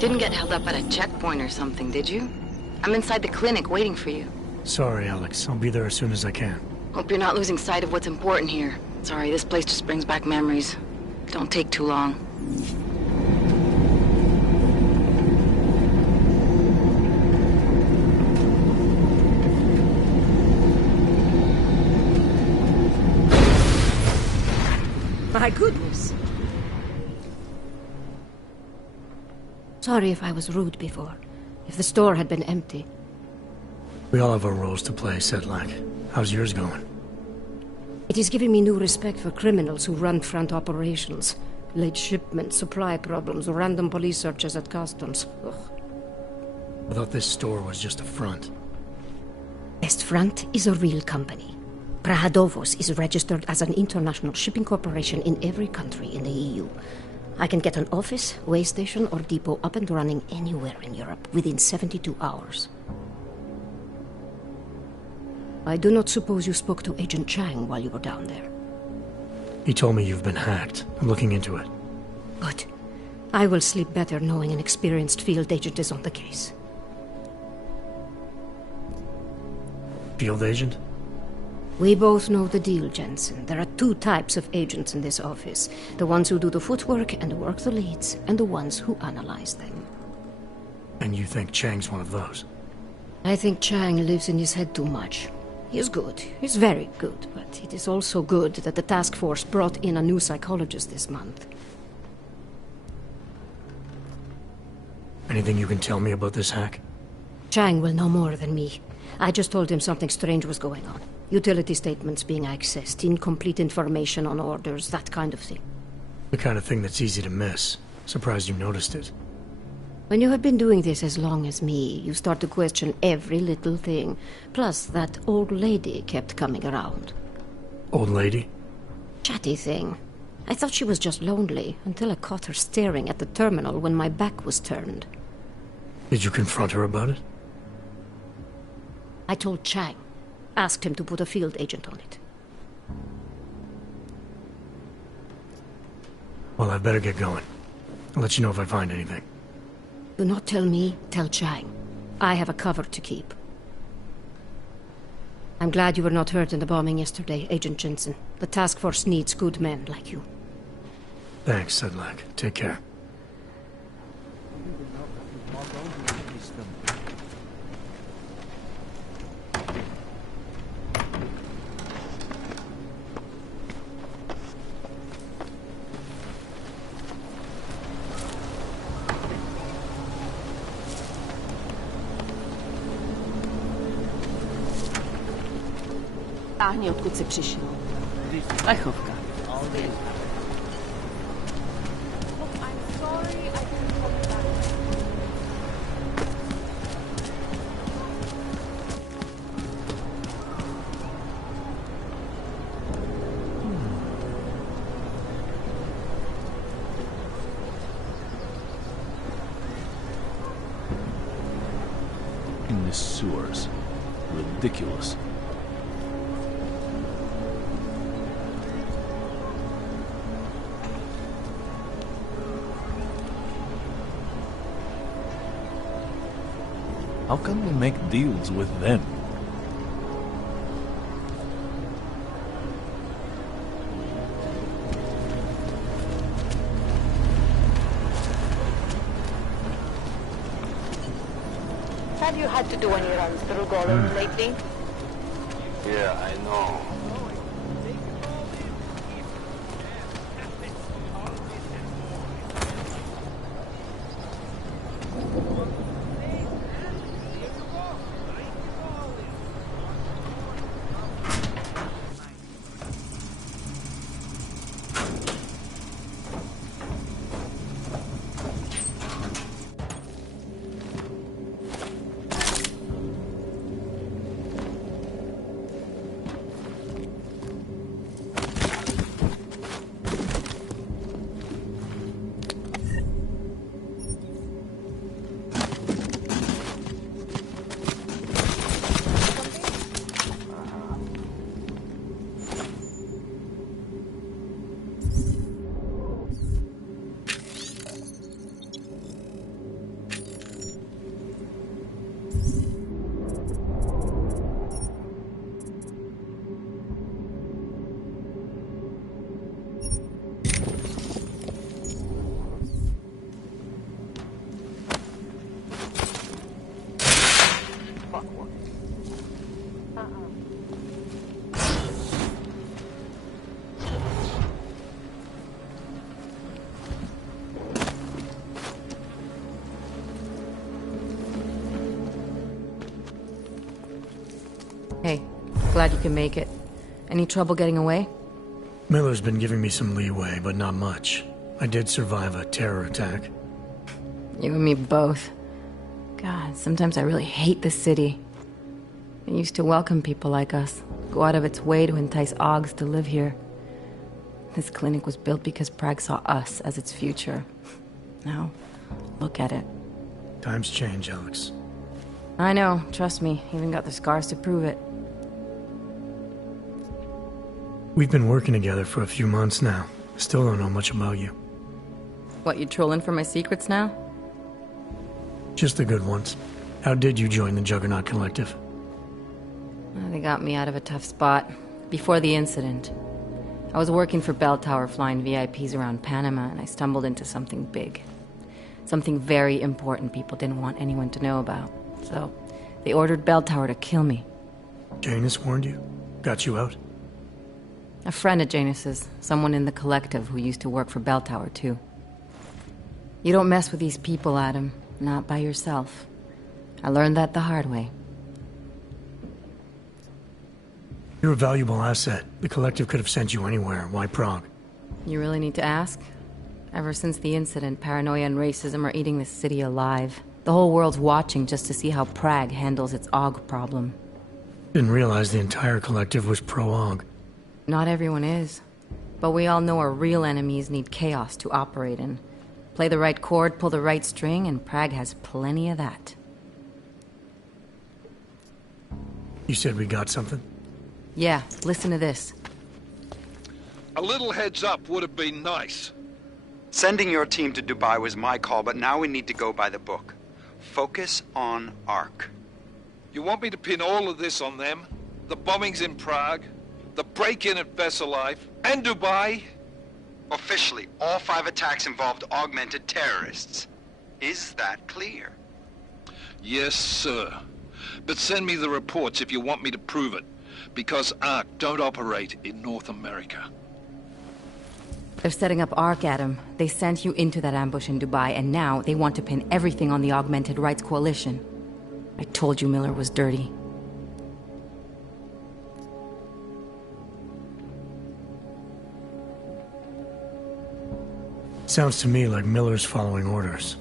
Didn't get held up at a checkpoint or something, did you? I'm inside the clinic waiting for you. Sorry, Alex. I'll be there as soon as I can. Hope you're not losing sight of what's important here. Sorry, this place just brings back memories. Don't take too long. My goodness. Sorry if I was rude before. If the store had been empty. We all have our roles to play, Sedlak. How's yours going? It is giving me new respect for criminals who run front operations. Late shipments, supply problems, random police searches at customs. Ugh. I thought this store was just a front. Best Front is a real company. Prahadovos is registered as an international shipping corporation in every country in the EU. I can get an office, way station, or depot up and running anywhere in Europe within 72 hours. I do not suppose you spoke to Agent Chang while you were down there. He told me you've been hacked. I'm looking into it. Good. I will sleep better knowing an experienced field agent is on the case. Field agent? We both know the deal, Jensen. There are two types of agents in this office. The ones who do the footwork and work the leads, and the ones who analyze them. And you think Chang's one of those? I think Chang lives in his head too much. He is good. He's very good. But it is also good that the task force brought in a new psychologist this month. Anything you can tell me about this hack? Chang will know more than me. I just told him something strange was going on. Utility statements being accessed, incomplete information on orders, that kind of thing. The kind of thing that's easy to miss. Surprised you noticed it. When you have been doing this as long as me, you start to question every little thing. Plus, that old lady kept coming around. Old lady? Chatty thing. I thought she was just lonely, until I caught her staring at the terminal when my back was turned. Did you confront her about it? I told Chang. Asked him to put a field agent on it. Well, I'd better get going. I'll let you know if I find anything. Do not tell me, tell Chang. I have a cover to keep. I'm glad you were not hurt in the bombing yesterday, Agent Jensen. The task force needs good men like you. Thanks, Sedlak. Take care. Táhni, odkud jsi přišel. Plechovka. In the sewers. Ridiculous. How can we make deals with them? Have you had to do any runs through Golem lately? Yeah, I know. clockwork. Hey, glad you can make it. Any trouble getting away? Miller's been giving me some leeway, but not much. I did survive a terror attack. You and me both. God, sometimes I really hate this city. It used to welcome people like us, go out of its way to entice Augs to live here. This clinic was built because Prague saw us as its future. Now, look at it. Times change, Alex. I know, trust me, even got the scars to prove it. We've been working together for a few months now. Still don't know much about you. What, you trolling for my secrets now? Just the good ones. How did you join the Juggernaut Collective? They got me out of a tough spot. Before the incident. I was working for Bell Tower flying VIPs around Panama, and I stumbled into something big. Something very important people didn't want anyone to know about. So, they ordered Bell Tower to kill me. Janus warned you? Got you out? A friend of Janus's, someone in the collective who used to work for Bell Tower, too. You don't mess with these people, Adam. Not by yourself. I learned that the hard way. You're a valuable asset. The collective could have sent you anywhere. Why Prague? You really need to ask? Ever since the incident, paranoia and racism are eating this city alive. The whole world's watching just to see how Prague handles its Aug problem. Didn't realize the entire collective was pro-Aug. Not everyone is. But we all know our real enemies need chaos to operate in. Play the right chord, pull the right string, and Prague has plenty of that. You said we got something? Yeah, listen to this. A little heads up would have been nice. Sending your team to Dubai was my call, but now we need to go by the book. Focus on ARC. You want me to pin all of this on them? The bombings in Prague, the break-in at Vesellife, and Dubai? Officially, all 5 attacks involved augmented terrorists. Is that clear? Yes, sir. But send me the reports if you want me to prove it, because ARC don't operate in North America. They're setting up ARC, Adam. They sent you into that ambush in Dubai, and now they want to pin everything on the Augmented Rights Coalition. I told you Miller was dirty. Sounds to me like Miller's following orders.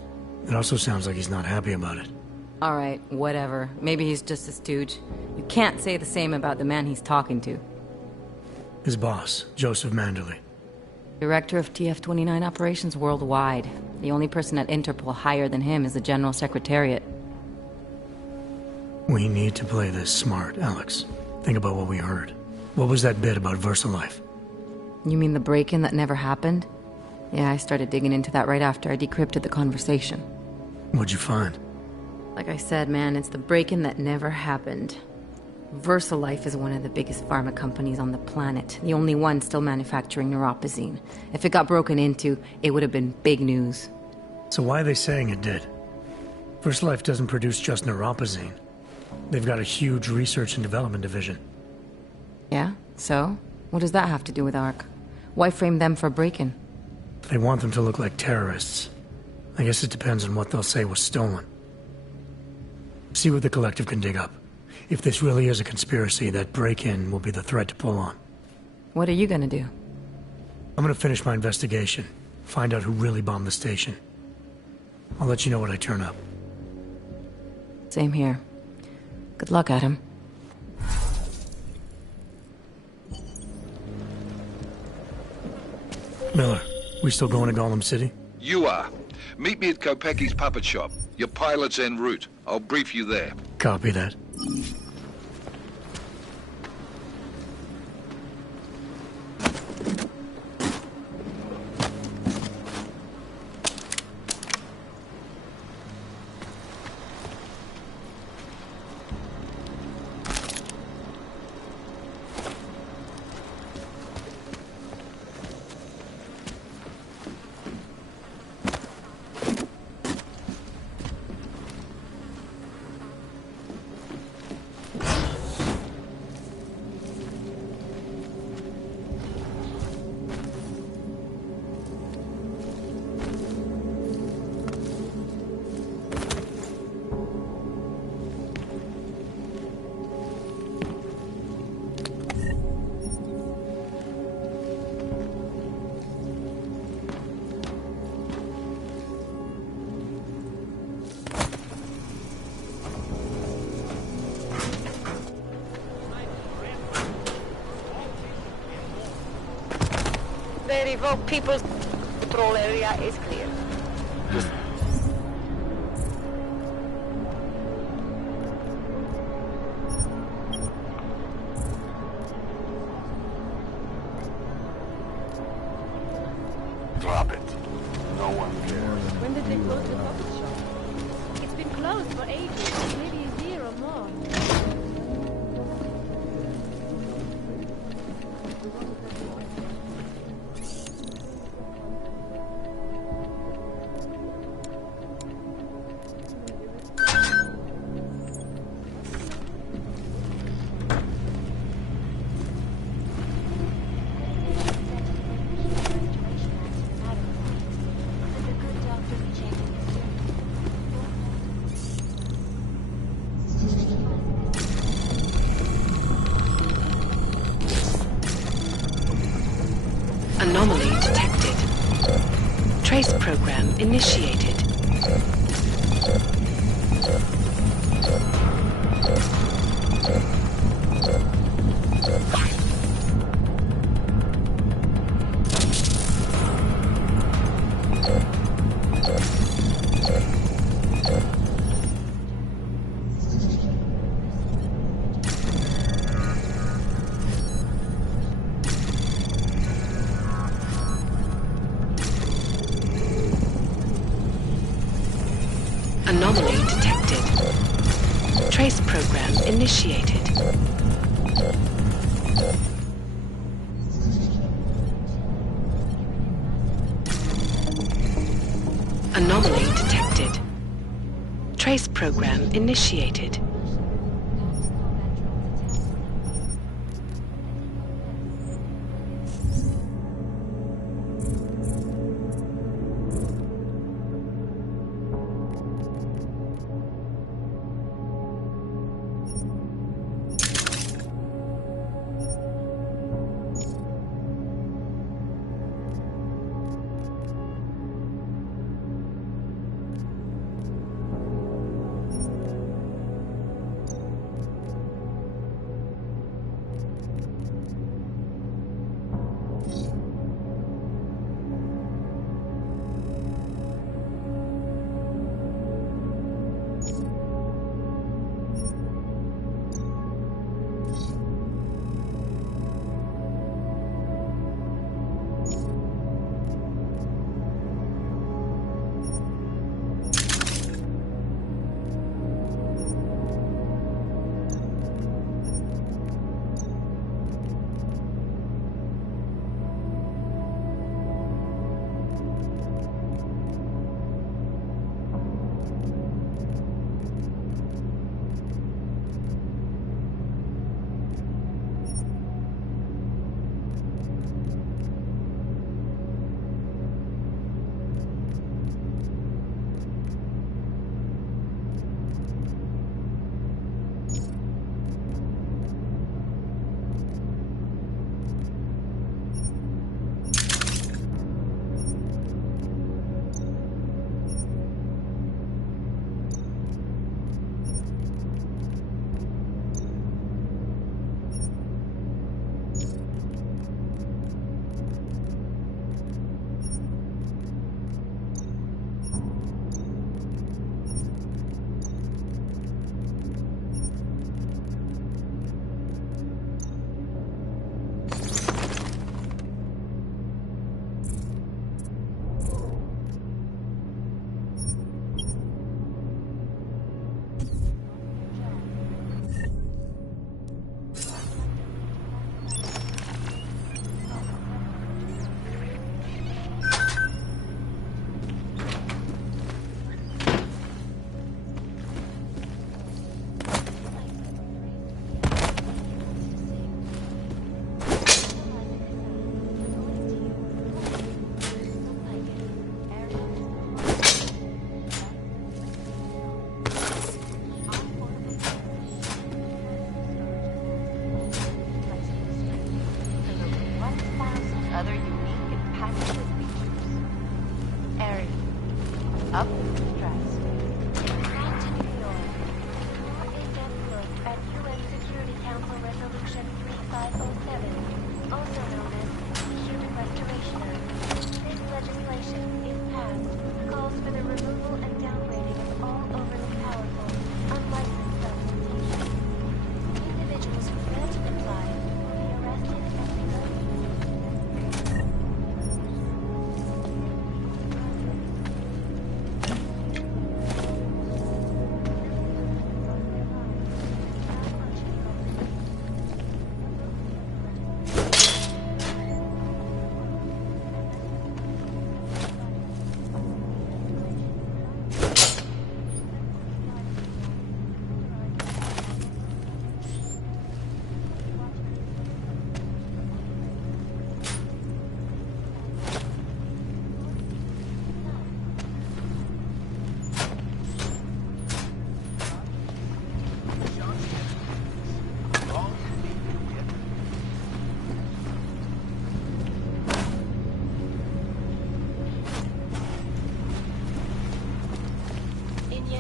It also sounds like he's not happy about it. All right, whatever. Maybe he's just a stooge. You can't say the same about the man he's talking to. His boss, Joseph Manderley. Director of TF-29 operations worldwide. The only person at Interpol higher than him is the General Secretariat. We need to play this smart, Alex. Think about what we heard. What was that bit about VersaLife? You mean the break-in that never happened? Yeah, I started digging into that right after I decrypted the conversation. What'd you find? Like I said, man, it's the break-in that never happened. VersaLife is one of the biggest pharma companies on the planet. The only one still manufacturing neuropozyne. If it got broken into, it would have been big news. So why are they saying it did? VersaLife doesn't produce just neuropozyne. They've got a huge research and development division. Yeah? So? What does that have to do with ARC? Why frame them for break-in? They want them to look like terrorists. I guess it depends on what they'll say was stolen. See what the collective can dig up. If this really is a conspiracy, that break-in will be the thread to pull on. What are you gonna do? I'm gonna finish my investigation. Find out who really bombed the station. I'll let you know when I turn up. Same here. Good luck, Adam. Miller, we still going to Golem City? You are. Meet me at Kopecki's puppet shop. Your pilot's en route. I'll brief you there. Copy that. The revoked People's Patrol area is clear. Drop it. No one cares. When did they close the coffee shop? It's been closed for ages, maybe a year or more. Anomaly detected. Trace program initiated. Anomaly detected. Trace program initiated. Anomaly detected. Trace program initiated.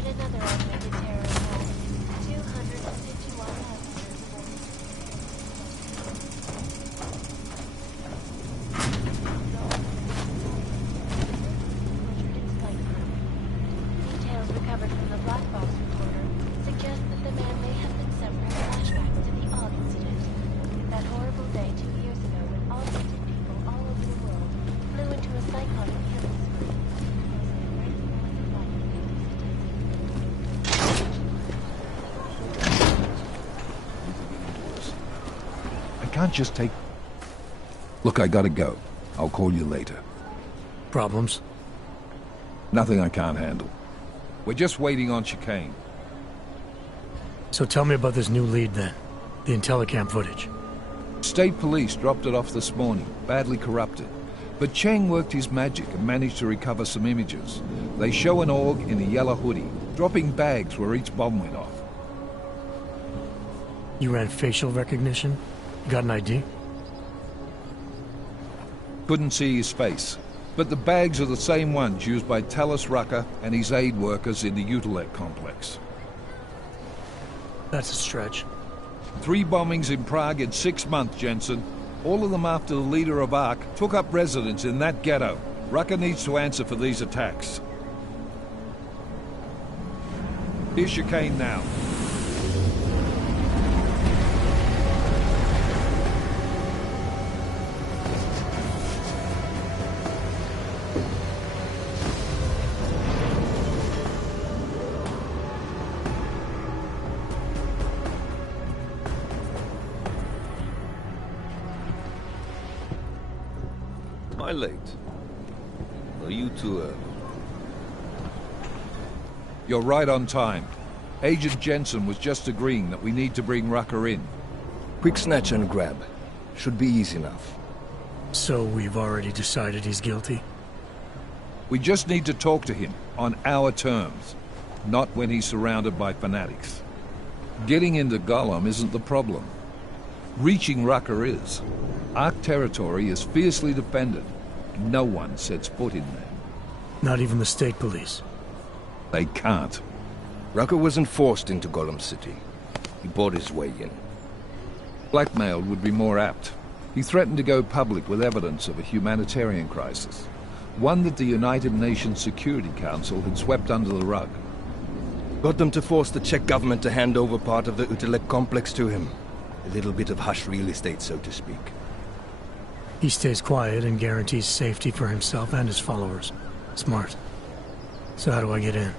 another automated terror attack. 251 passengers aboard. Details recovered from the black box recorder suggest that the man may have been suffering flashbacks to the Og incident. That horrible day 2 years ago when autistic people all over the world flew into a psychotic hemisphere. I can't just take... Look, I gotta go. I'll call you later. Problems? Nothing I can't handle. We're just waiting on chicane. So tell me about this new lead then. The Intellicam footage. State police dropped it off this morning, badly corrupted. But Cheng worked his magic and managed to recover some images. They show an org in a yellow hoodie, dropping bags where each bomb went off. You ran facial recognition? You got an ID? Couldn't see his face. But the bags are the same ones used by Talos Rucker and his aid workers in the Utilec complex. That's a stretch. 3 bombings in Prague in 6 months, Jensen. All of them after the leader of ARC took up residence in that ghetto. Rucker needs to answer for these attacks. Here's chicane now. Am I late? Are you too early? You're right on time. Agent Jensen was just agreeing that we need to bring Rucker in. Quick snatch and grab. Should be easy enough. So we've already decided he's guilty? We just need to talk to him on our terms, not when he's surrounded by fanatics. Getting into Golem isn't the problem. Reaching Rucker is. ARC territory is fiercely defended. No one sets foot in there. Not even the state police? They can't. Rucker wasn't forced into Golem City. He bought his way in. Blackmailed would be more apt. He threatened to go public with evidence of a humanitarian crisis. One that the United Nations Security Council had swept under the rug. Got them to force the Czech government to hand over part of the Utilec complex to him. A little bit of hush real estate, so to speak. He stays quiet and guarantees safety for himself and his followers. Smart. So how do I get in?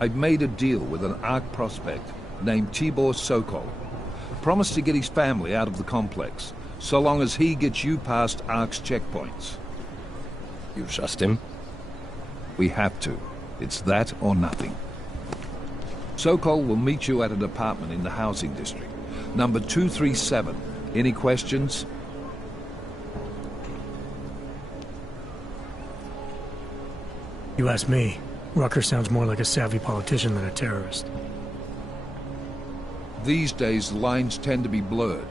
I've made a deal with an ARC prospect named Tibor Sokol. Promised to get his family out of the complex, so long as he gets you past ARC's checkpoints. You trust him? We have to. It's that or nothing. Sokol will meet you at an apartment in the housing district. Number 237. Any questions? You ask me, Rucker sounds more like a savvy politician than a terrorist. These days, the lines tend to be blurred.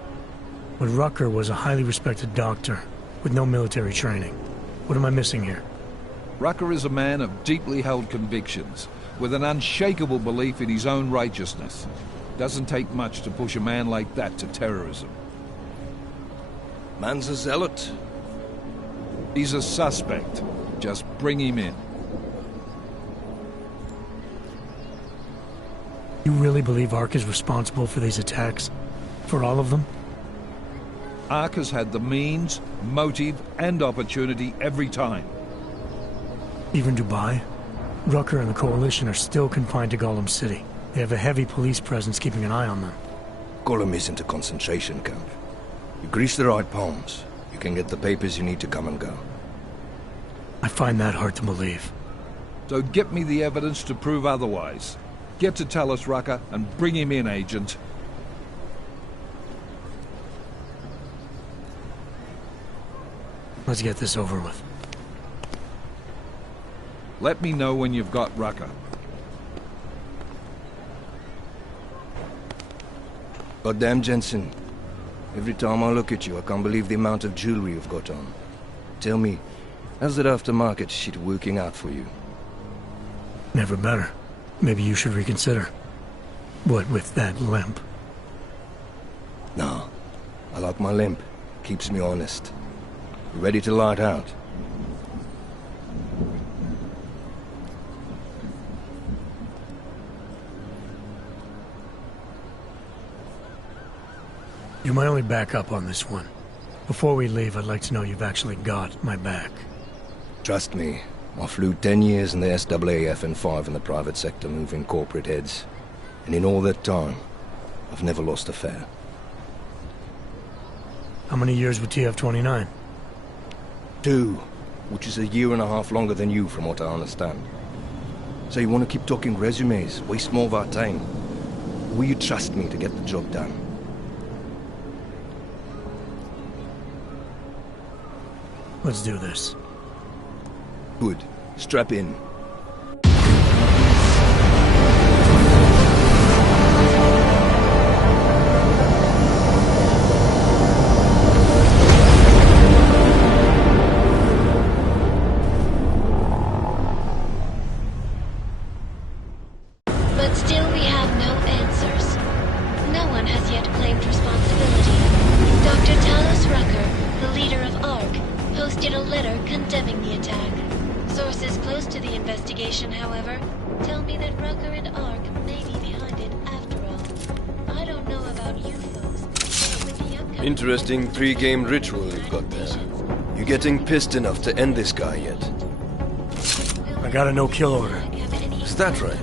But Rucker was a highly respected doctor, with no military training. What am I missing here? Rucker is a man of deeply held convictions, with an unshakable belief in his own righteousness. Doesn't take much to push a man like that to terrorism. Man's a zealot. He's a suspect. Just bring him in. You really believe ARC is responsible for these attacks? For all of them? ARC has had the means, motive, and opportunity every time. Even Dubai? Rucker and the Coalition are still confined to Golem City. They have a heavy police presence keeping an eye on them. Golem isn't a concentration camp. You grease the right palms, you can get the papers you need to come and go. I find that hard to believe. So get me the evidence to prove otherwise. Get to Talos Rucker and bring him in, Agent. Let's get this over with. Let me know when you've got Rucker. Goddamn, Jensen. Every time I look at you, I can't believe the amount of jewelry you've got on. Tell me, how's that aftermarket shit working out for you? Never better. maybe you should reconsider. What with that limp? No. I like my limp. Keeps me honest. Ready to light out. You're my only backup on this one. Before we leave, I'd like to know you've actually got my back. Trust me. I flew 10 years in the SAAF and 5 in the private sector moving corporate heads. And in all that time, I've never lost a fare. How many years with TF-29? 2, which is a year and a half longer than you from what I understand. So you want to keep talking resumes, waste more of our time? Will you trust me to get the job done? Let's do this. Good. Strap in. But still we have no answers. No one has yet claimed responsibility. Dr. Talos Rucker, the leader of ARC, posted a letter condemning the attack. Sources close to the investigation, however, tell me that Rucker and ARC may be behind it after all. I don't know about UFOs, but with the upcoming... Interesting pre-game ritual you've got there. You getting pissed enough to end this guy yet? I got a no-kill order. Is that right?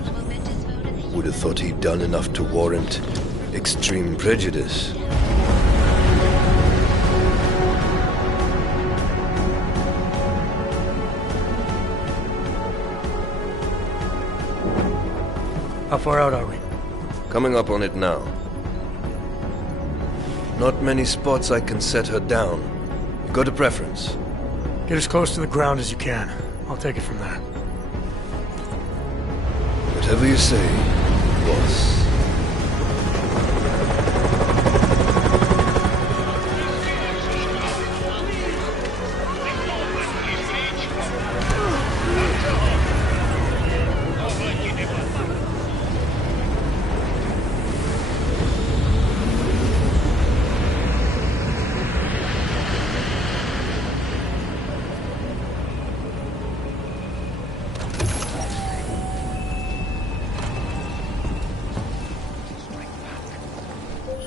Would have thought he'd done enough to warrant extreme prejudice. How far out are we? Coming up on it now. Not many spots I can set her down. You got a preference? Get as close to the ground as you can. I'll take it from there. Whatever you say, boss.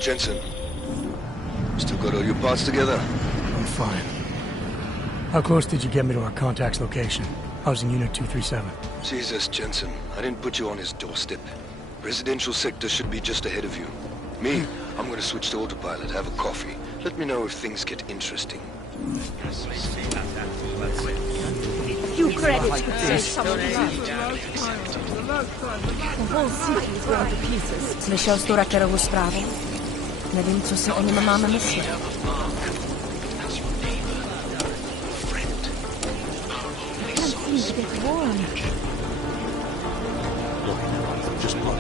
Jensen, still got all your parts together? I'm fine. How close did you get me to our contact's location? I was in Unit 237. Jesus, Jensen, I didn't put you on his doorstep. Residential sector should be just ahead of you. Me, I'm gonna switch to autopilot, have a coffee. Let me know if things get interesting. Few credits could save someone life. The whole city is going to pieces. Slyšel jsi tu Rackerovu zprávu? Nevím, co si o něm máme myslet. Can't seem to get warm. Just plug.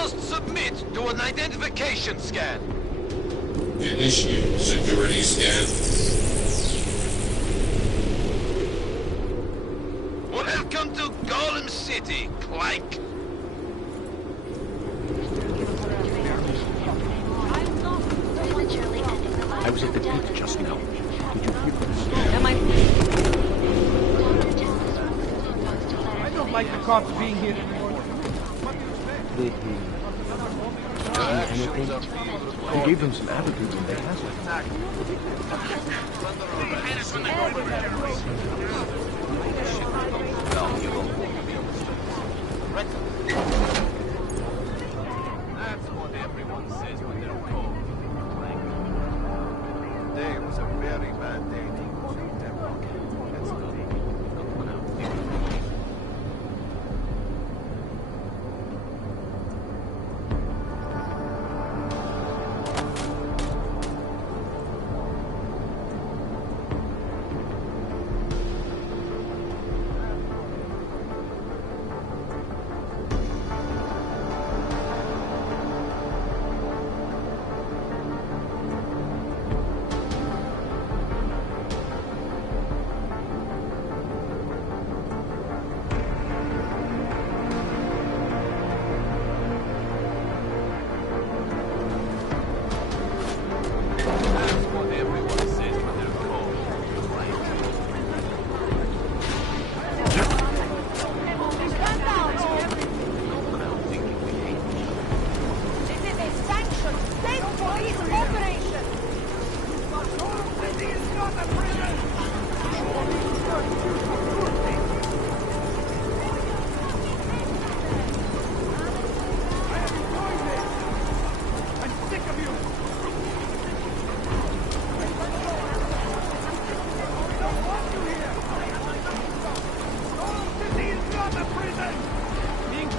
must submit to an identification scan. Initiate security scan. Welcome to Golem City, Clank. I was at the beach just now. Did you hear this? I don't like the cops being here anymore. Did he tell you anything? He gave them some attitude when they asked him. That's what everyone says when they're cold. Today was a very bad day. Let's go.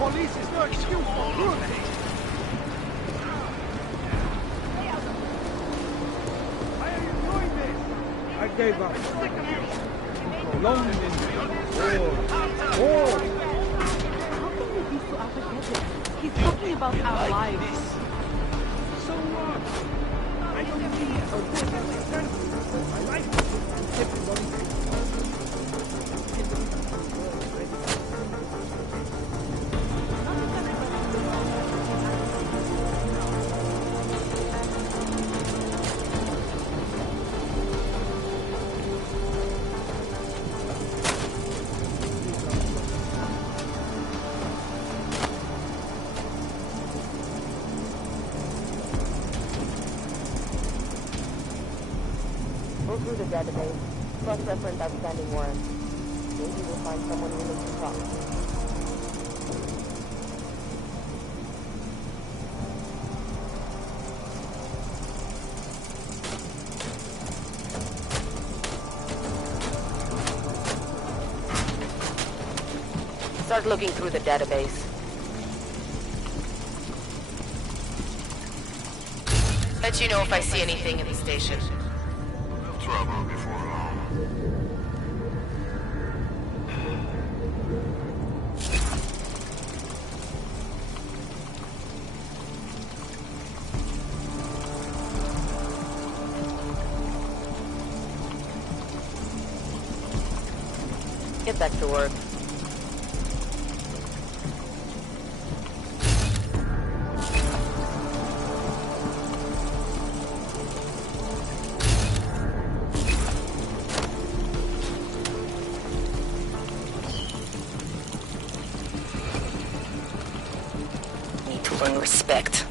Police is no excuse for cruelty. Why are you doing this? I gave up. Prolonging it. How can you be so apathetic? He's talking about our lives. So what? I don't see it. My life. Everybody. Go through the database. Cross-reference outstanding warrants. Maybe we'll find someone willing to talk. Start looking through the database. Let you know if I see anything in the station. Trouble before long. Get back to work. Earn respect.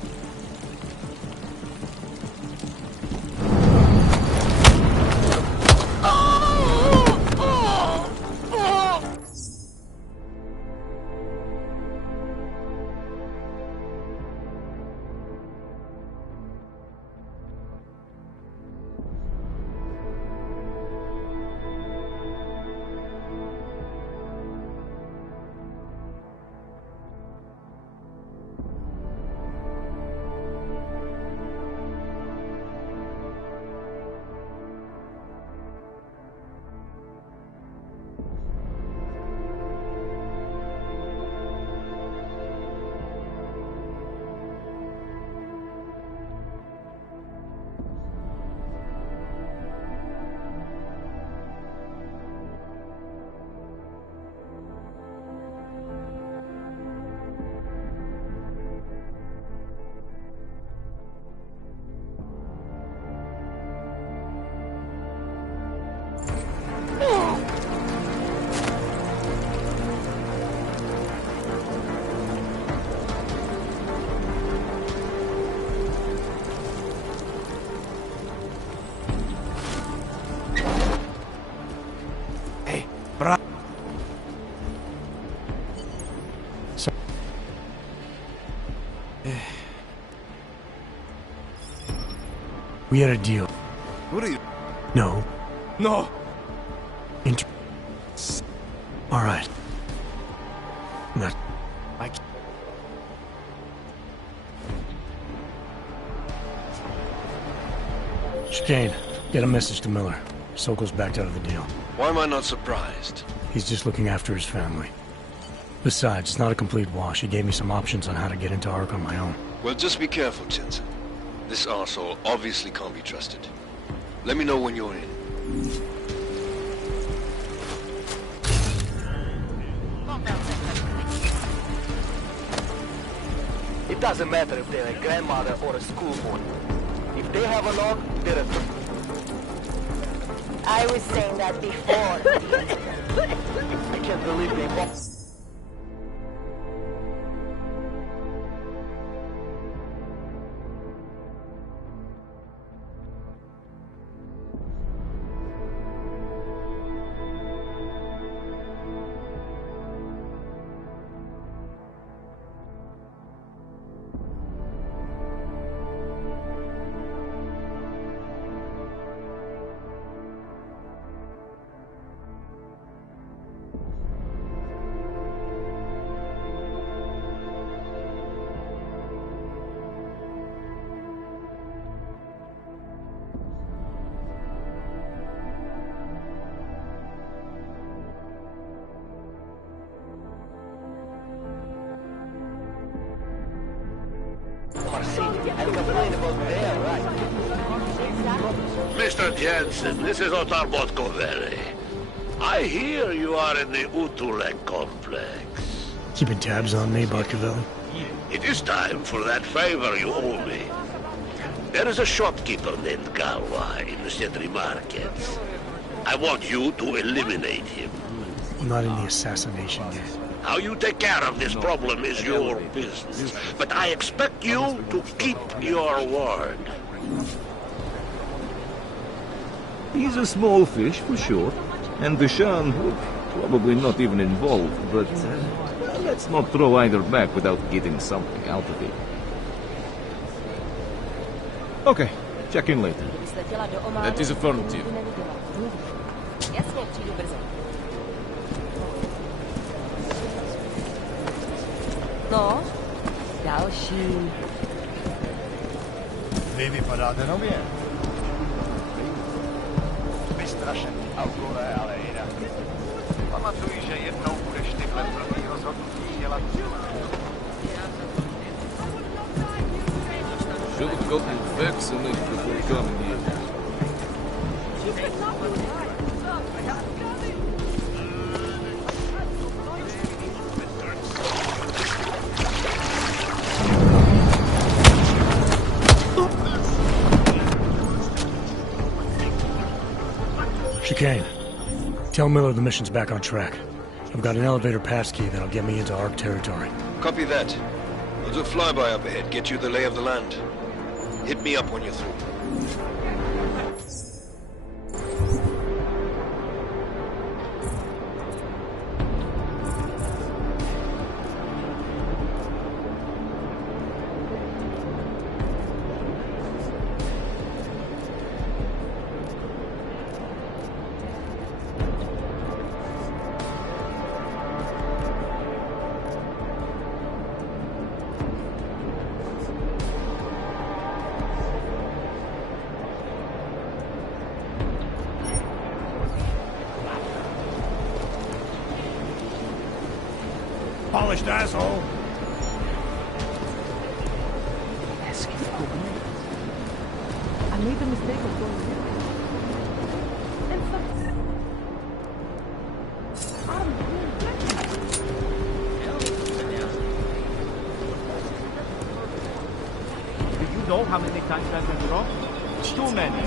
We had a deal. What are you... No. No! All right. That... Chicane, get a message to Miller. Sokol's backed out of the deal. Why am I not surprised? He's just looking after his family. Besides, it's not a complete wash. He gave me some options on how to get into Ark on my own. Well, just be careful, Jensen. This arsehole obviously can't be trusted. Let me know when you're in. It doesn't matter if they're a grandmother or a schoolboy. If they have a log, they're a... I was saying that before. I can't believe they won't. Mr. Jensen, this is Otar Botkovere. I hear you are in the Utulek complex. Keeping tabs on me, Botkovelli? It is time for that favor you owe me. There is a shopkeeper named Galwa in the Sentry markets. I want you to eliminate him. I'm not in the assassination game. How you take care of this problem is your business. But I expect you to keep your word. He's a small fish, for sure. And Deshawn would probably not even involved, but let's not throw either back without getting something out of it. Okay, check in later. That is affirmative. No? Další. Vy vypadáte nově. Vystrašený autore, ale jinak. Pamatuj, že jednou budeš tyhle blbý rozhodnutí dělat. Should have gotten vaccinated before coming here. Chicane, tell Miller the mission's back on track. I've got an elevator passkey that'll get me into Ark territory. Copy that. I'll do a flyby up ahead, get you the lay of the land. Hit me up when you're through. Polished asshole. I made the mistake of going there. And Do you know how many times I've been wrong? Too many.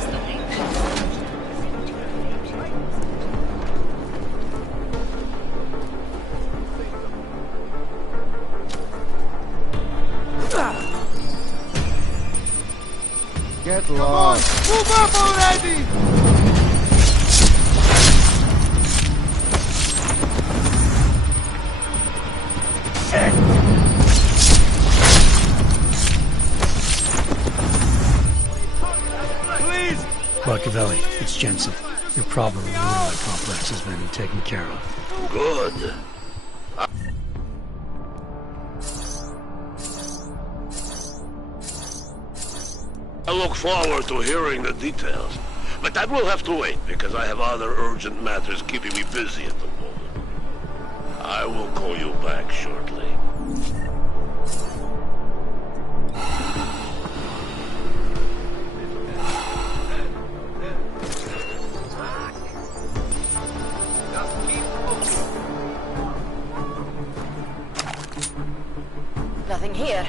Get lost. Move up already! Machiavelli, it's Jensen. Your problem in the Moonlight Complex has been taken care of. Good. I look forward to hearing the details. But that will have to wait, because I have other urgent matters keeping me busy at the moment. I will call you back shortly. Nothing here.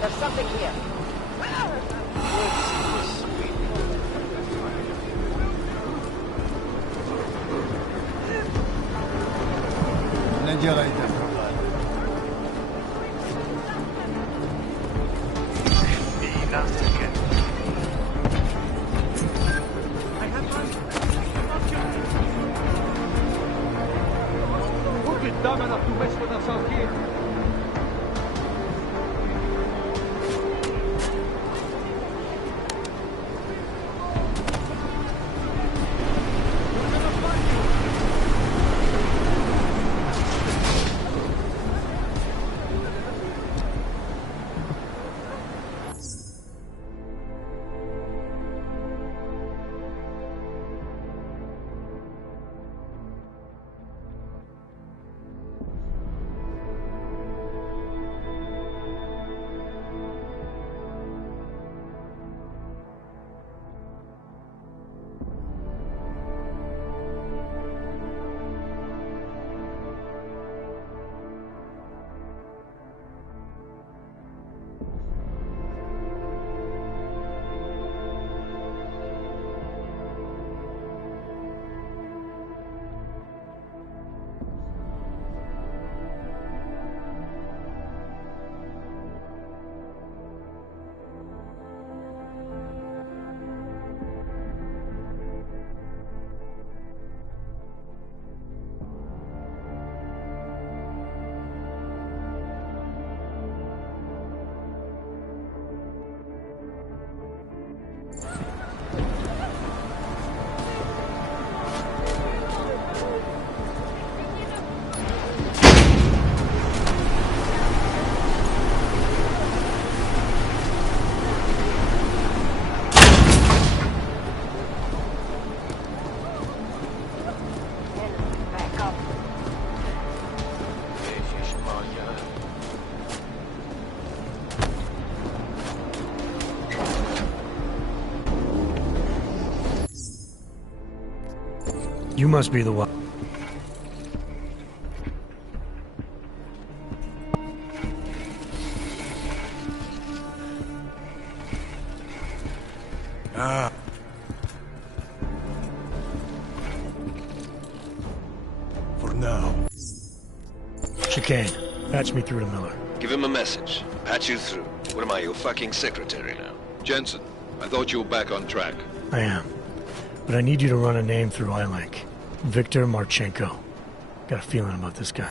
There's something here. Не делайте этого. Who is dumb enough to mess with us out here? You must be the one. Ah. For now. Chicane, patch me through to Miller. Give him a message. Patch you through. What am I, your fucking secretary now? Jensen, I thought you were back on track. I am. But I need you to run a name through iLink. Viktor Marchenko. Got a feeling about this guy.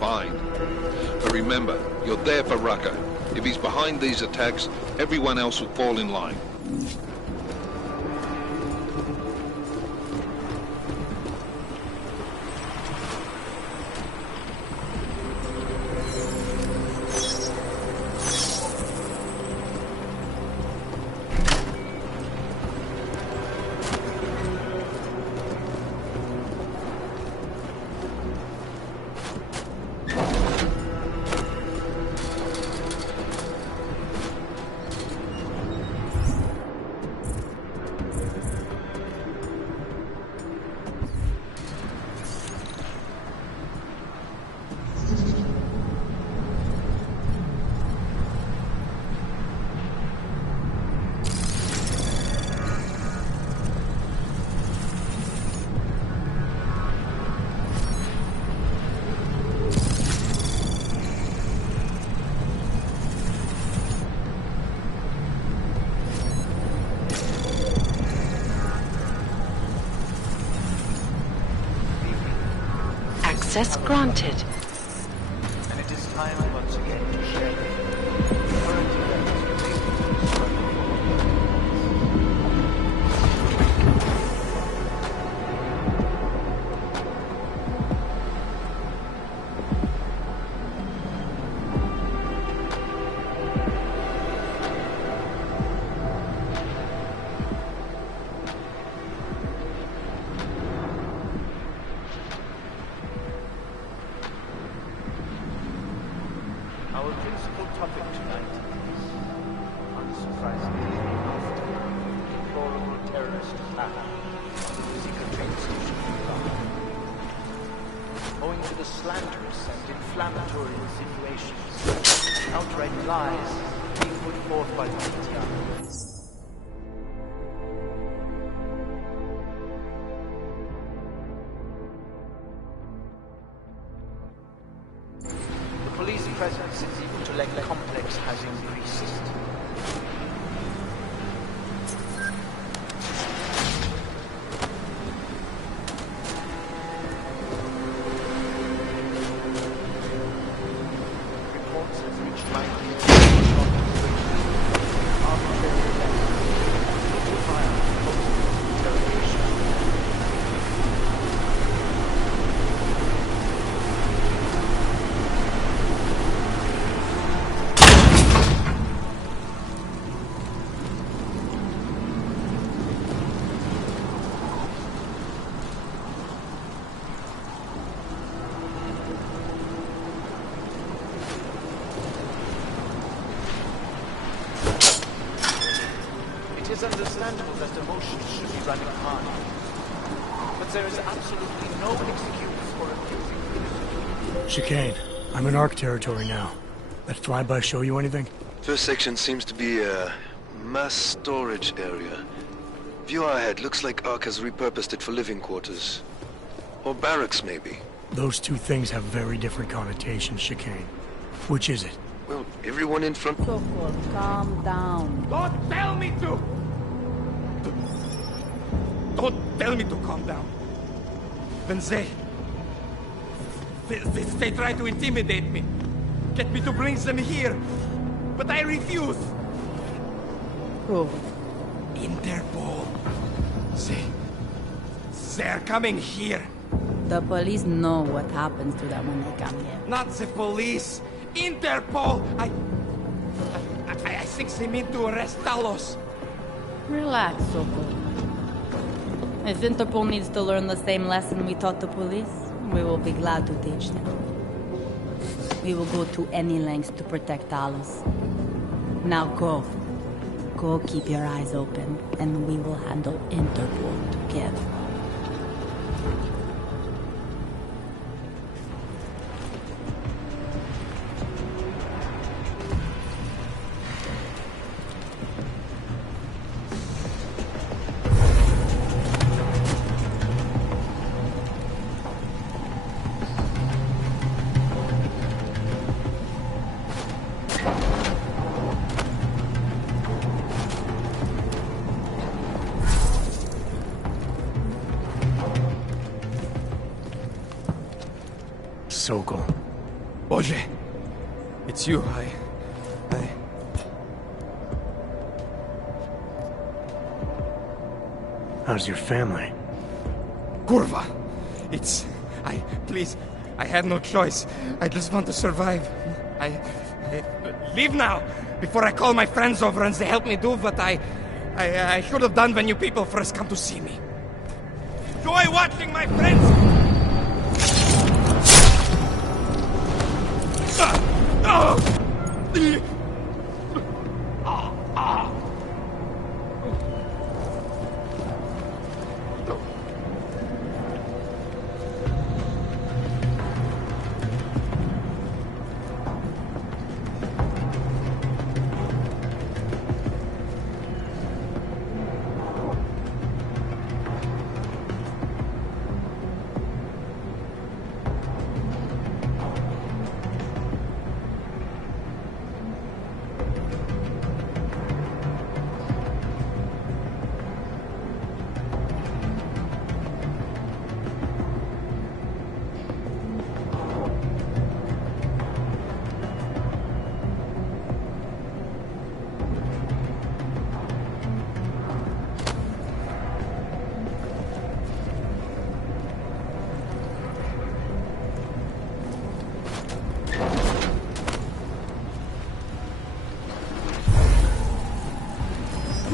Fine. But remember, you're there for Rucker. If he's behind these attacks, everyone else will fall in line. Access granted. And it is time once again to share the current events related to the struggle. Our principal topic tonight is, unsurprisingly, after the deplorable terrorist attack on the Musica train station in London. Owing to the slanderous and inflammatory insinuations and outright lies being put forth by the media, police presence in the Utrecht complex has increased. Reports have reached my ears of arbitrary events, fire, interrogation. It is understandable that emotions should be running high, but there is absolutely no excuse for refusing. Chicane, I'm in ARC territory now. That flyby show you anything? First section seems to be a mass storage area. View ahead. Looks like ARC has repurposed it for living quarters. Or barracks, maybe. Those two things have very different connotations, Chicane. Which is it? Well, everyone in front... Sokol, calm down. Don't tell me to! Don't tell me to calm down. When they try to intimidate me. Get me to bring them here. But I refuse. Who? Interpol. They're coming here. The police know what happens to them when they come here. Not the police. Interpol. I think they mean to arrest Talos. Relax, Sokol. If Interpol needs to learn the same lesson we taught the police, we will be glad to teach them. We will go to any lengths to protect Talos. Now go. Go keep your eyes open, and we will handle Interpol together. Sokol. Boże, it's you. How's your family? Kurva. Please, I had no choice. I just want to survive. Leave now, before I call my friends over and they help me do what I should have done when you people first come to see me. Enjoy watching my friends!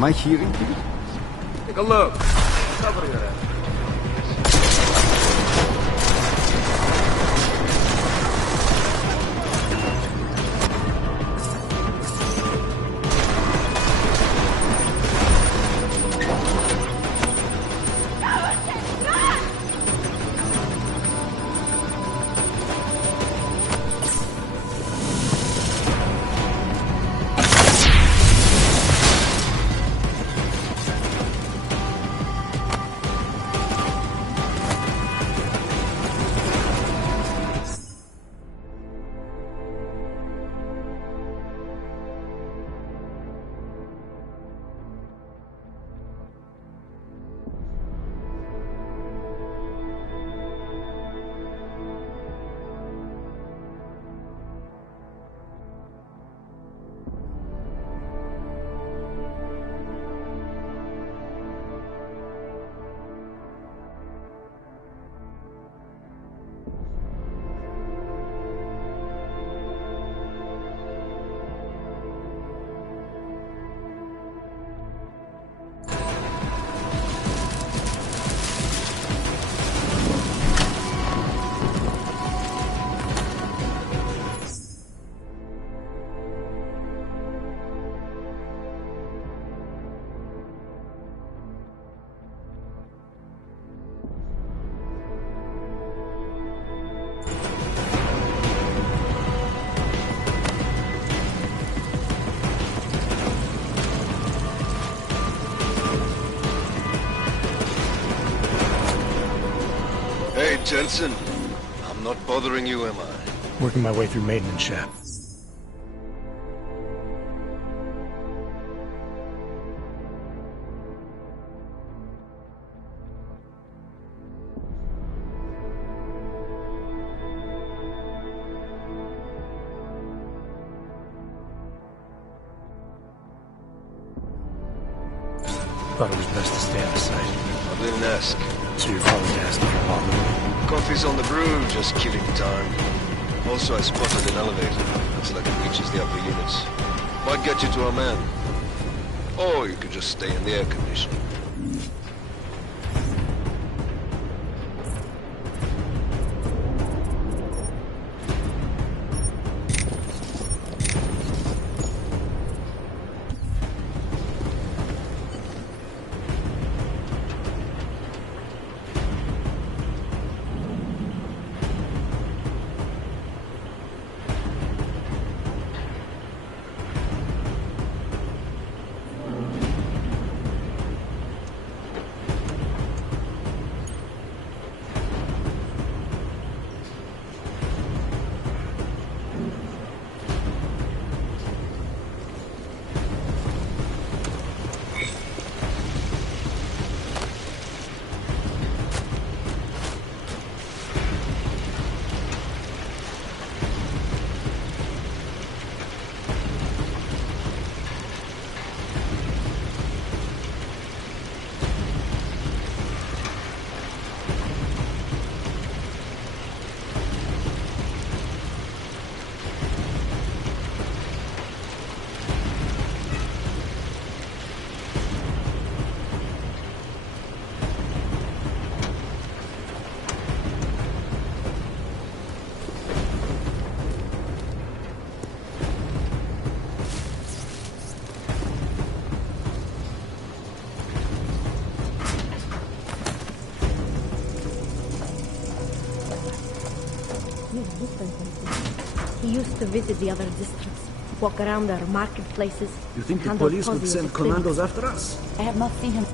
Am I hearing you? Take a look. Cover your head. Jensen, I'm not bothering you, am I? Working my way through maintenance shaft. Thought it was best to stay out of sight. I didn't ask. So you're calling to ask if you're bothering me? Coffee's on the brew, just killing time. Also, I spotted an elevator. Looks like it reaches the upper units. Might get you to our man. Or you could just stay in the air conditioning. He used to visit the other districts, walk around their marketplaces. You think the handle police would posses send of commandos things. after us? I have not seen him.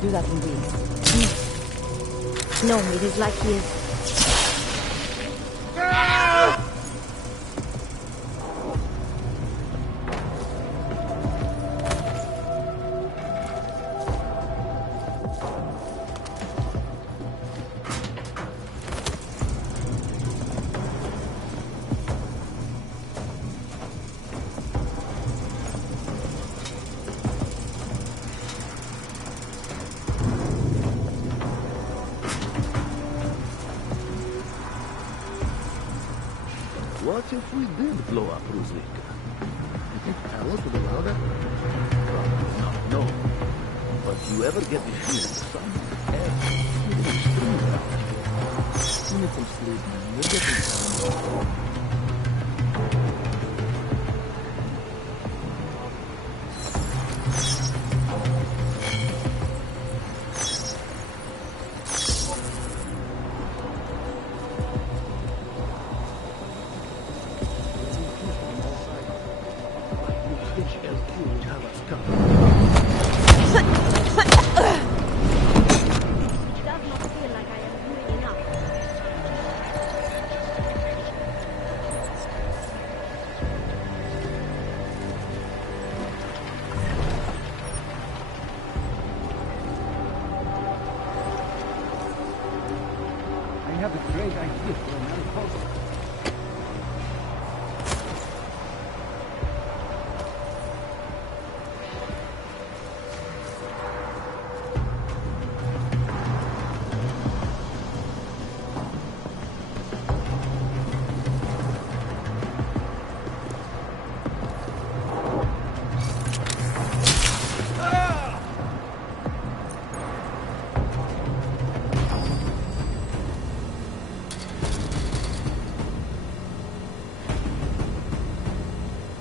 Do that in weeks. No, it is like he is. What if we did blow up Ruzvika? You think Talos would allow that? Probably not, no. But you ever get the feeling something else is extremely out here? You need some sleep, man. You're getting some.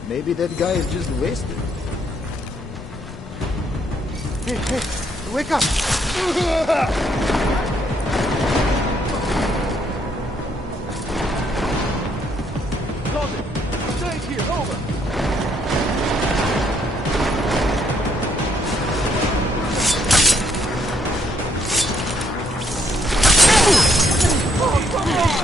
Maybe that guy is just wasted. Hey, wake up! Close it! Stay here, over! Oh, come on!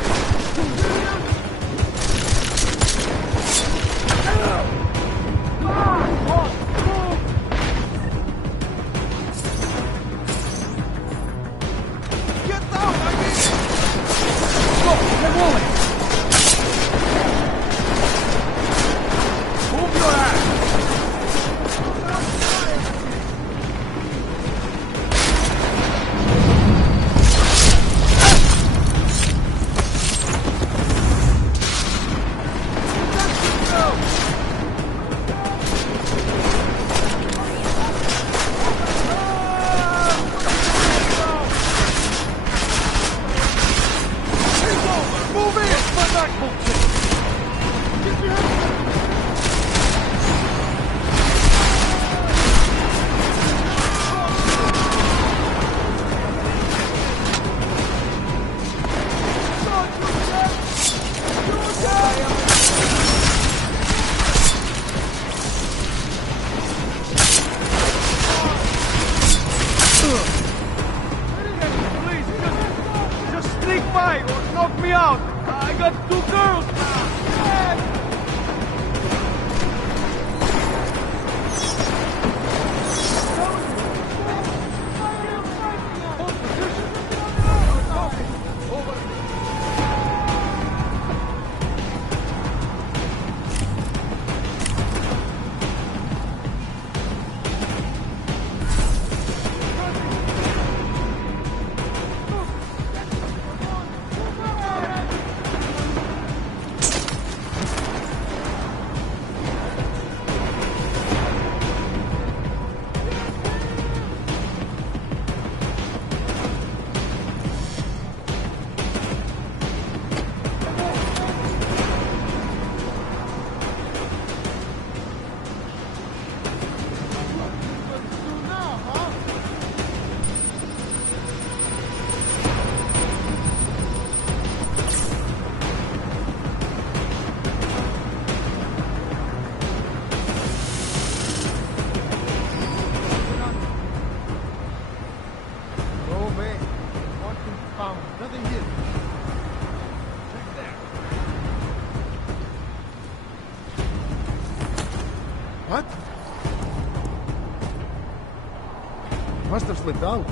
Must have slipped out.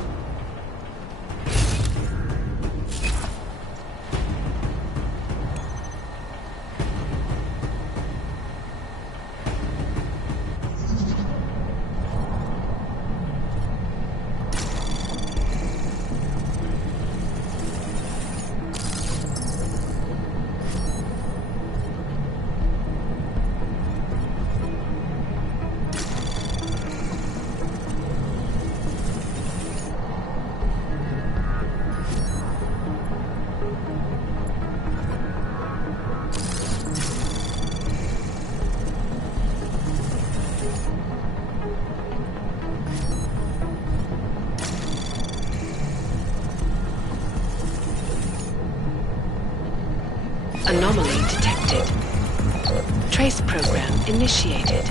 initiated.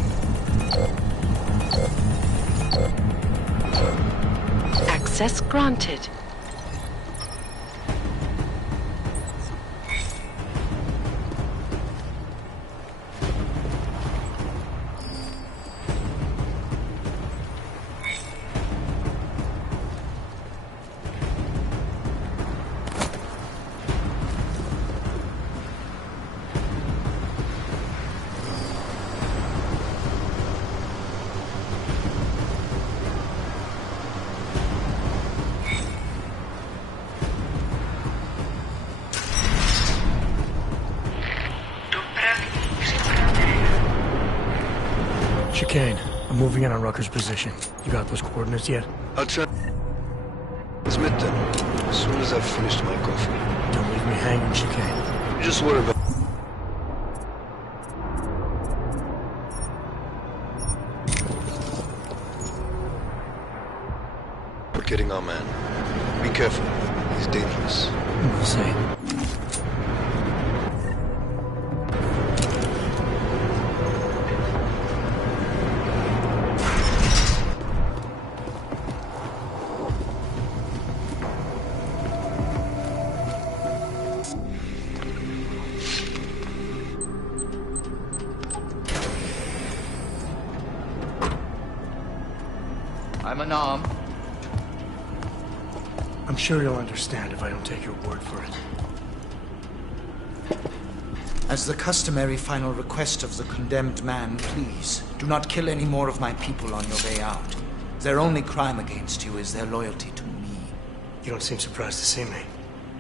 Access granted. Chicane, I'm moving in on Rucker's position. You got those coordinates yet? I'll try. Transmit them as soon as I've finished my coffee. Don't leave me hanging, Chicane. Just worry about. We're getting our man. Be careful. He's dangerous. We'll see. I'm unarmed. I'm sure you'll understand if I don't take your word for it. As the customary final request of the condemned man, please, do not kill any more of my people on your way out. Their only crime against you is their loyalty to me. You don't seem surprised to see me.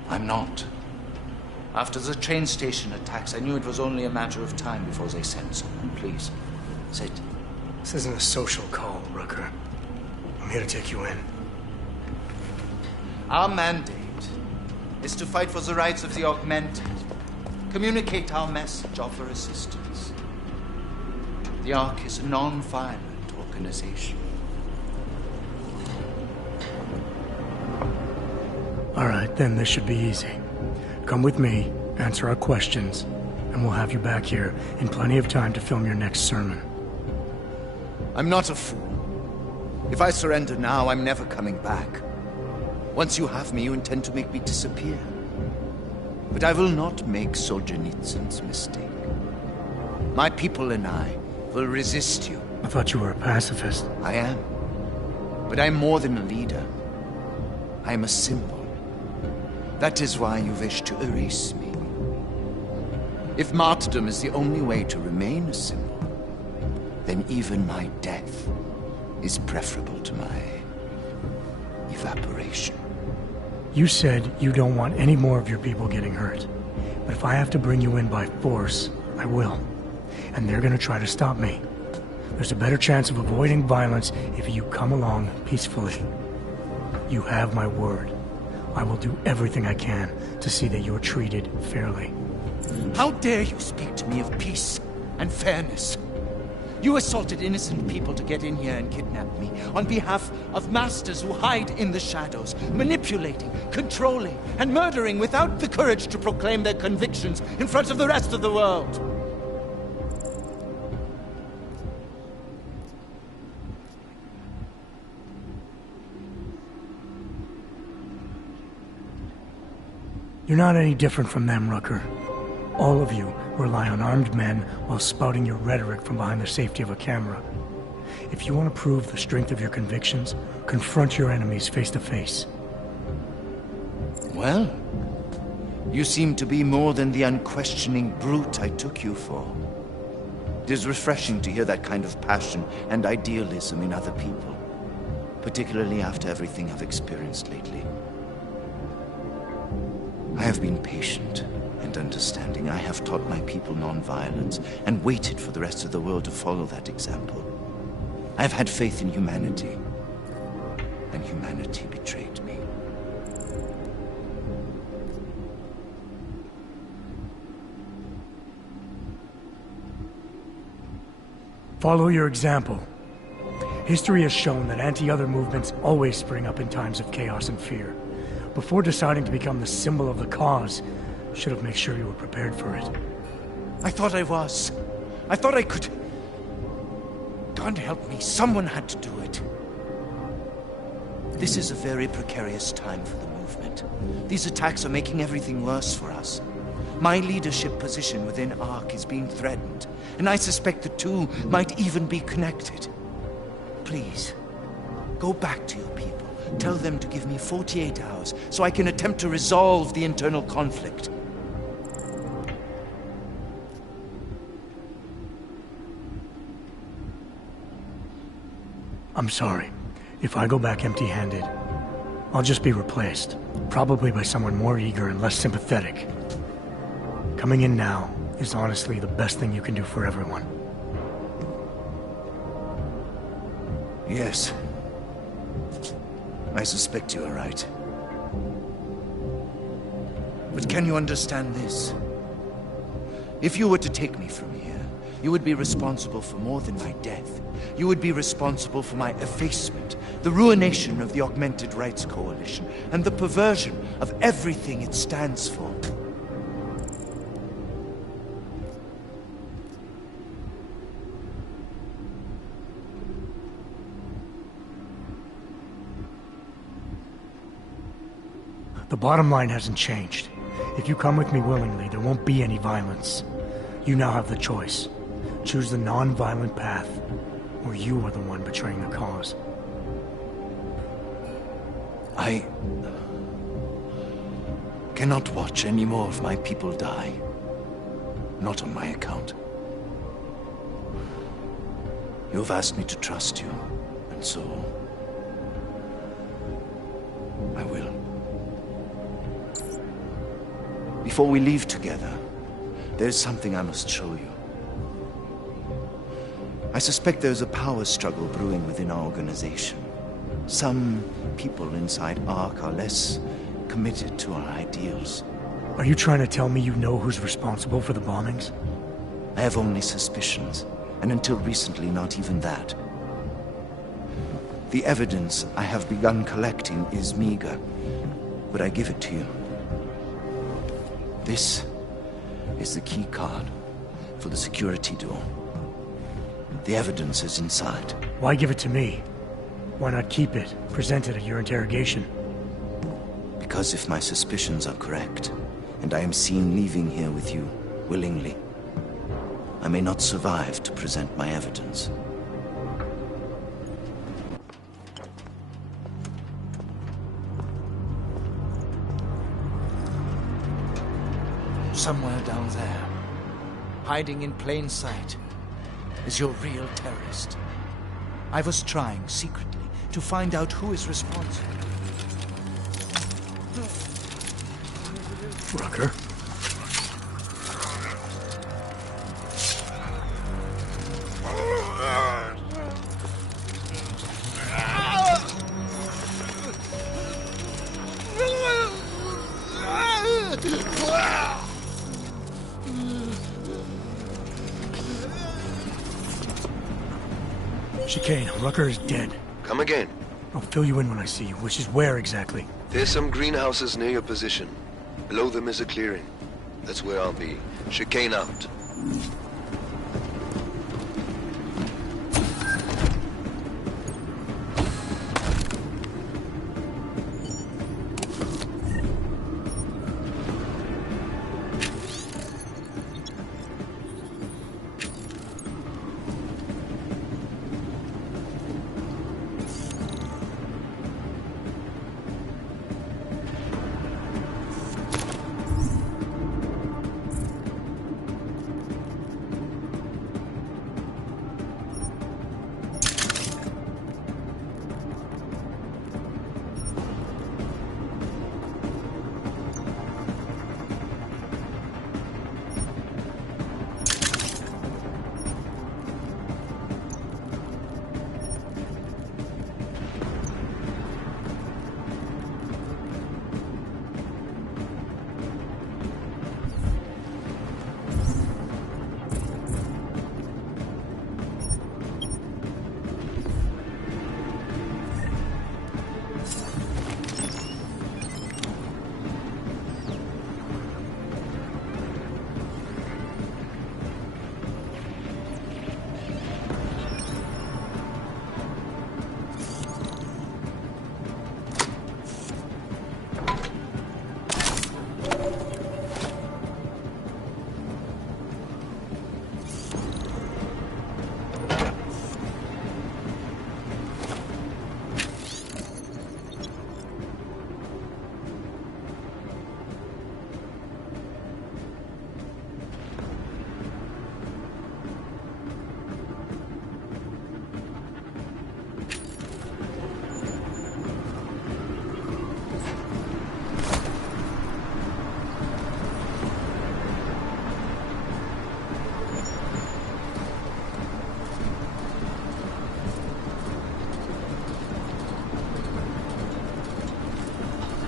I'm not. After the train station attacks, I knew it was only a matter of time before they sent someone. Please, sit. This isn't a social call, Rucker. I'm here to take you in. Our mandate is to fight for the rights of the augmented. Communicate our message, offer assistance. The Ark is a non-violent organization. All right, then this should be easy. Come with me, answer our questions, and we'll have you back here in plenty of time to film your next sermon. I'm not a fool. If I surrender now, I'm never coming back. Once you have me, you intend to make me disappear. But I will not make Solzhenitsyn's mistake. My people and I will resist you. I thought you were a pacifist. I am. But I'm more than a leader. I am a symbol. That is why you wish to erase me. If martyrdom is the only way to remain a symbol, then even my death is preferable to my evaporation. You said you don't want any more of your people getting hurt. But if I have to bring you in by force, I will. And they're gonna try to stop me. There's a better chance of avoiding violence if you come along peacefully. You have my word. I will do everything I can to see that you are treated fairly. How dare you speak to me of peace and fairness? You assaulted innocent people to get in here and kidnap me on behalf of masters who hide in the shadows, manipulating, controlling, and murdering without the courage to proclaim their convictions in front of the rest of the world. You're not any different from them, Rucker. All of you rely on armed men while spouting your rhetoric from behind the safety of a camera. If you want to prove the strength of your convictions, confront your enemies face to face. Well, you seem to be more than the unquestioning brute I took you for. It is refreshing to hear that kind of passion and idealism in other people, particularly after everything I've experienced lately. I have been patient and understanding. I have taught my people non-violence and waited for the rest of the world to follow that example. I have had faith in humanity, and humanity betrayed me. Follow your example. History has shown that anti-other movements always spring up in times of chaos and fear. Before deciding to become the symbol of the cause, should have made sure you were prepared for it. I thought I was. I thought I could can't help me. Someone had to do it. This is a very precarious time for the movement. These attacks are making everything worse for us. My leadership position within ARC is being threatened, and I suspect the two might even be connected. Please, go back to your people. Tell them to give me 48 hours so I can attempt to resolve the internal conflict. I'm sorry. If I go back empty-handed, I'll just be replaced. Probably by someone more eager and less sympathetic. Coming in now is honestly the best thing you can do for everyone. Yes. I suspect you are right. But can you understand this? If you were to take me from here, you would be responsible for more than my death. You would be responsible for my effacement, the ruination of the Augmented Rights Coalition, and the perversion of everything it stands for. The bottom line hasn't changed. If you come with me willingly, there won't be any violence. You now have the choice. Choose the non-violent path, or you are the one betraying the cause. I cannot watch any more of my people die. Not on my account. You have asked me to trust you, and so I will. Before we leave together, there's something I must show you. I suspect there's a power struggle brewing within our organization. Some people inside ARC are less committed to our ideals. Are you trying to tell me you know who's responsible for the bombings? I have only suspicions, and until recently not even that. The evidence I have begun collecting is meager, but I give it to you. This is the key card for the security door. The evidence is inside. Why give it to me? Why not keep it, present it at your interrogation? Because if my suspicions are correct, and I am seen leaving here with you, willingly, I may not survive to present my evidence. Somewhere down there, hiding in plain sight, is your real terrorist. I was trying secretly to find out who is responsible. Rucker? Chicane, Rucker is dead. Come again. I'll fill you in when I see you, which is where exactly? There's some greenhouses near your position. Below them is a clearing. That's where I'll be. Chicane out.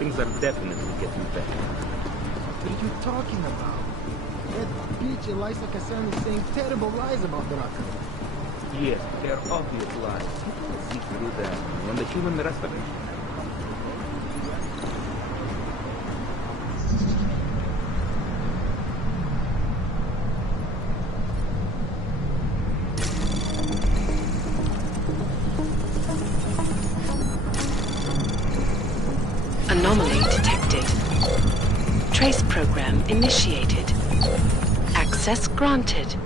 Things are definitely getting better. What are you talking about? That bitch Elisa Kassan is saying terrible lies about Draco. Yes, they're obvious lies. You can't see through them when the human restoration. Anomaly detected. Trace program initiated. Access granted.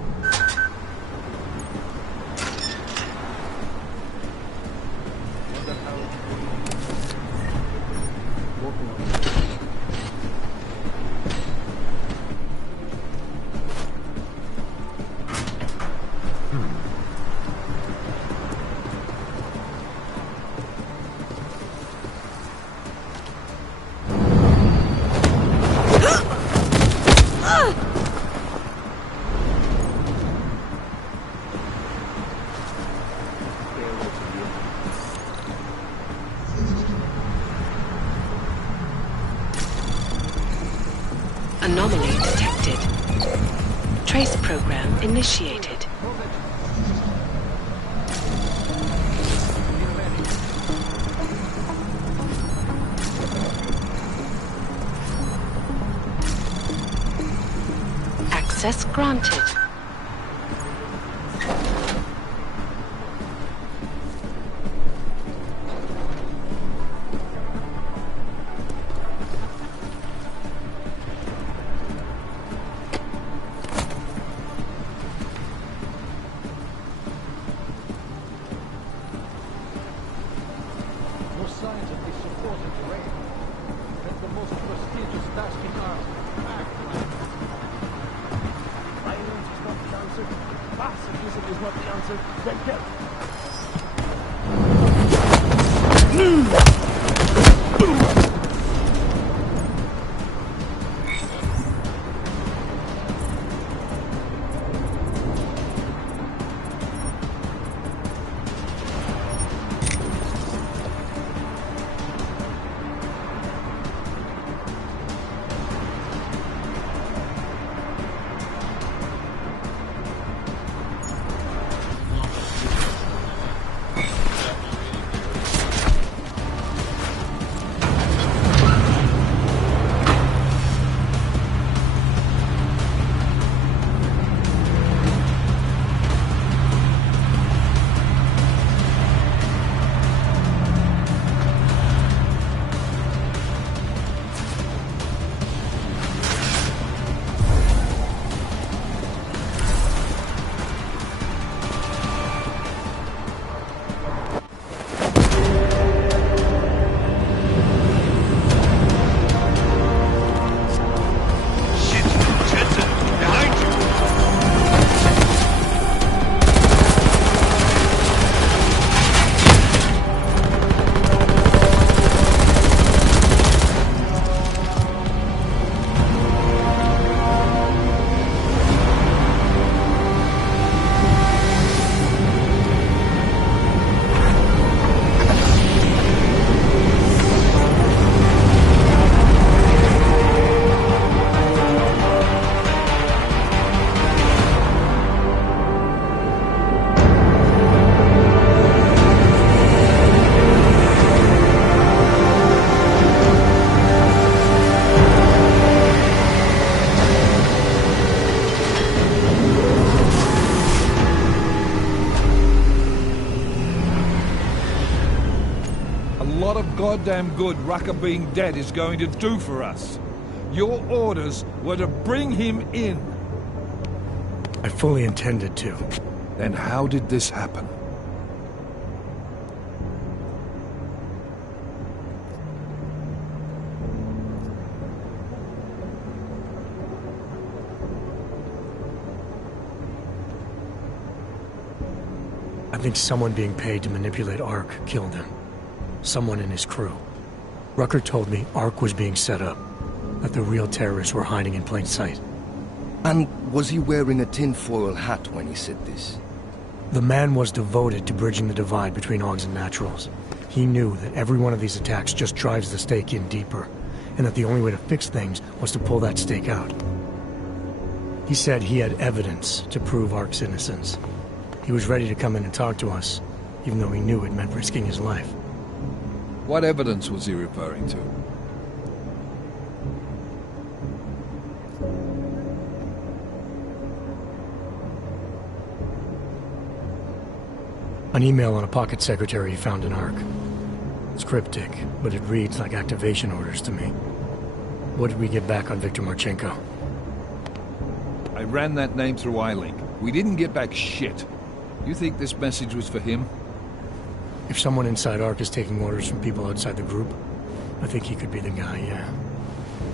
Anomaly detected. Trace program initiated. Access granted. No signs of this supposed raid. That's the most prestigious task in Earth. Violence is not the answer. Pacifism is not the answer. Then tell Goddamn good Rucker being dead is going to do for us. Your orders were to bring him in. I fully intended to. Then how did this happen? I think someone being paid to manipulate Ark killed him. Someone in his crew. Rucker told me Ark was being set up, that the real terrorists were hiding in plain sight. And was he wearing a tinfoil hat when he said this? The man was devoted to bridging the divide between Augs and Naturals. He knew that every one of these attacks just drives the stake in deeper, and that the only way to fix things was to pull that stake out. He said he had evidence to prove Ark's innocence. He was ready to come in and talk to us, even though he knew it meant risking his life. What evidence was he referring to? An email on a pocket secretary he found in Ark. It's cryptic, but it reads like activation orders to me. What did we get back on Viktor Marchenko? I ran that name through iLink. We didn't get back shit. You think this message was for him? If someone inside Ark is taking orders from people outside the group, I think he could be the guy, yeah.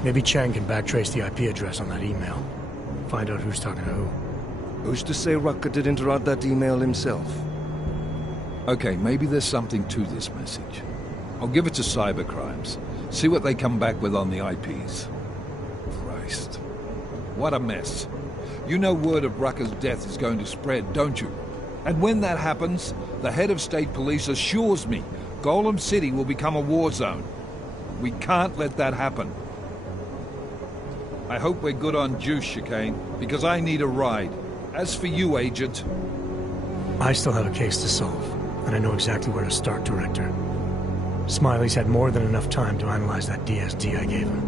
Maybe Chang can backtrace the IP address on that email. Find out who's talking to who. Who's to say Rucker didn't write that email himself? Okay, maybe there's something to this message. I'll give it to Cybercrimes. See what they come back with on the IPs. Christ. What a mess. You know word of Rucker's death is going to spread, don't you? And when that happens, the head of state police assures me Golem City will become a war zone. We can't let that happen. I hope we're good on juice, Chicane, because I need a ride. As for you, Agent... I still have a case to solve, and I know exactly where to start, Director. Smiley's had more than enough time to analyze that DSD I gave him.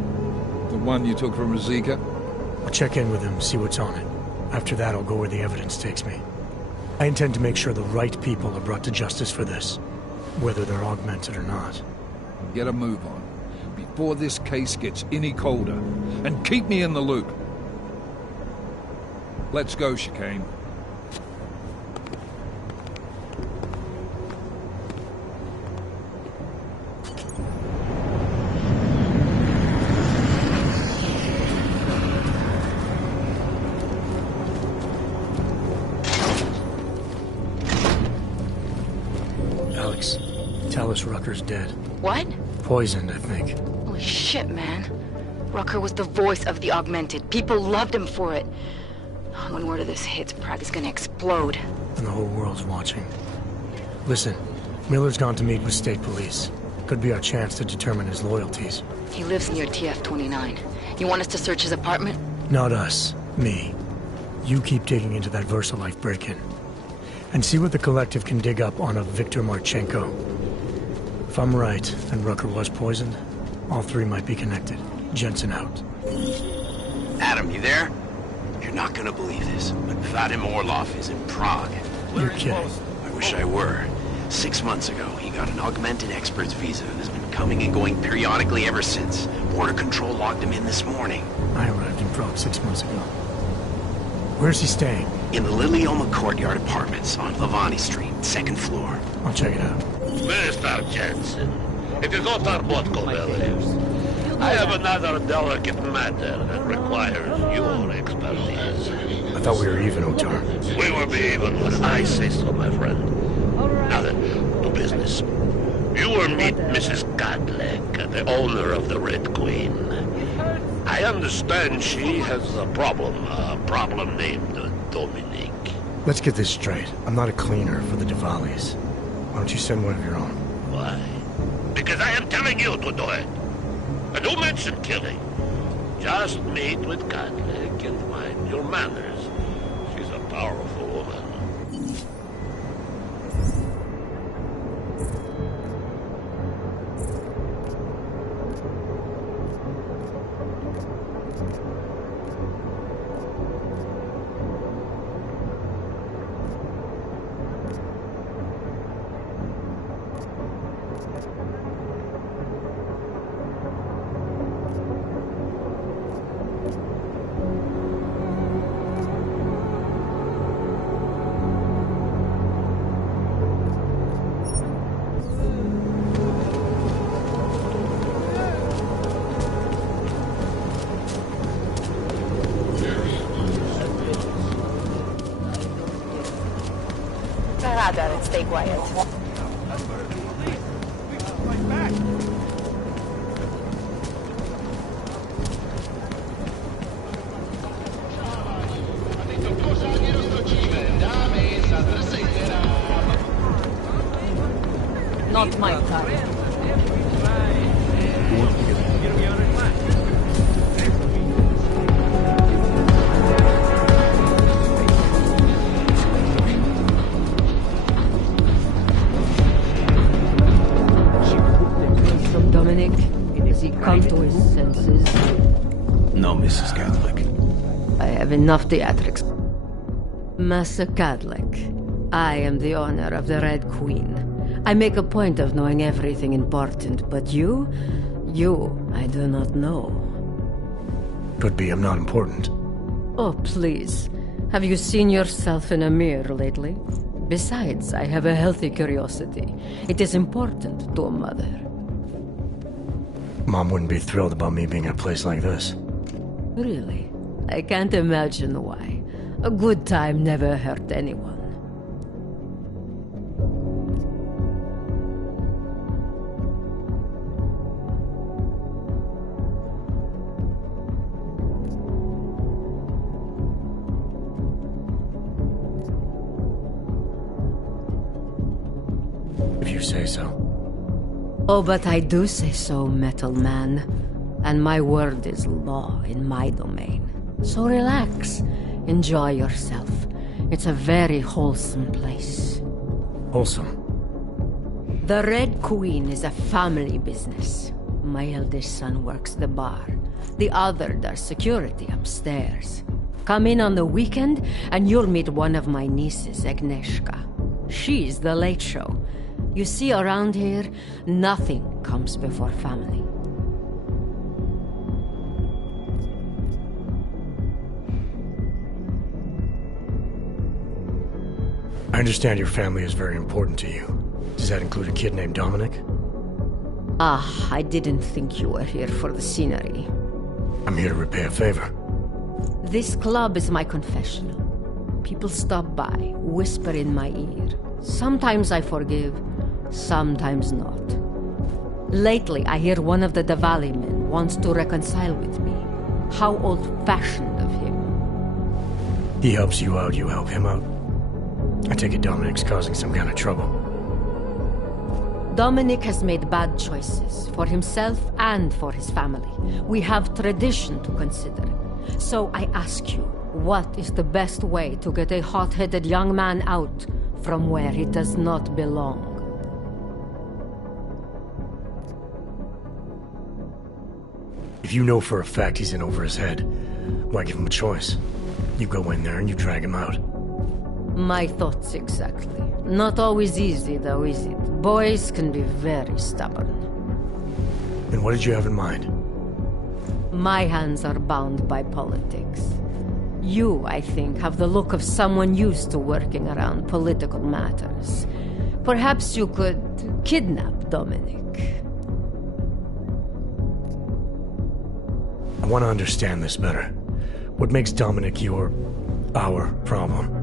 The one you took from Ruzicka? I'll check in with him, see what's on it. After that, I'll go where the evidence takes me. I intend to make sure the right people are brought to justice for this, whether they're augmented or not. Get a move on, before this case gets any colder, and keep me in the loop. Let's go, Chicane. Alex, tell us Rucker's dead. What? Poisoned, I think. Holy shit, man. Rucker was the voice of the Augmented. People loved him for it. When word of this hits, Prague is gonna explode. And the whole world's watching. Listen, Miller's gone to meet with state police. Could be our chance to determine his loyalties. He lives near TF-29. You want us to search his apartment? Not us. Me. You keep digging into that VersaLife break-in. And see what the Collective can dig up on a Viktor Marchenko. If I'm right, and Rucker was poisoned, all three might be connected. Jensen out. Adam, you there? You're not gonna believe this, but Vadim Orlov is in Prague. You're kidding. I wish I were. 6 months ago, he got an augmented expert's visa and has been coming and going periodically ever since. Border Control logged him in this morning. I arrived in Prague 6 months ago. Where's he staying? In the Lilioma Courtyard Apartments on Lavani Street, 2nd floor. I'll check it out. Mr. Jensen, it is not our Motko bellies. I have another delicate matter that requires your expertise. I thought we were even, Otar. We will be even when I say so, my friend. Now then, to business. You will meet Mrs. Godleg, the owner of the Red Queen. I understand she has a problem named Dominic. Let's get this straight. I'm not a cleaner for the Diwalis. Why don't you send one of your own? Why? Because I am telling you to do it. And don't mention killing. Just meet with Godleg and mind your manners. She's a powerful woman. Radar and stay quiet. Not my From Dominic, has he come to his senses? No, Mrs. Catholic. I have enough theatrics. Master Catholic, I am the owner of the Red Queen. I make a point of knowing everything important, but you, I do not know. Could be I'm not important. Oh, please. Have you seen yourself in a mirror lately? Besides, I have a healthy curiosity. It is important to a mother. Mom wouldn't be thrilled about me being in a place like this. Really? I can't imagine why. A good time never hurt anyone. If you say so. Oh, but I do say so, Metal Man. And my word is law in my domain. So relax. Enjoy yourself. It's a very wholesome place. Wholesome? The Red Queen is a family business. My eldest son works the bar. The other does security upstairs. Come in on the weekend, and you'll meet one of my nieces, Agnieszka. She's the late show. You see, around here, nothing comes before family. I understand your family is very important to you. Does that include a kid named Dominic? Ah, I didn't think you were here for the scenery. I'm here to repay a favor. This club is my confessional. People stop by, whisper in my ear. Sometimes I forgive, sometimes not. Lately, I hear one of the Diwali men wants to reconcile with me. How old-fashioned of him. He helps you out, you help him out. I take it Dominic's causing some kind of trouble. Dominic has made bad choices, for himself and for his family. We have tradition to consider. So I ask you, what is the best way to get a hot-headed young man out from where he does not belong? If you know for a fact he's in over his head, why give him a choice? You go in there and you drag him out. My thoughts exactly. Not always easy, though, is it? Boys can be very stubborn. And what did you have in mind? My hands are bound by politics. You, I think, have the look of someone used to working around political matters. Perhaps you could kidnap Dominic. I want to understand this better. What makes Dominic our problem?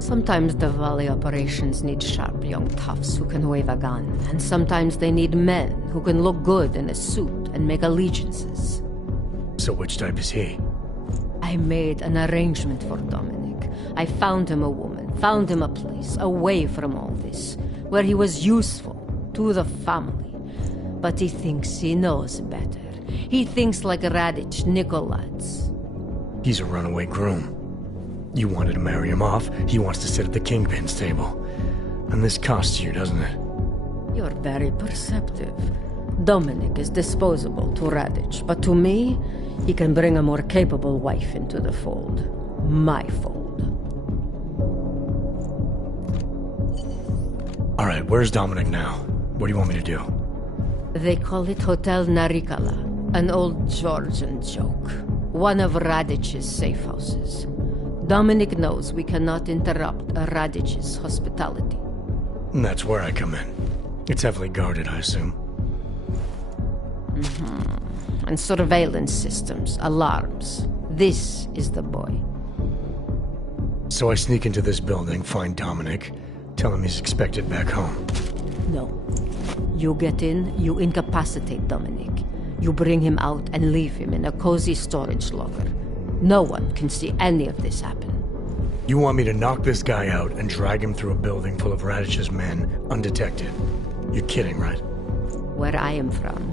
Sometimes the Valley operations need sharp young toughs who can wave a gun, and sometimes they need men who can look good in a suit and make allegiances. So which type is he? I made an arrangement for Dominic. I found him a woman, found him a place, away from all this, where he was useful to the family. But he thinks he knows better. He thinks like Radich Nikolads. He's a runaway groom. You wanted to marry him off, he wants to sit at the Kingpin's table. And this costs you, doesn't it? You're very perceptive. Dominic is disposable to Radich, but to me, he can bring a more capable wife into the fold. My fold. Alright, where's Dominic now? What do you want me to do? They call it Hotel Narikala, an old Georgian joke. One of Radich's safe houses. Dominic knows we cannot interrupt Radich's hospitality. And that's where I come in. It's heavily guarded, I assume. And surveillance systems, alarms. This is the boy. So I sneak into this building, find Dominic, tell him he's expected back home. No. You get in, you incapacitate Dominic. You bring him out and leave him in a cozy storage locker. No one can see any of this happen. You want me to knock this guy out and drag him through a building full of Radich's men, undetected? You're kidding, right? Where I am from,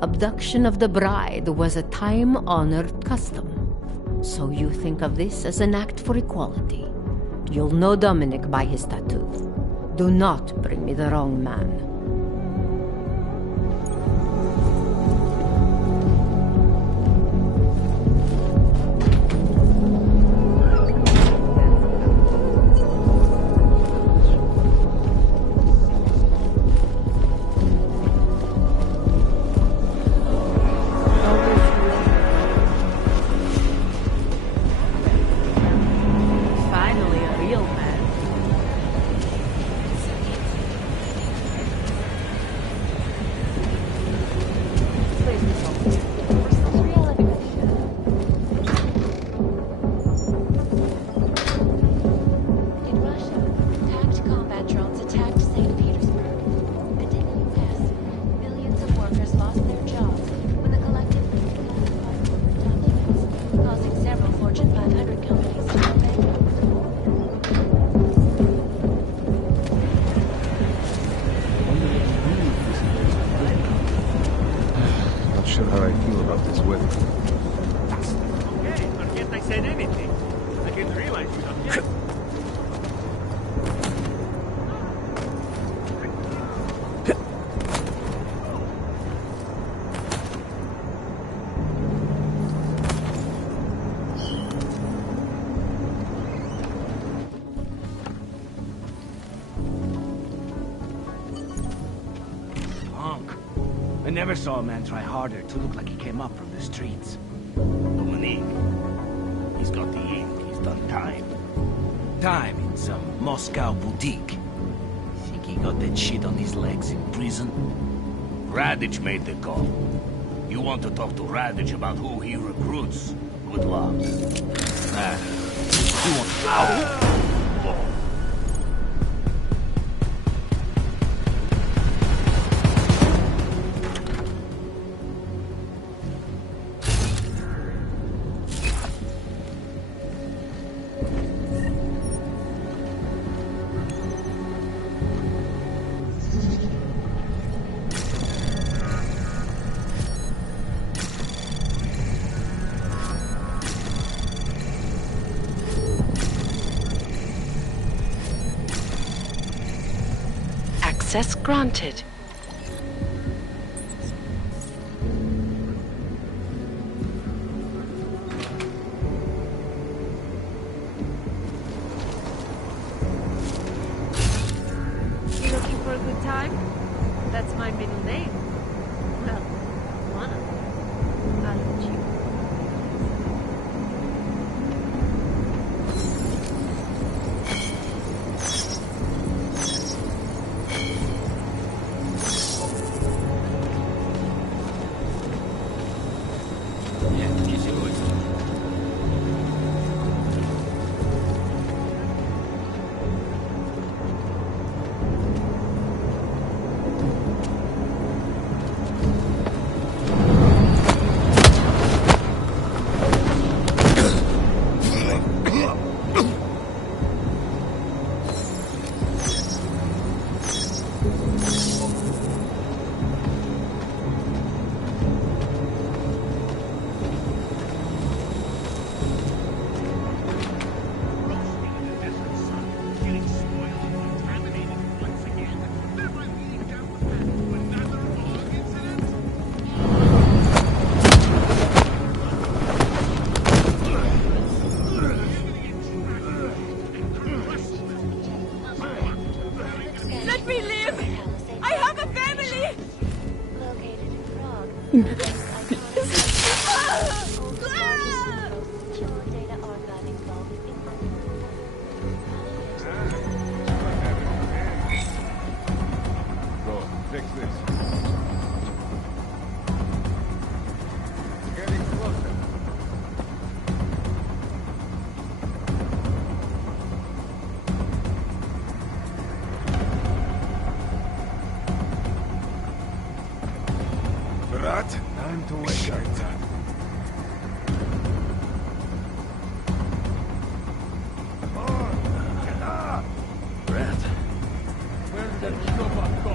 abduction of the bride was a time-honored custom. So you think of this as an act for equality. You'll know Dominic by his tattoo. Do not bring me the wrong man. Finally, a real man. In Russia, attacked combat drones attacked St. Petersburg. And in the US, millions of workers lost their jobs when the collective classified corporate documents, causing several Fortune 500 companies to go bankrupt. Not sure how I feel about this weather. Okay, forget I said anything. I didn't realize you don't get it. Punk. I never saw a man try harder to look like he came up from the streets. Dominique. He's got the ink. He's done time. Time in some Moscow boutique. Think he got that shit on his legs in prison? Radich made the call. You want to talk to Radich about who he recruits? Good luck. You want power? Access granted. You looking for a good time? That's my middle name. Well, one of them. I'll let you. Let me live! I have a family! Located in Prague. Secure data archiving vault in Go, fix this. Getting closer. Brat, time to wake up. Come on, get up! Brat. Where did that Shtopar go?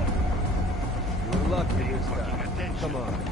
You're lucky this time. Come on.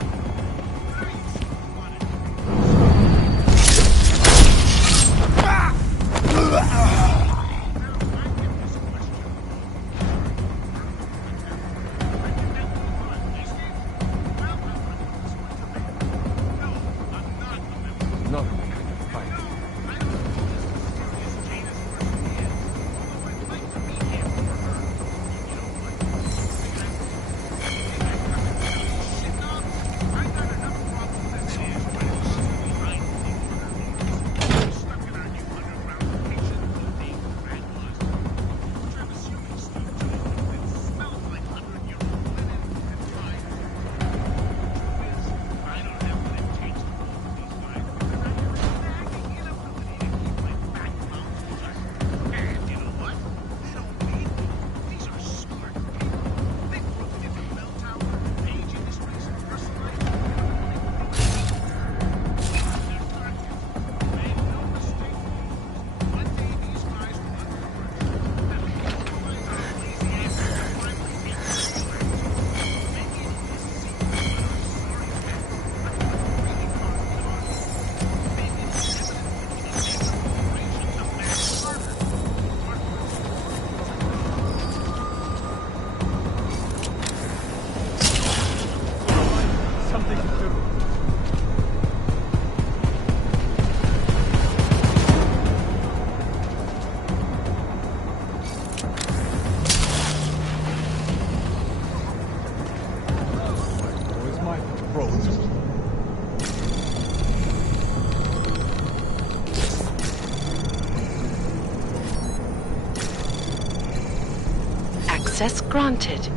Access granted.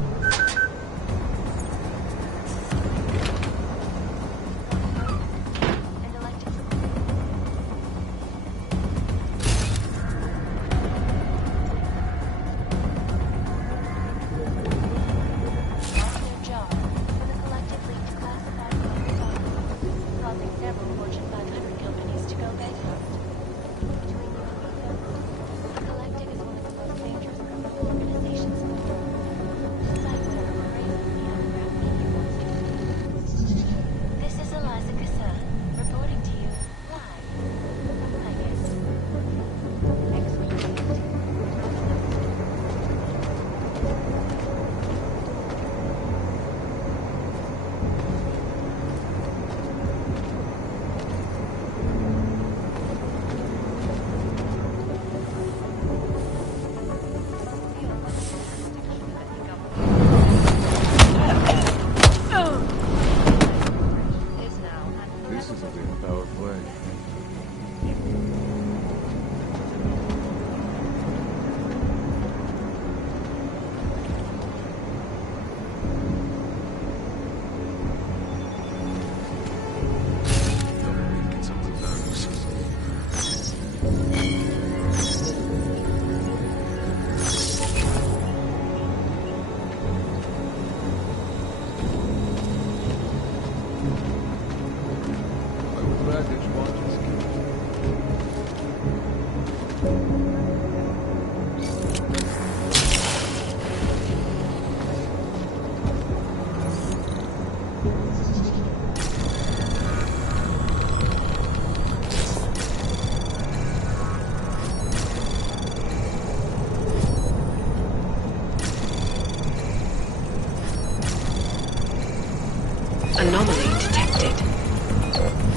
Anomaly detected.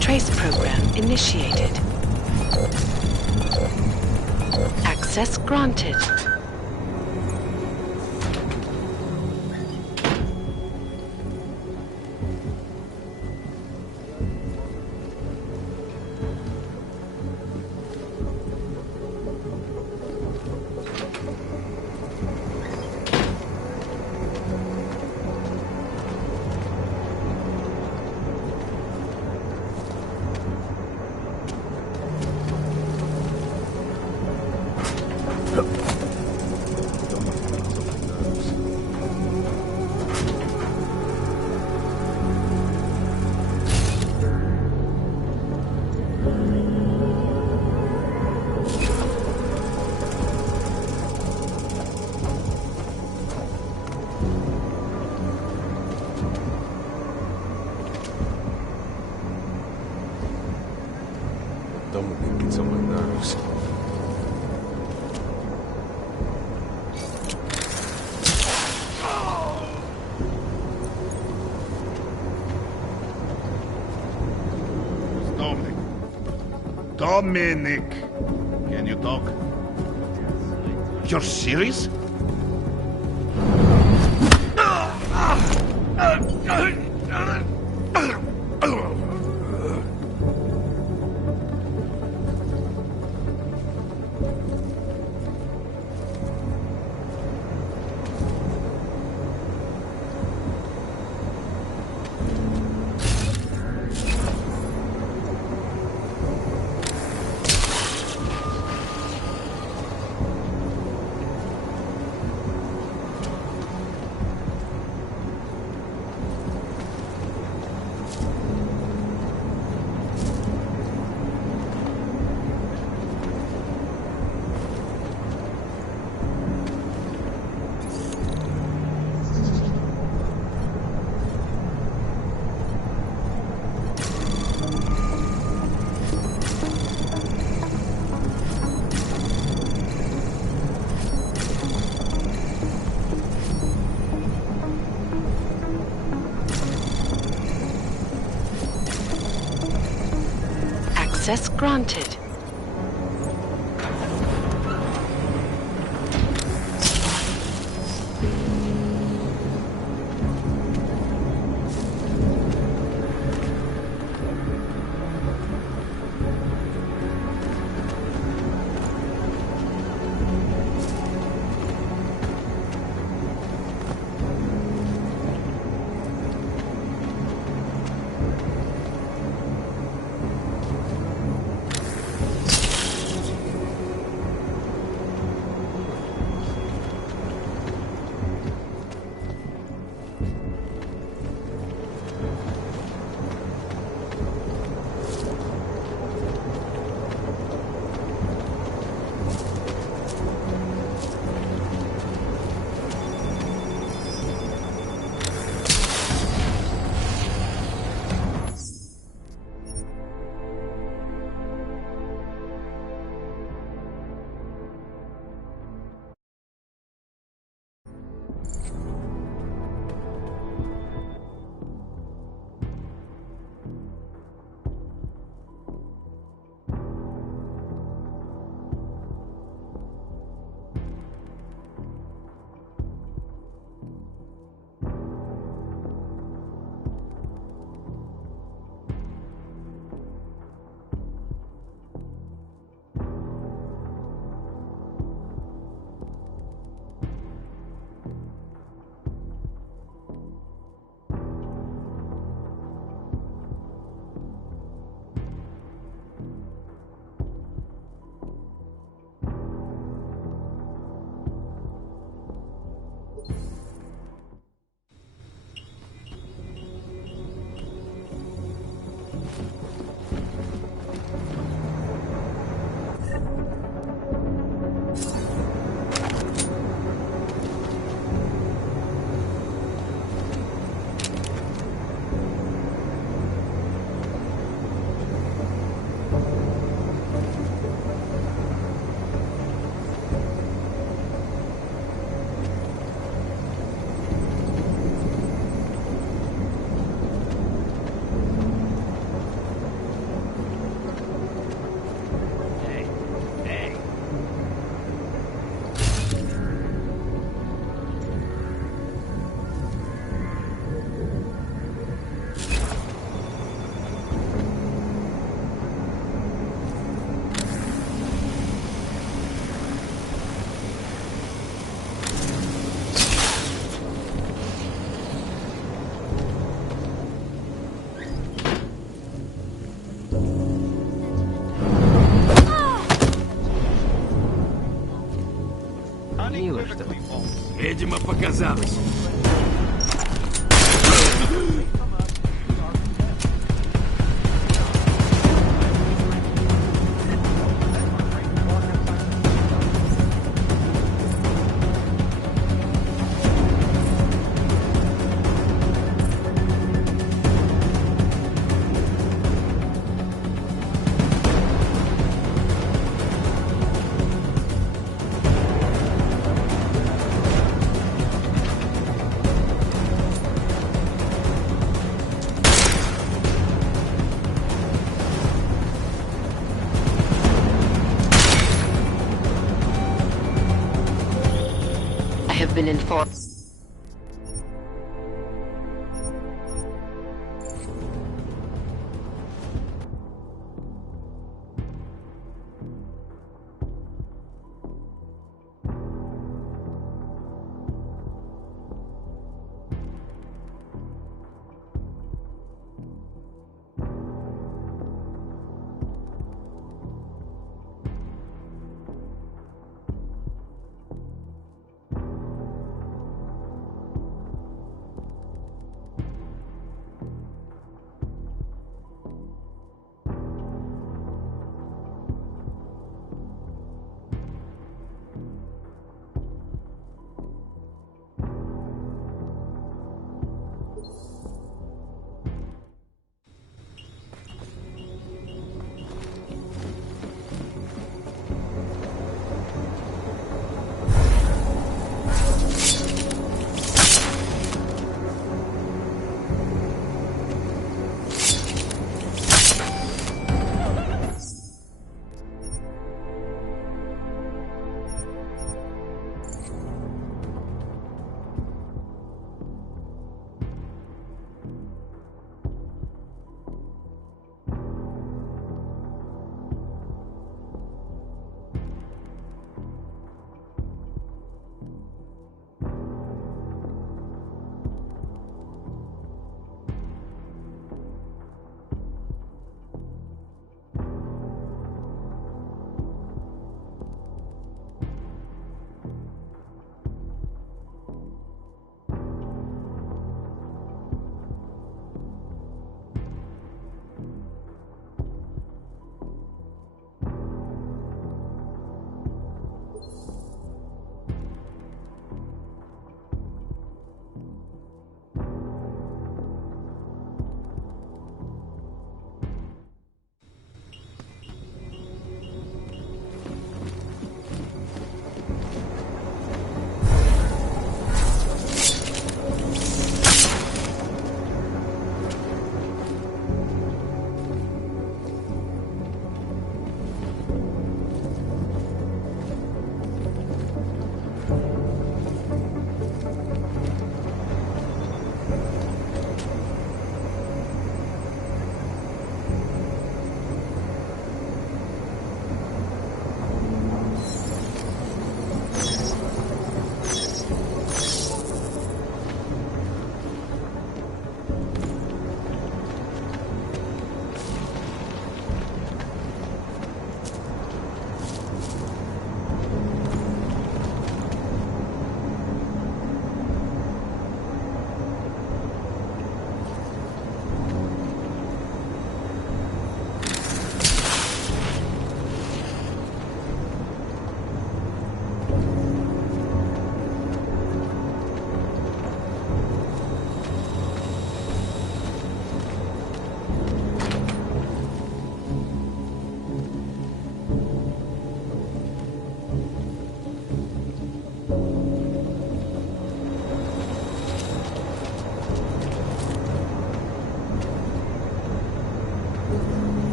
Trace program initiated. Access granted. Dominic gets on my nerves. Dominic! Can you talk? You're serious? Access granted. Видимо, показалось. for.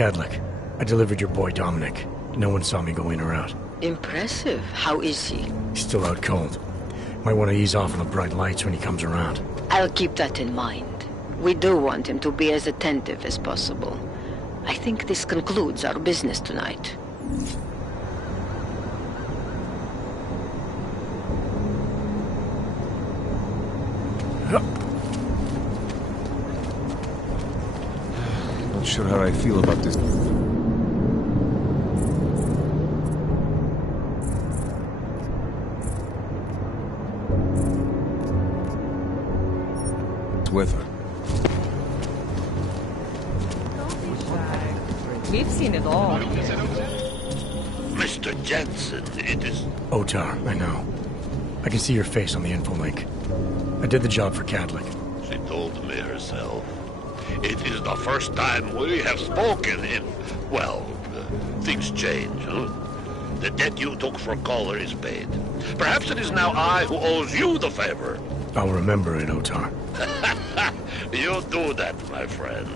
Cadlick. I delivered your boy Dominic. No one saw me go in or out. Impressive. How is he? He's still out cold. Might want to ease off on the bright lights when he comes around. I'll keep that in mind. We do want him to be as attentive as possible. I think this concludes our business tonight. Not sure how I feel about this. With her. We've seen it all. Mr. Jensen, it is... Otar, I know. I can see your face on the info link. I did the job for Cadlick. She told me herself. It is the first time we have spoken in... Well, things change, huh? The debt you took for Caller is paid. Perhaps it is now I who owes you the favor. I'll remember it, Otar. You do that, my friend.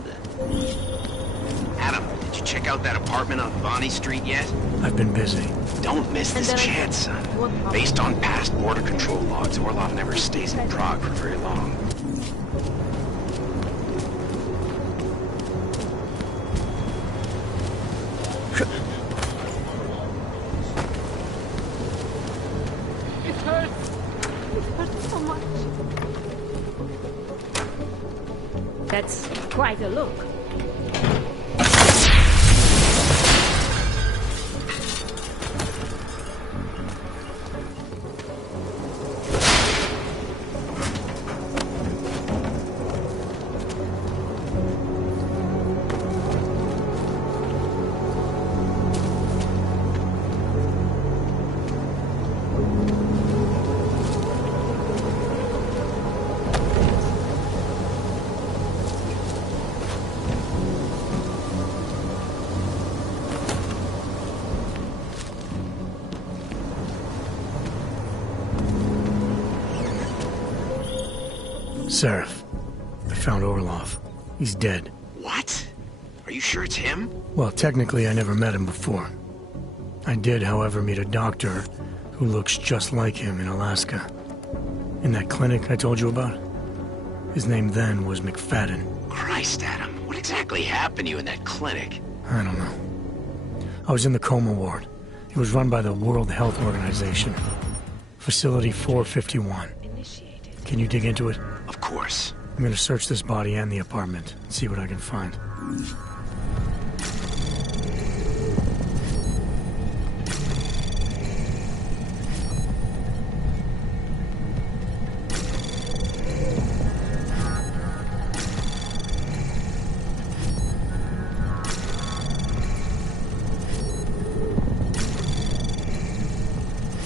Adam, did you check out that apartment on Bonnie Street yet? I've been busy. Don't miss this chance, son. Based on past border control logs, Orlov never stays in Prague for very long. It hurts. It hurts so much. That's quite a look. Seraph, I found Orlov. He's dead. What? Are you sure it's him? Well, technically I never met him before. I did, however, meet a doctor who looks just like him in Alaska. In that clinic I told you about. His name then was McFadden. Christ, Adam, what exactly happened to you in that clinic? I don't know. I was in the coma ward. It was run by the World Health Organization. Facility 451. Can you dig into it? Of course. I'm gonna search this body and the apartment and see what I can find.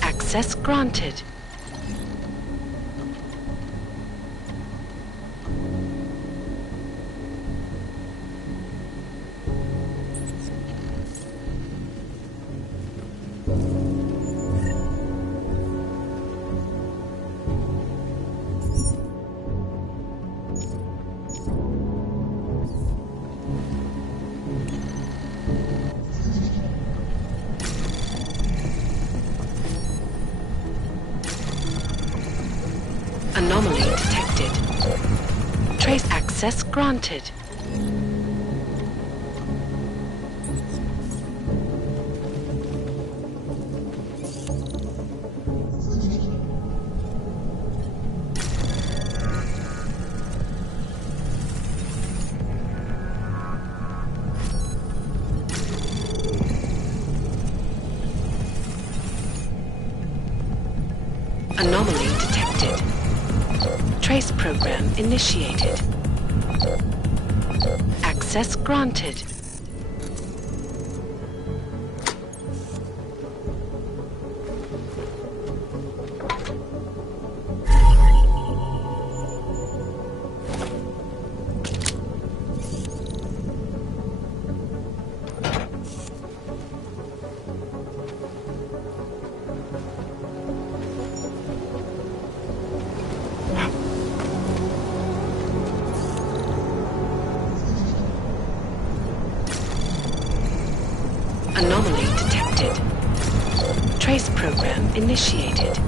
Access granted. Anomaly detected. Trace access granted. Anomaly detected. Trace program initiated. Access granted. detected. Trace program initiated.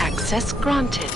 Access granted.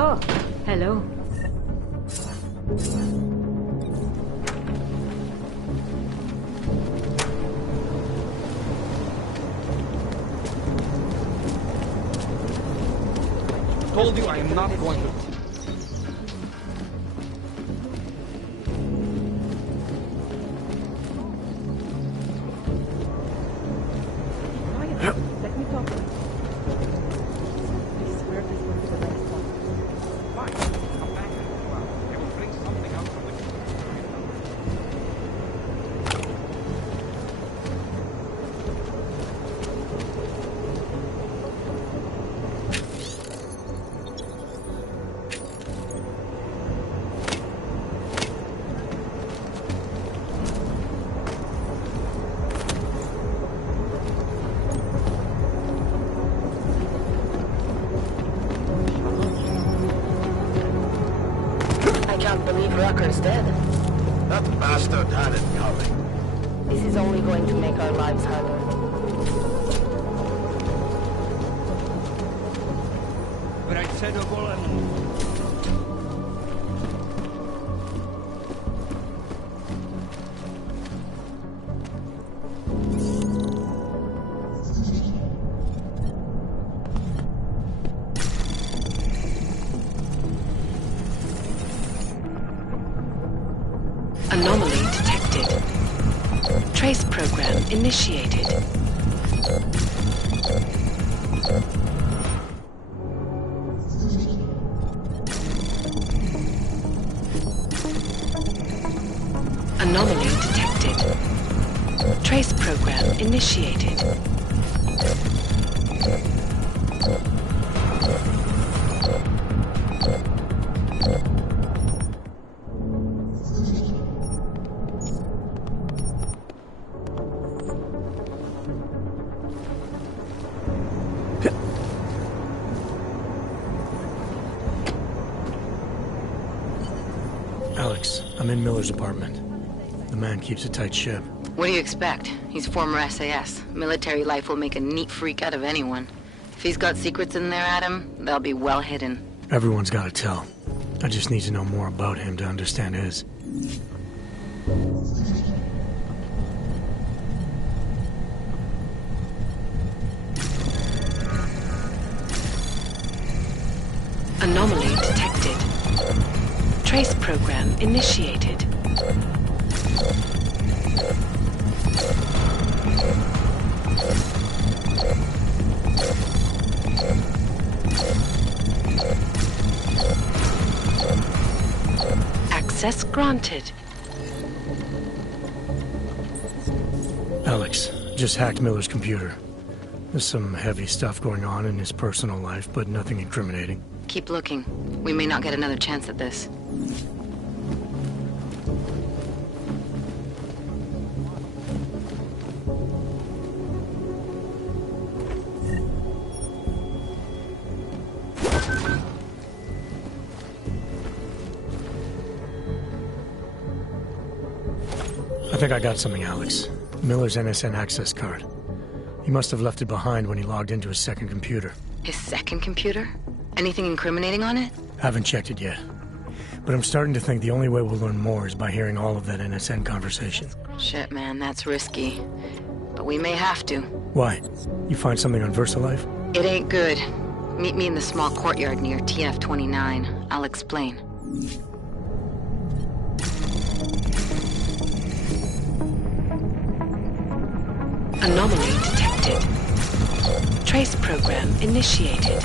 Oh, hello. Told you I am not going to. Let me talk. I swear this will be the last one. Fine. Come back at 12. I will bring something out from the I can't believe Rucker's dead. That bastard had it coming. This is only going to make our lives harder. Anomaly detected. Trace program initiated. Anomaly detected. Trace program initiated. Alex, I'm in Miller's apartment. The man keeps a tight ship. What do you expect? He's former SAS. Military life will make a neat freak out of anyone. If he's got secrets in there, Adam, they'll be well hidden. Everyone's got to tell. I just need to know more about him to understand his. Anomaly detected. Trace program initiated. Access granted. Alex, just hacked Miller's computer. There's some heavy stuff going on in his personal life, but nothing incriminating. Keep looking. We may not get another chance at this. I think I got something, Alex. Miller's NSN access card. He must have left it behind when he logged into his second computer. His second computer? Anything incriminating on it? Haven't checked it yet. But I'm starting to think the only way we'll learn more is by hearing all of that NSN conversation. Shit, man, that's risky. But we may have to. Why? You find something on VersaLife? It ain't good. Meet me in the small courtyard near TF-29. I'll explain. Anomaly detected. Trace program initiated.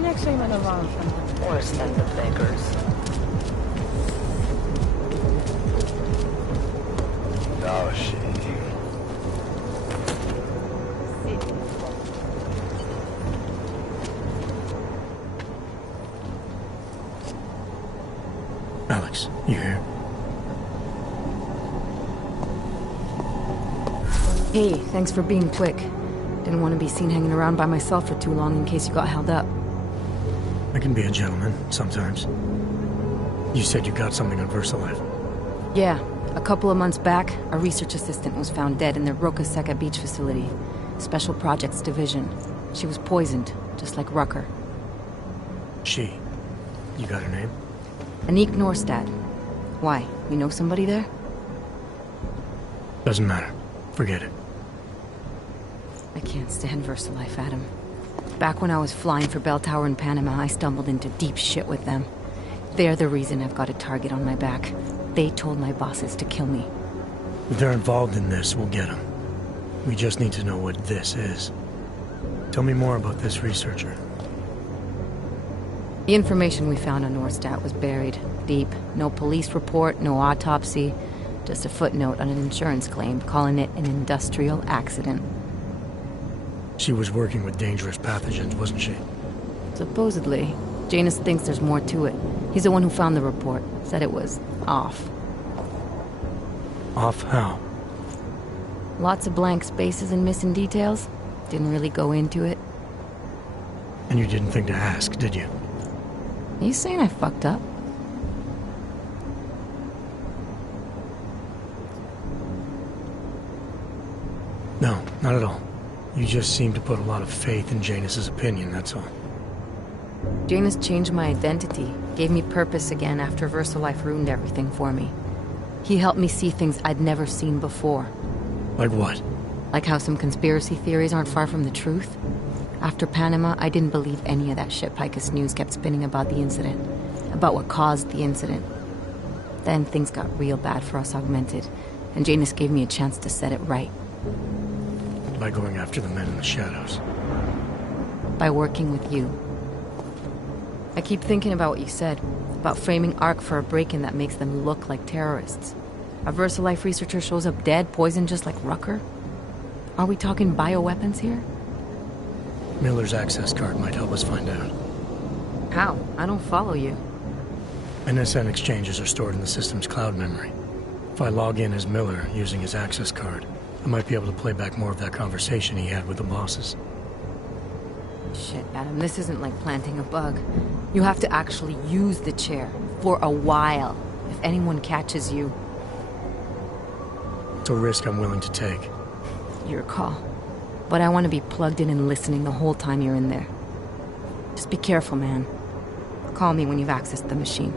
Next time around from worse than the beggars. Oh, shit. Alex, you here? Hey, thanks for being quick. Didn't want to be seen hanging around by myself for too long in case you got held up. I can be a gentleman, sometimes. You said you got something on VersaLife. Yeah, a couple of months back, a research assistant was found dead in the Roka Seca beach facility. Special Projects Division. She was poisoned, just like Rucker. She. You got her name? Anique Norstad. Why? You know somebody there? Doesn't matter. Forget it. I can't stand VersaLife, Adam. Back when I was flying for Bell Tower in Panama, I stumbled into deep shit with them. They're the reason I've got a target on my back. They told my bosses to kill me. If they're involved in this, we'll get them. We just need to know what this is. Tell me more about this researcher. The information we found on Norstad was buried deep. No police report, no autopsy. Just a footnote on an insurance claim calling it an industrial accident. She was working with dangerous pathogens, wasn't she? Supposedly. Janus thinks there's more to it. He's the one who found the report. Said it was off. Off how? Lots of blank spaces and missing details. Didn't really go into it. And you didn't think to ask, did you? Are you saying I fucked up? No, not at all. You just seem to put a lot of faith in Janus's opinion, that's all. Janus changed my identity, gave me purpose again after VersaLife ruined everything for me. He helped me see things I'd never seen before. Like what? Like how some conspiracy theories aren't far from the truth. After Panama, I didn't believe any of that shit Picus News kept spinning about the incident. About what caused the incident. Then things got real bad for us Augmented, and Janus gave me a chance to set it right. By going after the men in the shadows. By working with you. I keep thinking about what you said, about framing ARC for a break-in that makes them look like terrorists. A VersaLife researcher shows up dead, poisoned just like Rucker? Are we talking bioweapons here? Miller's access card might help us find out. How? I don't follow you. NSN exchanges are stored in the system's cloud memory. If I log in as Miller using his access card, I might be able to play back more of that conversation he had with the bosses. Shit, Adam, this isn't like planting a bug. You have to actually use the chair. For a while. If anyone catches you. It's a risk I'm willing to take. Your call. But I want to be plugged in and listening the whole time you're in there. Just be careful, man. Call me when you've accessed the machine.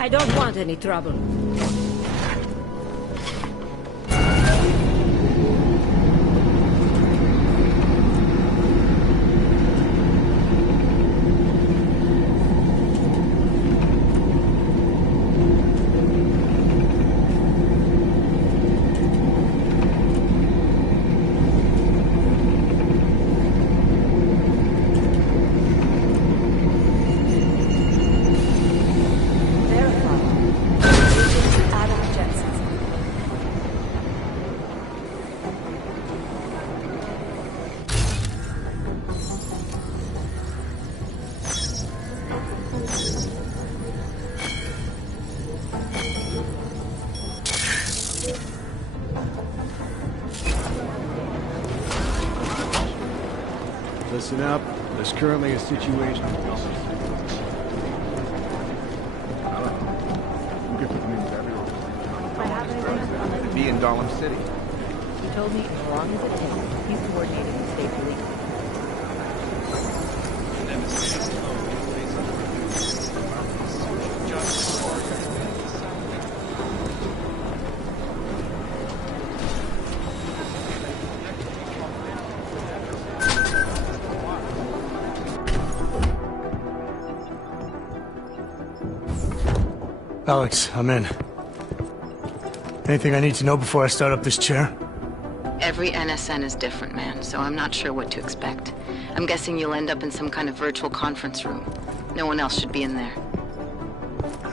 I don't want any trouble. Listen up. There's currently a situation. Be in Dahlem City. He told me as long as it takes, he's coordinating the state police. Alex, I'm in. Anything I need to know before I start up this chair? Every NSN is different, man, so I'm not sure what to expect. I'm guessing you'll end up in some kind of virtual conference room. No one else should be in there.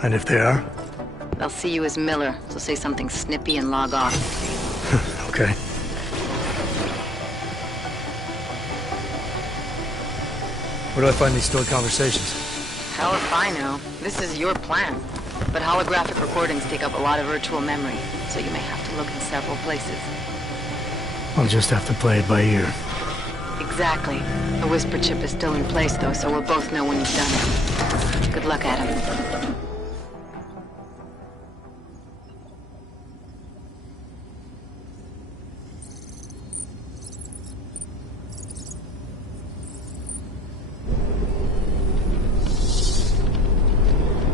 And if they are? They'll see you as Miller, so say something snippy and log off. Okay. Where do I find these stored conversations? Hell if I know. This is your plan. But holographic recordings take up a lot of virtual memory, so you may have to look in several places. I'll just have to play it by ear. Exactly. The whisper chip is still in place, though, so we'll both know when you've done it. Good luck, Adam.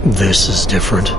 This is different.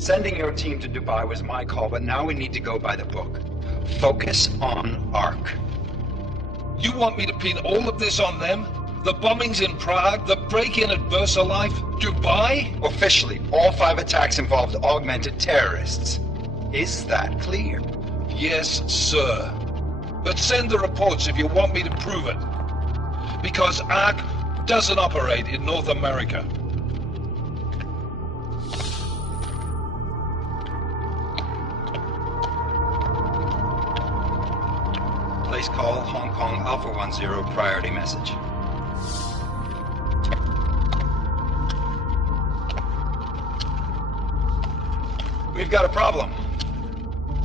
Sending your team to Dubai was my call, but now we need to go by the book. Focus on ARC. You want me to pin all of this on them? The bombings in Prague, the break-in at VersaLife, Dubai? Officially, all 5 attacks involved augmented terrorists. Is that clear? Yes, sir. But send the reports if you want me to prove it. Because ARC doesn't operate in North America. Alpha 10 priority message. We've got a problem.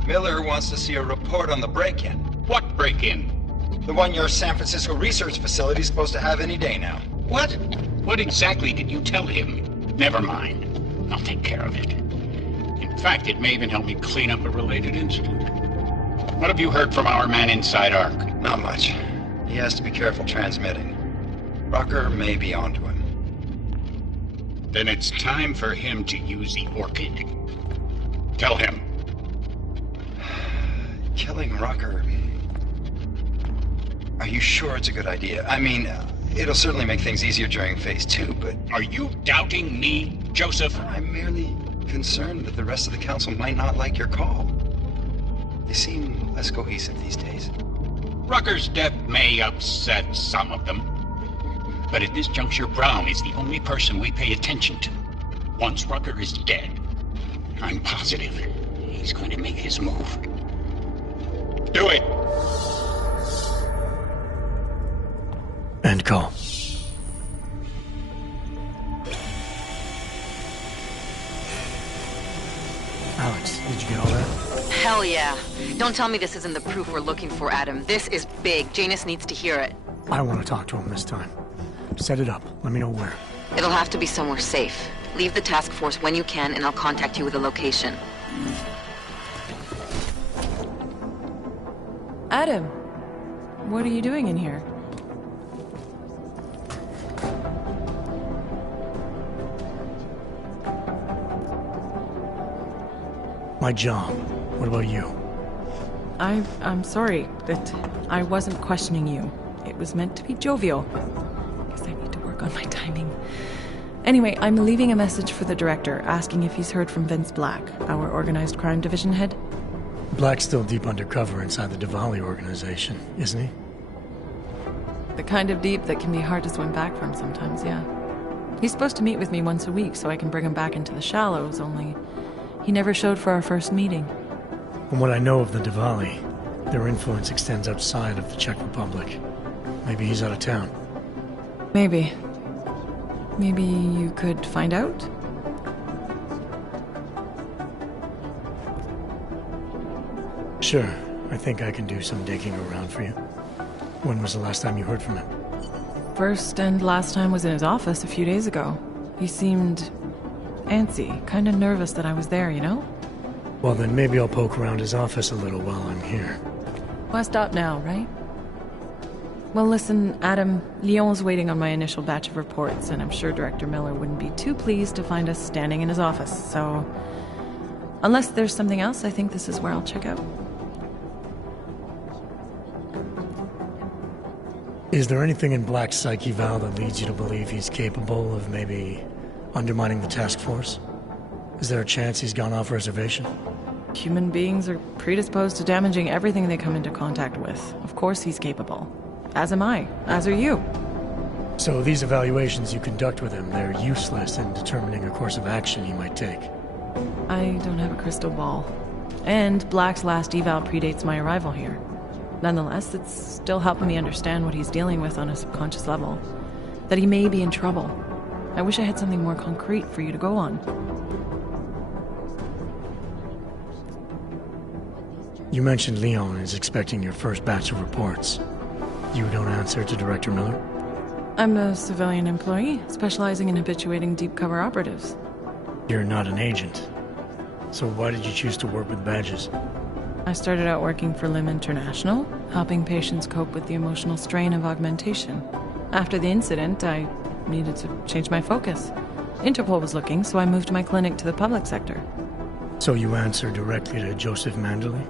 Miller wants to see a report on the break-in. What break-in? The one your San Francisco research facility is supposed to have any day now. What? What exactly did you tell him? Never mind. I'll take care of it. In fact, it may even help me clean up a related incident. What have you heard from our man inside ARC? Not much. He has to be careful transmitting. Rucker may be onto him. Then it's time for him to use the Orchid. Tell him. Killing Rucker... Are you sure it's a good idea? I mean, it'll certainly make things easier during Phase 2, but... Are you doubting me, Joseph? I'm merely concerned that the rest of the Council might not like your call. They seem less cohesive these days. Rucker's death may upset some of them. But at this juncture, Brown is the only person we pay attention to. Once Rucker is dead, I'm positive he's going to make his move. Do it! End call. Alex, did you get all that? Hell yeah. Don't tell me this isn't the proof we're looking for, Adam. This is big. Janus needs to hear it. I want to talk to him this time. Set it up. Let me know where. It'll have to be somewhere safe. Leave the task force when you can, and I'll contact you with a location. Adam, what are you doing in here? My job. What about you? I'm sorry that I wasn't questioning you. It was meant to be jovial. Guess I need to work on my timing. Anyway, I'm leaving a message for the director, asking if he's heard from Vince Black, our organized crime division head. Black's still deep undercover inside the Diwali organization, isn't he? The kind of deep that can be hard to swim back from sometimes, yeah. He's supposed to meet with me once a week so I can bring him back into the shallows, only he never showed for our first meeting. From what I know of the Diwali, their influence extends outside of the Czech Republic. Maybe he's out of town. Maybe. Maybe you could find out? Sure. I think I can do some digging around for you. When was the last time you heard from him? First and last time was in his office a few days ago. He seemed antsy, kind of nervous that I was there, you know? Well, then maybe I'll poke around his office a little while I'm here. Well, stop now, right? Well, listen, Adam, Lyon's waiting on my initial batch of reports, and I'm sure Director Miller wouldn't be too pleased to find us standing in his office, so... Unless there's something else, I think this is where I'll check out. Is there anything in Black's psyche, Val, that leads you to believe he's capable of maybe undermining the task force? Is there a chance he's gone off reservation? Human beings are predisposed to damaging everything they come into contact with. Of course he's capable. As am I. As are you. So these evaluations you conduct with him, they're useless in determining a course of action he might take? I don't have a crystal ball. And Black's last eval predates my arrival here. Nonetheless, it's still helping me understand what he's dealing with on a subconscious level. That he may be in trouble. I wish I had something more concrete for you to go on. You mentioned Leon is expecting your first batch of reports. You don't answer to Director Miller? I'm a civilian employee, specializing in habituating deep cover operatives. You're not an agent. So why did you choose to work with badges? I started out working for LIM International, helping patients cope with the emotional strain of augmentation. After the incident, I needed to change my focus. Interpol was looking, so I moved my clinic to the public sector. So you answer directly to Joseph Manderley?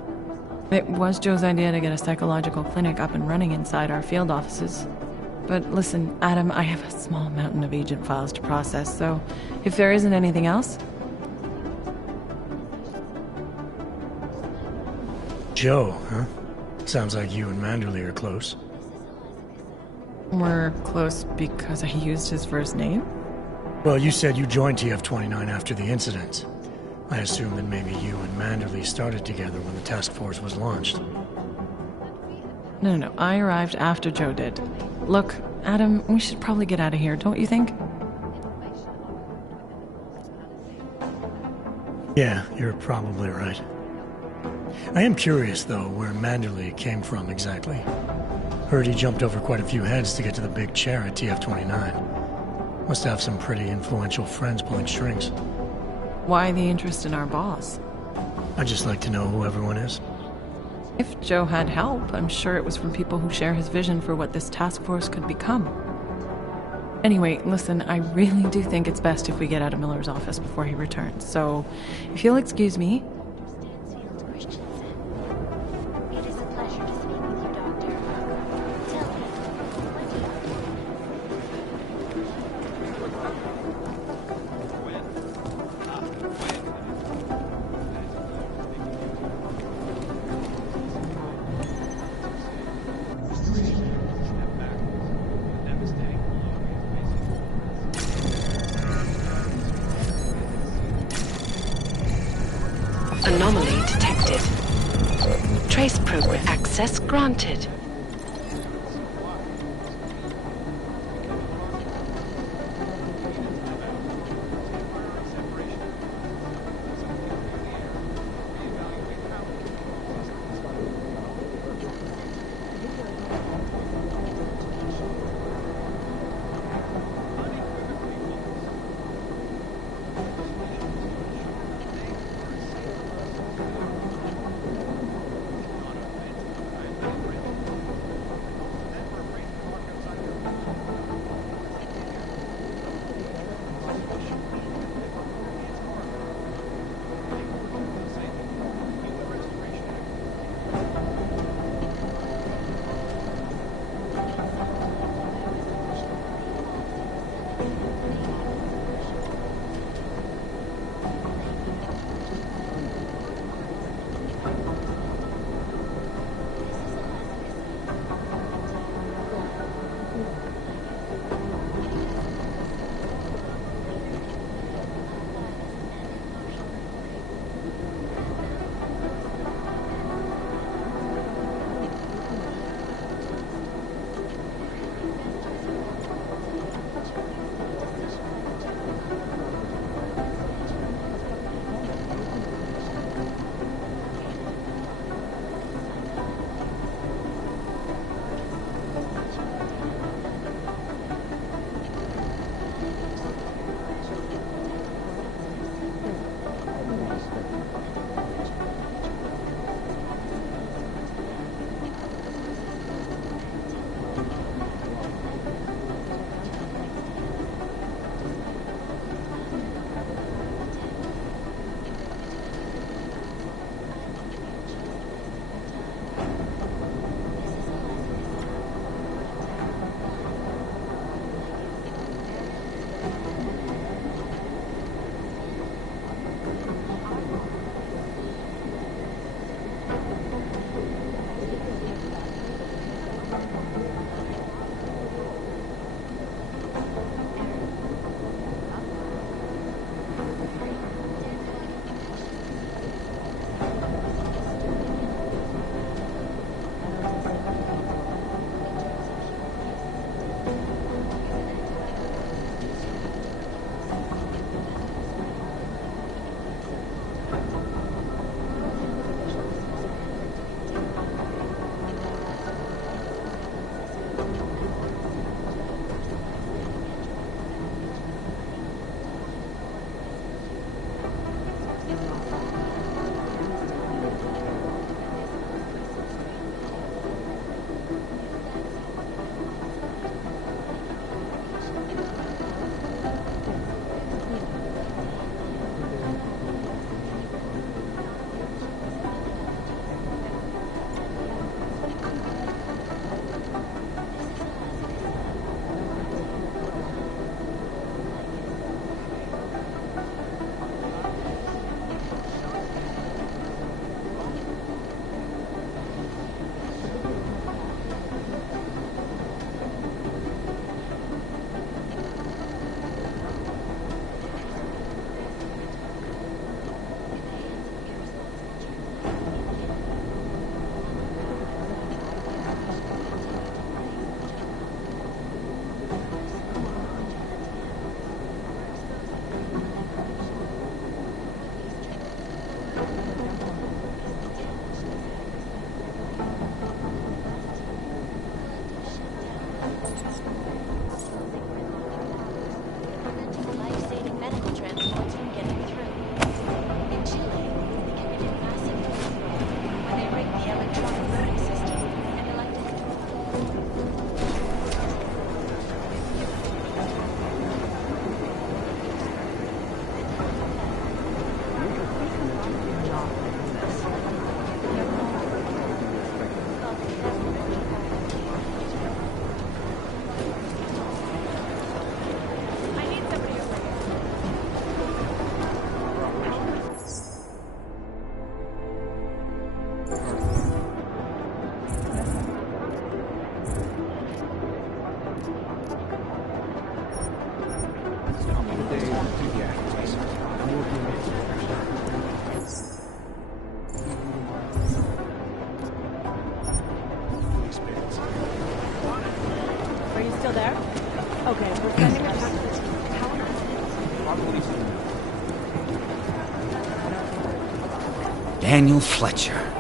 It was Joe's idea to get a psychological clinic up and running inside our field offices. But listen, Adam, I have a small mountain of agent files to process, so if there isn't anything else... Joe, huh? Sounds like you and Manderley are close. We're close because I used his first name? Well, you said you joined TF-29 after the incident. I assume that maybe you and Manderley started together when the task force was launched. No. I arrived after Joe did. Look, Adam, we should probably get out of here, don't you think? Yeah, you're probably right. I am curious, though, where Manderley came from exactly. Heard he jumped over quite a few heads to get to the big chair at TF-29. Must have some pretty influential friends pulling strings. Why the interest in our boss? I'd just like to know who everyone is. If Joe had help, I'm sure it was from people who share his vision for what this task force could become. Anyway, listen, I really do think it's best if we get out of Miller's office before he returns, so if you'll excuse me. It is a pleasure to speak with you, Doctor. Tell me, Anomaly detected. Trace program access granted. Daniel Fletcher,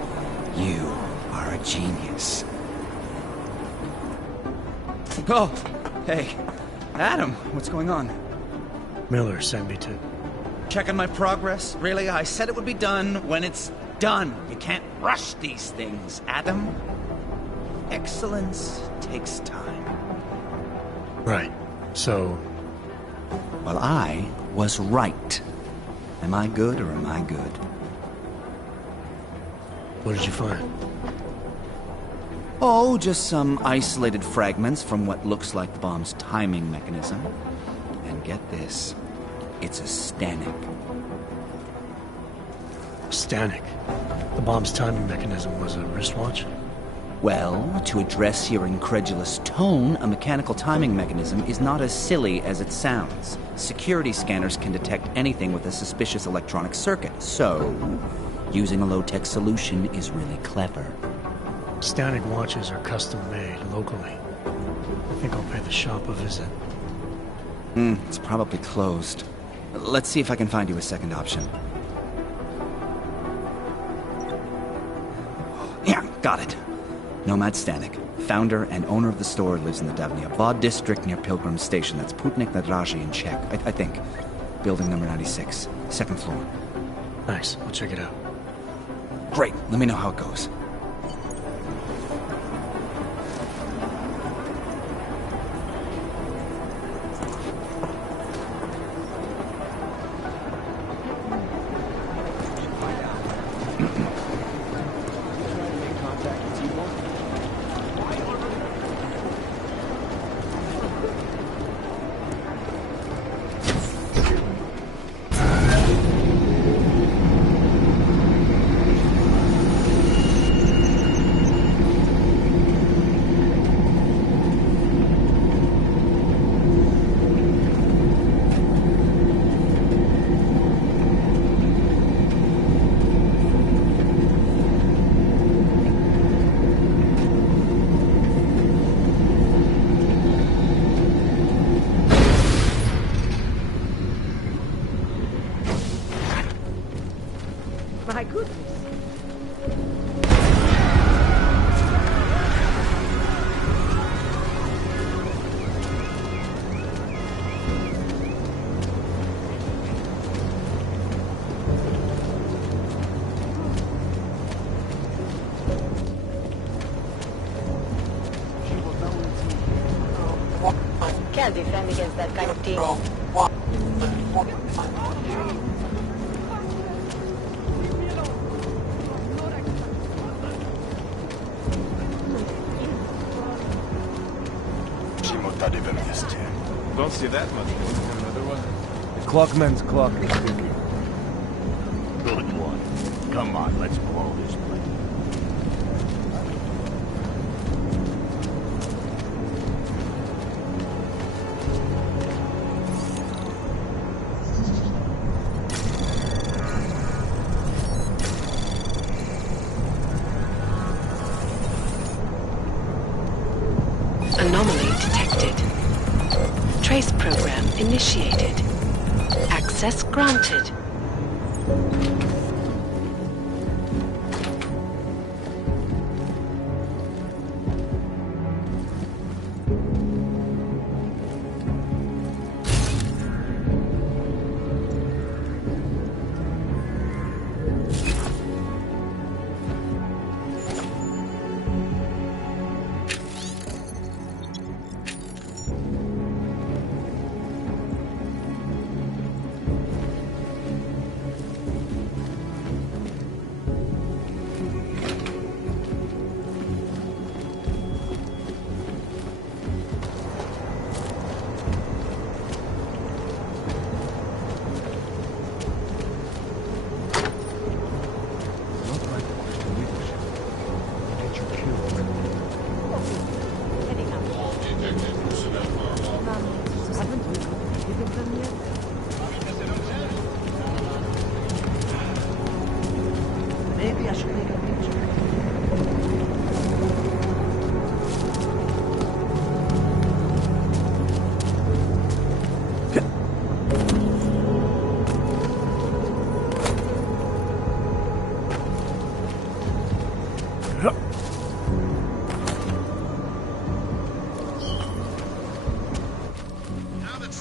you are a genius. Oh, hey. Adam, what's going on? Miller sent me to... Checking my progress? Really? I said it would be done when it's done. You can't rush these things, Adam. Excellence takes time. Right. So... Well, I was right. Am I good or am I good? What did you find? Oh, just some isolated fragments from what looks like the bomb's timing mechanism. And get this, it's a Stanek. Stanek? The bomb's timing mechanism was a wristwatch? Well, to address your incredulous tone, a mechanical timing mechanism is not as silly as it sounds. Security scanners can detect anything with a suspicious electronic circuit, so using a low-tech solution is really clever. Stanek watches are custom-made locally. I think I'll pay the shop a visit. It's probably closed. Let's see if I can find you a second option. Yeah, got it. Nomad Stanek, founder and owner of the store, lives in the Davnyabad district near Pilgrim Station. That's Putnik Nadraji in Czech, I think. Building number 96, second floor. Nice, I'll check it out. Great, let me know how it goes. My goodness. Can't defend against that kind of team. Don't see that much. Another one. The clockman's clock is ticking. Good one. Come on, let's blow this place. Anomaly detected. Trace program initiated. Access granted.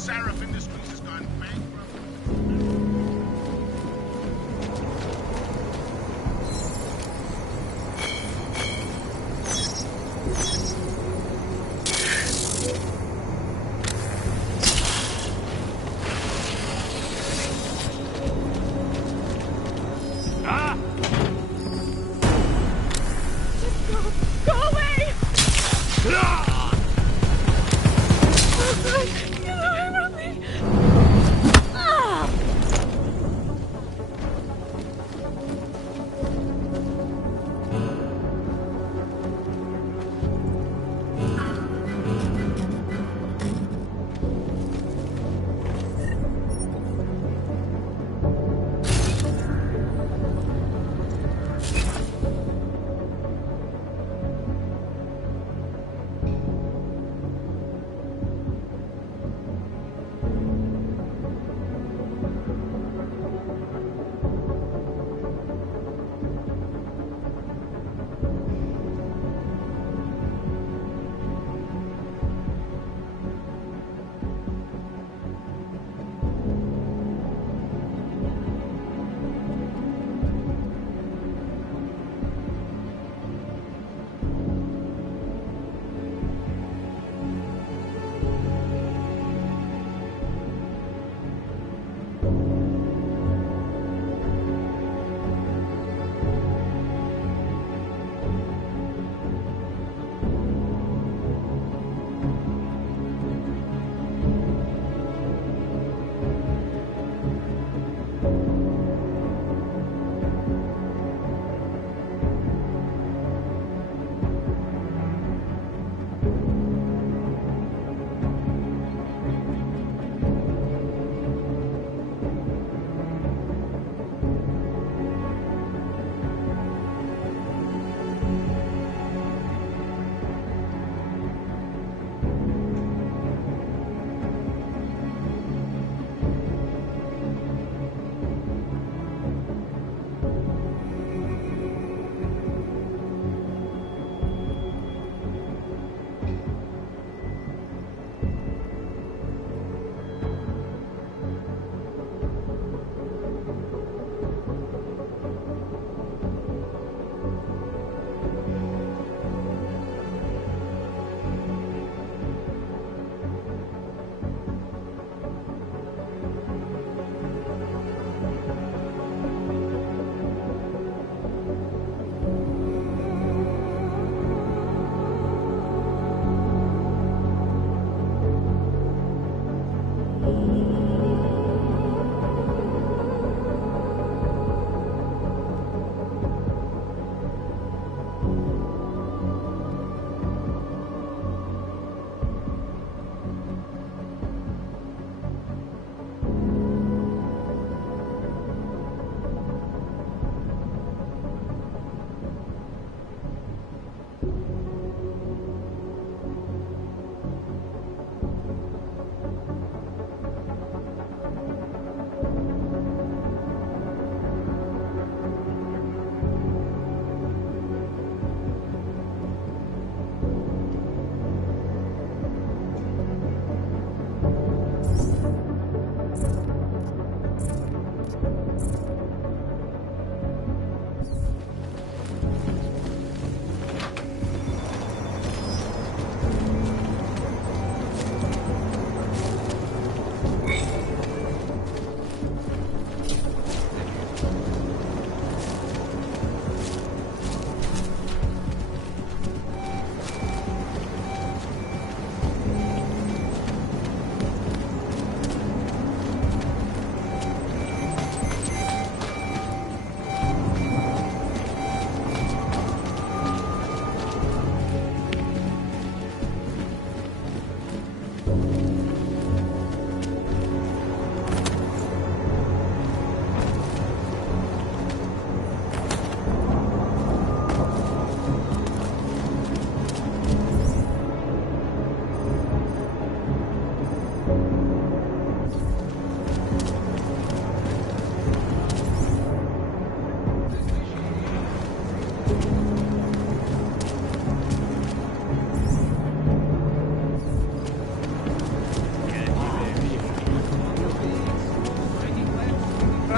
Sarif Industries has gone bankrupt. Go away! Get away from me!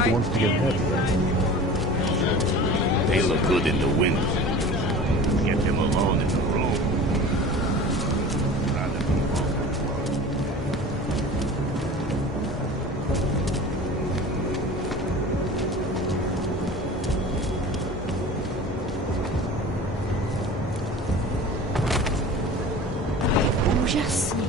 he wants to get heavy. They look good in the wind. Get them alone in the room. Rather than walk on the road. Ужасный.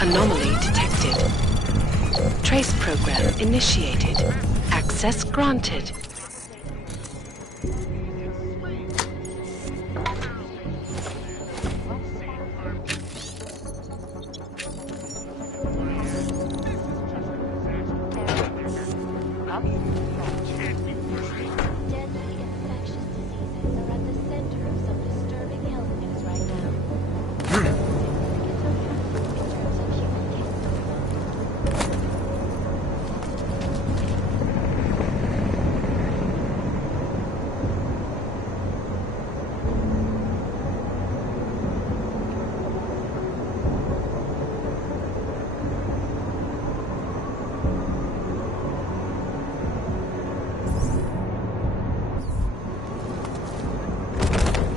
Anomaly detected. Trace program initiated. Access granted.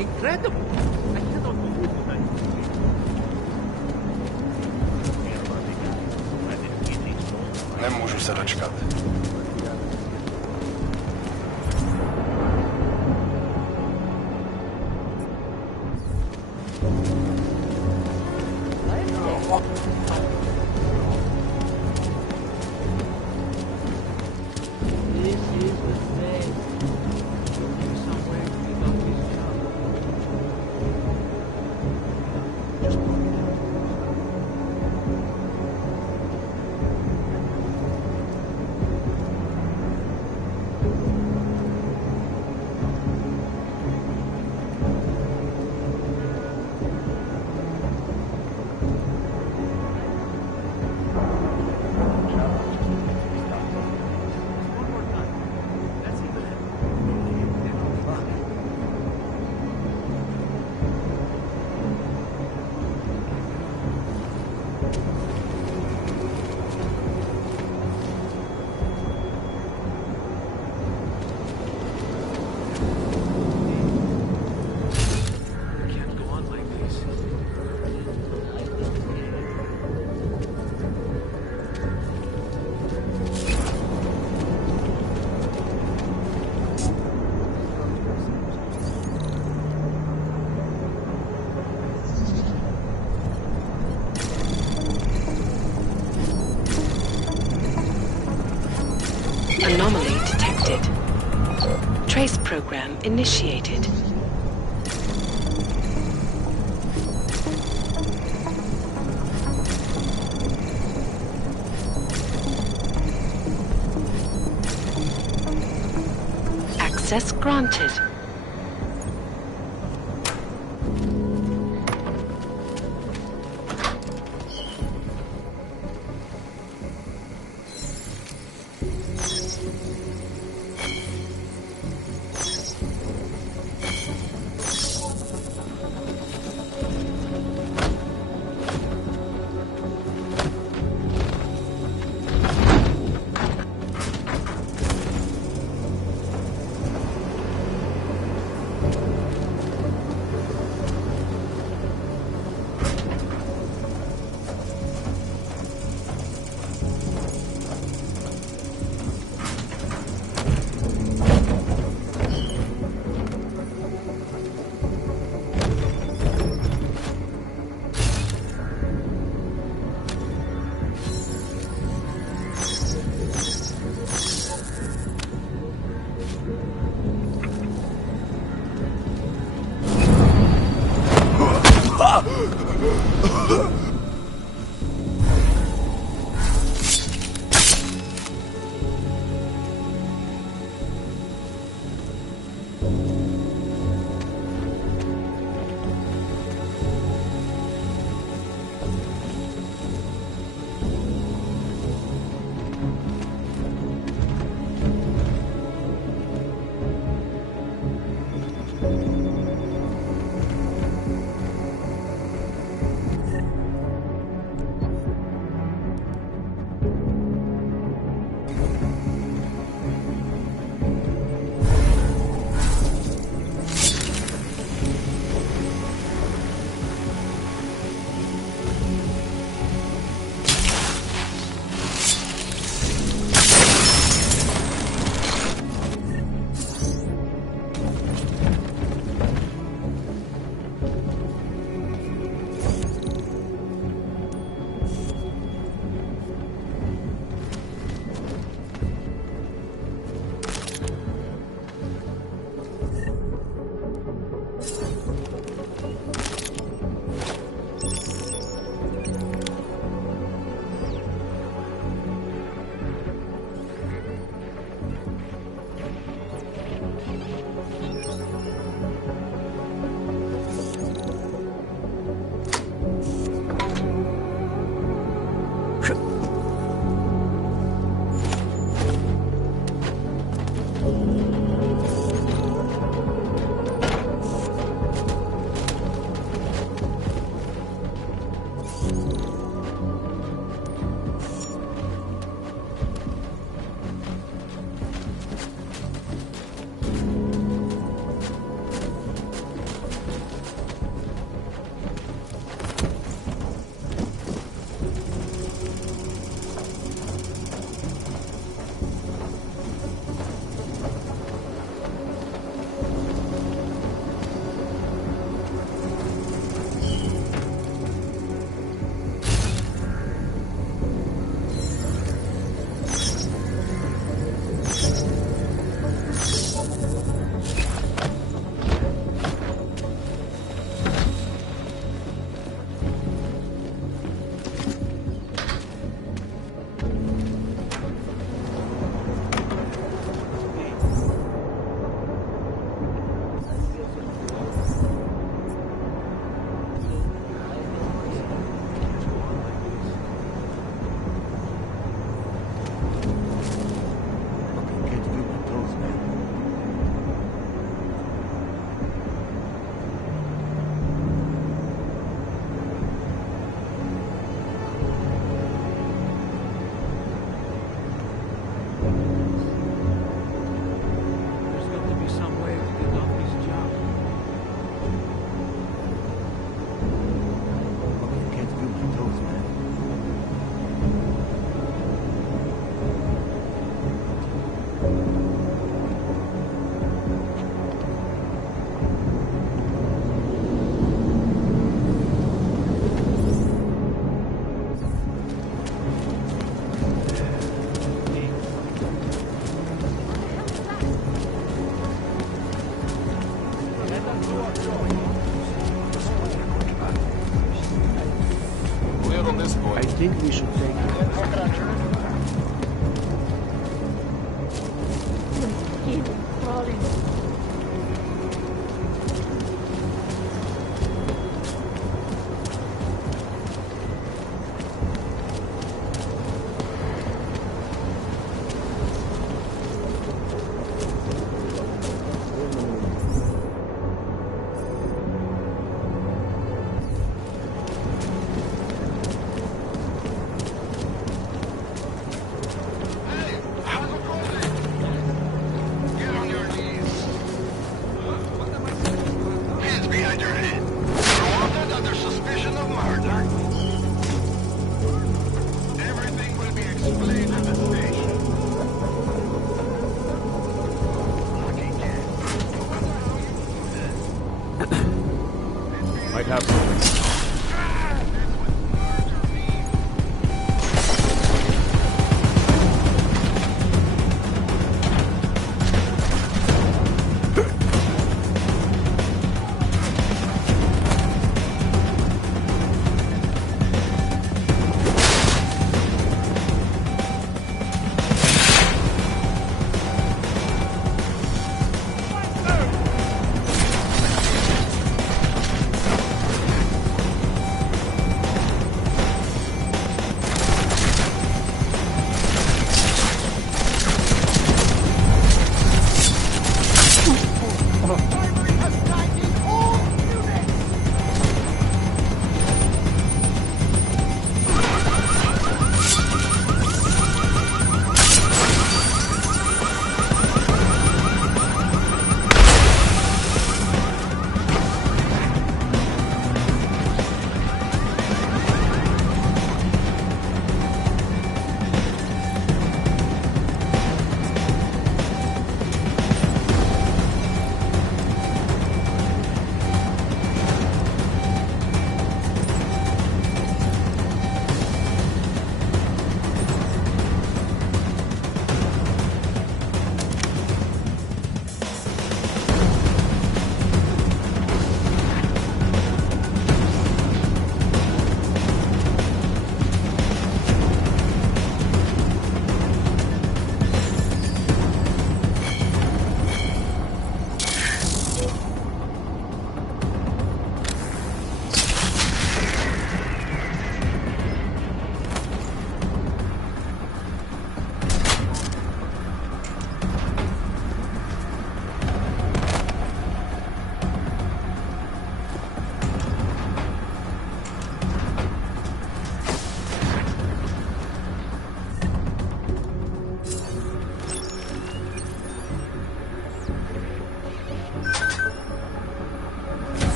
Incredible! I cannot believe what I'm seeing. Nemůžu se dočkat. Anomaly detected. Trace program initiated. Access granted. There's got to be some way to get off this job. I can't feel my toes, man. Clear on this boy. I think we should take it. Keep crawling. Get on your knees. Hands behind your head. You're wanted under suspicion of murder. Everything will be explained at the station. Might have something.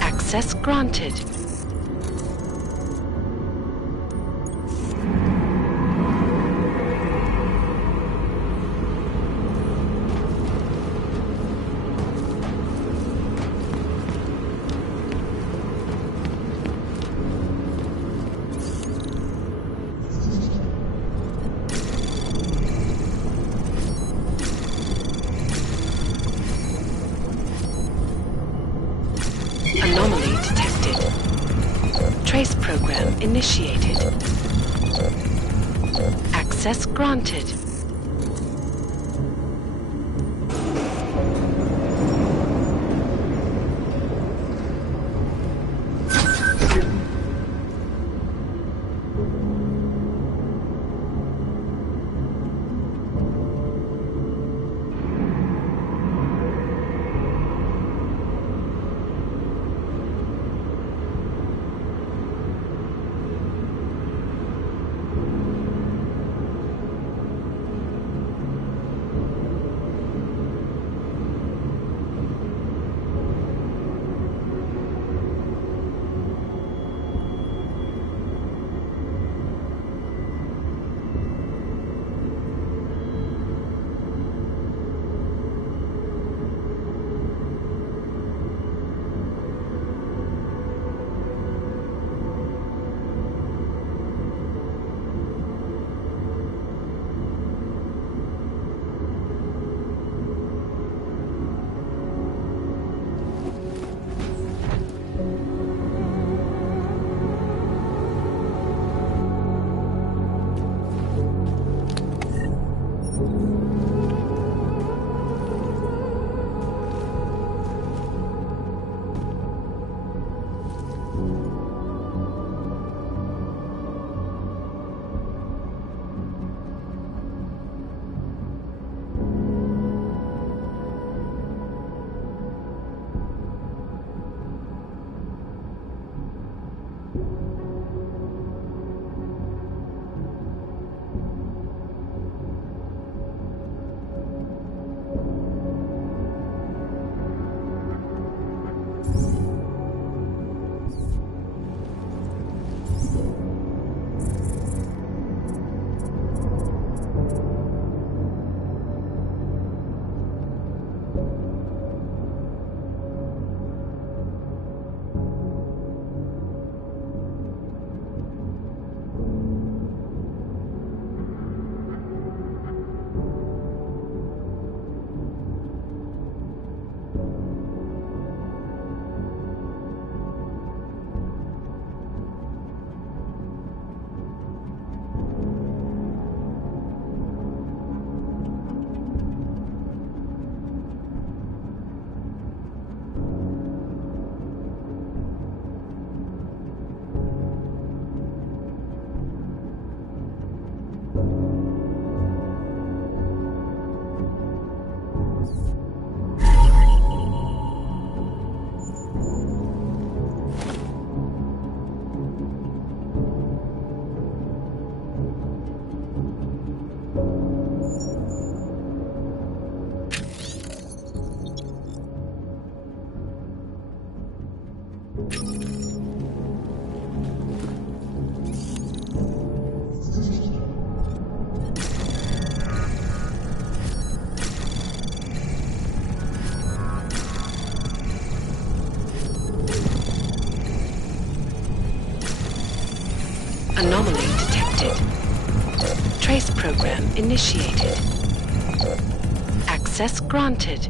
Access granted. Anomaly detected. Trace program initiated. Access granted. Anomaly detected. Trace program initiated. Access granted.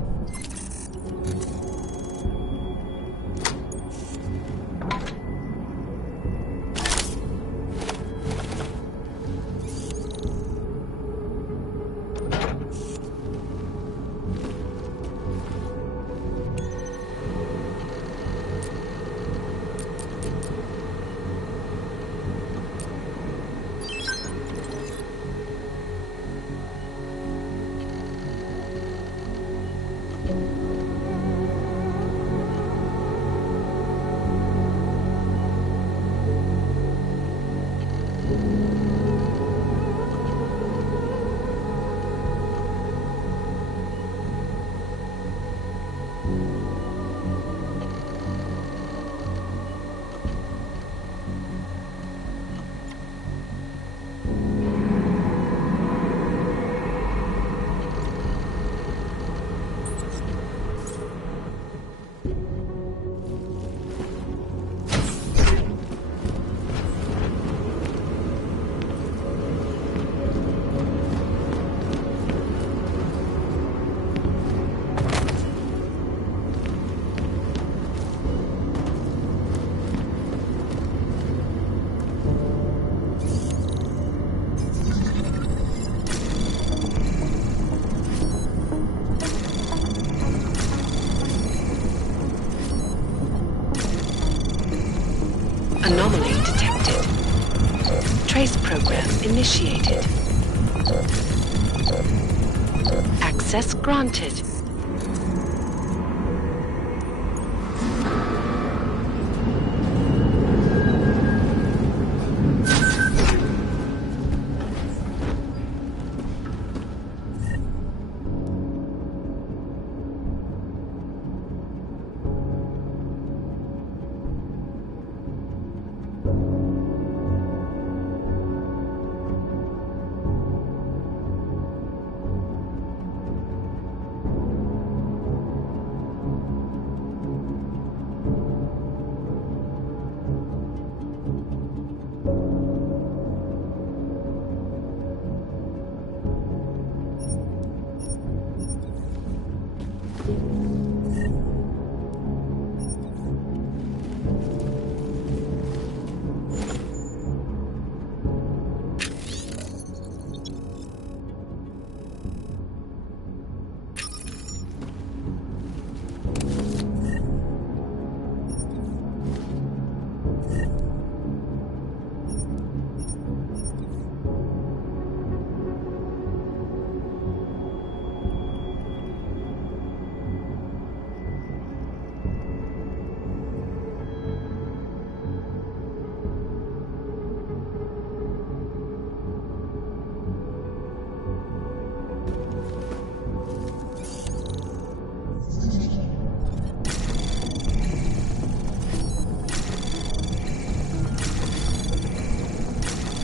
Anomaly detected. Trace program initiated. Access granted.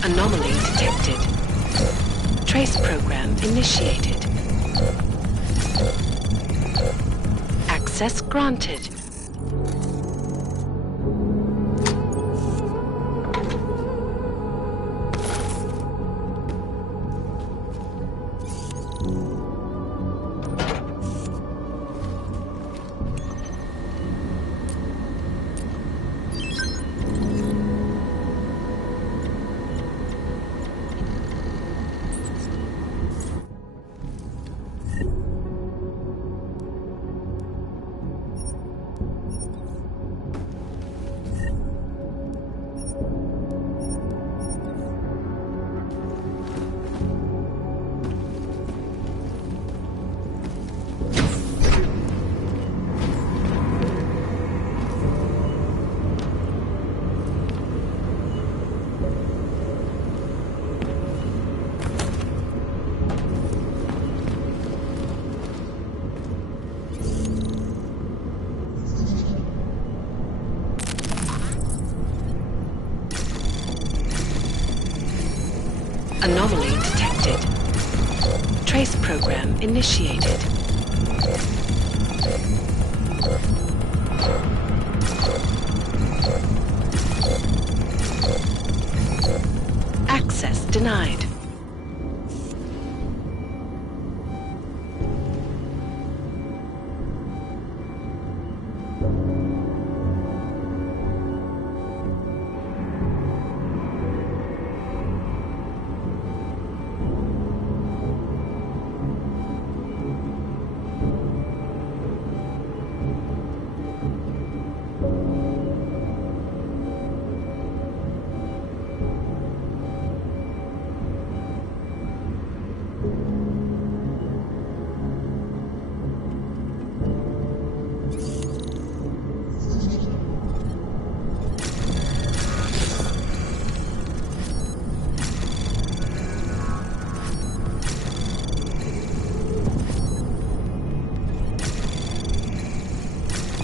Anomaly detected. Trace program initiated. Access granted. Anomaly detected. Trace program initiated. Access denied.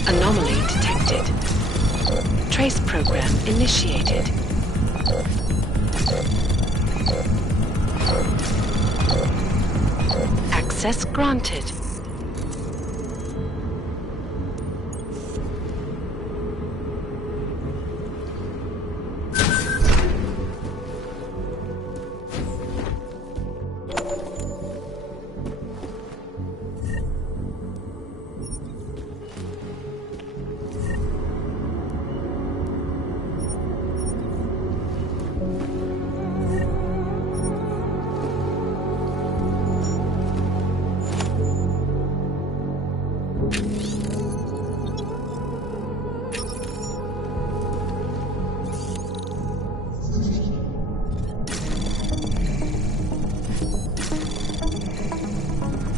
Anomaly detected. Trace program initiated. Access granted.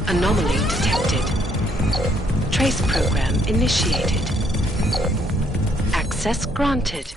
Anomaly detected. Trace program initiated. Access granted.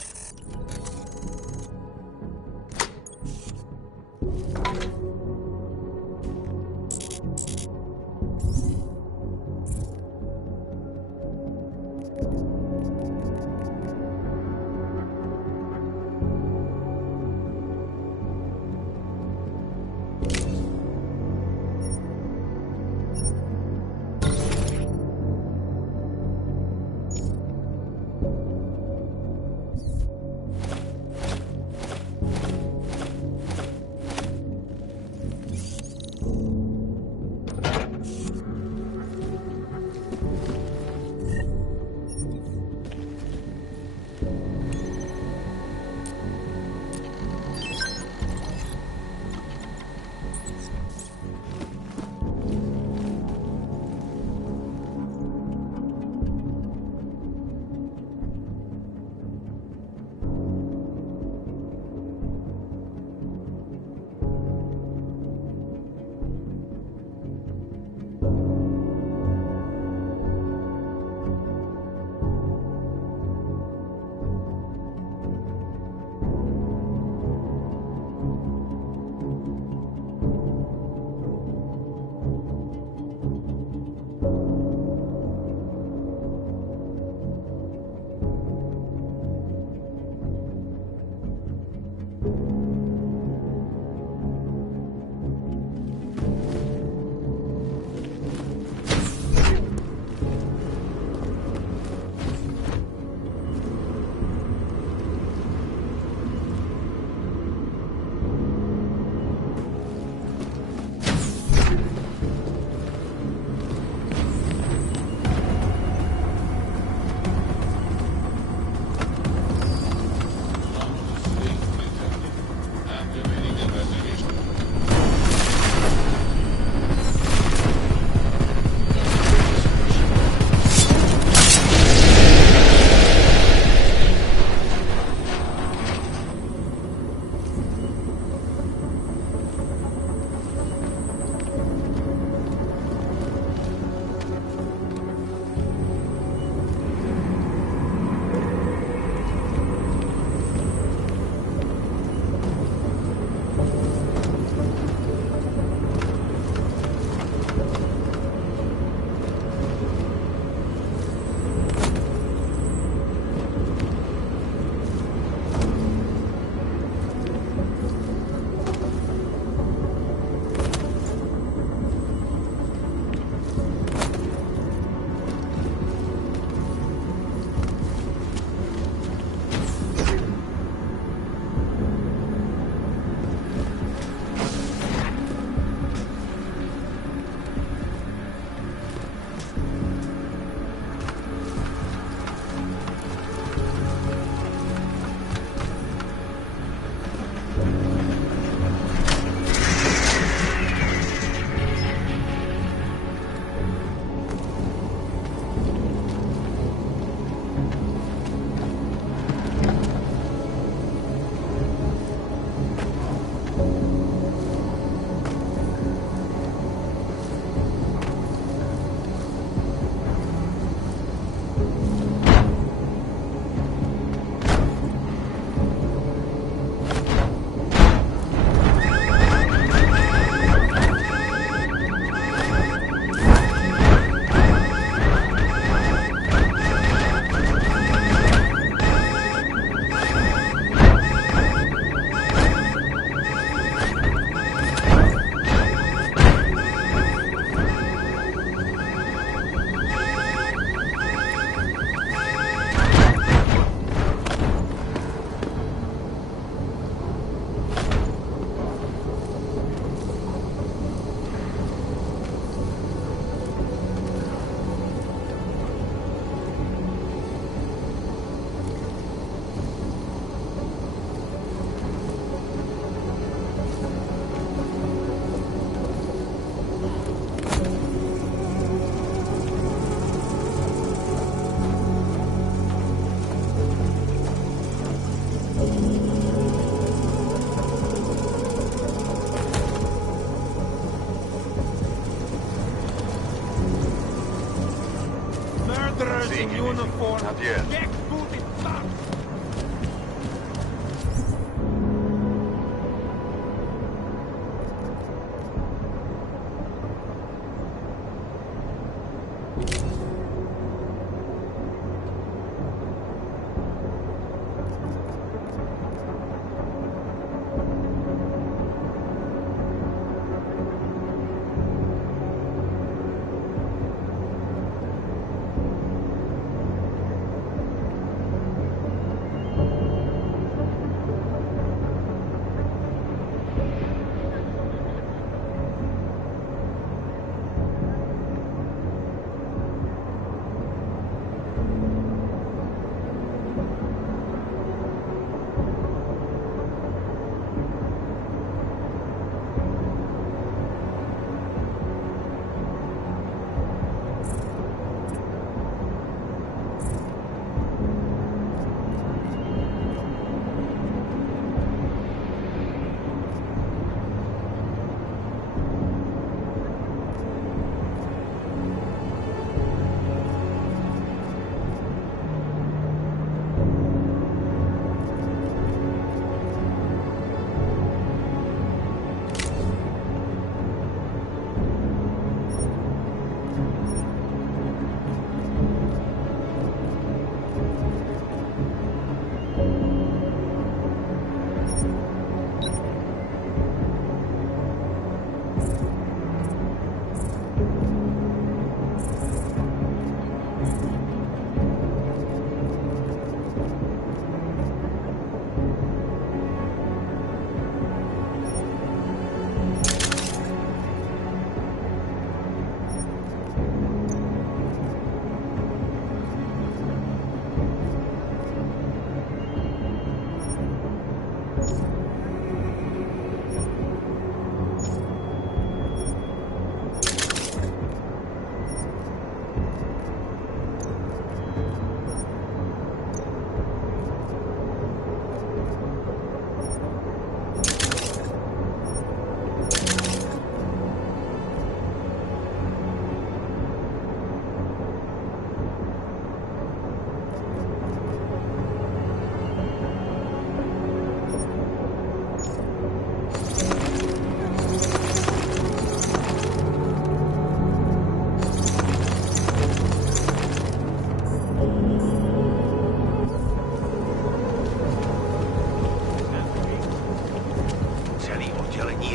Not yet.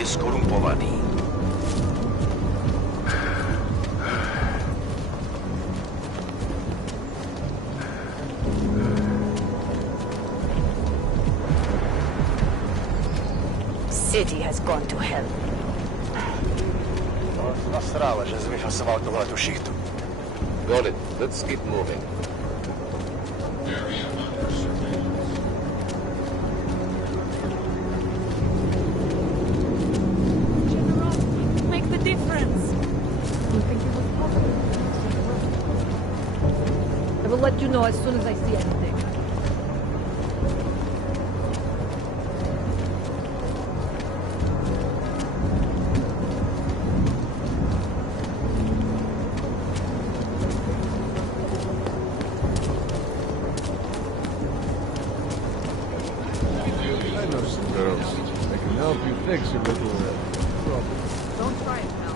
skorumpovaný. City has gone to hell. Nasrala, že jsi vyfasoval tuhletu šichtu. Got it. Let's keep moving. Make the difference. You think it was possible? I will let you know as soon as I see anything. I know some girls. I can help you fix a little problem. Don't try it now.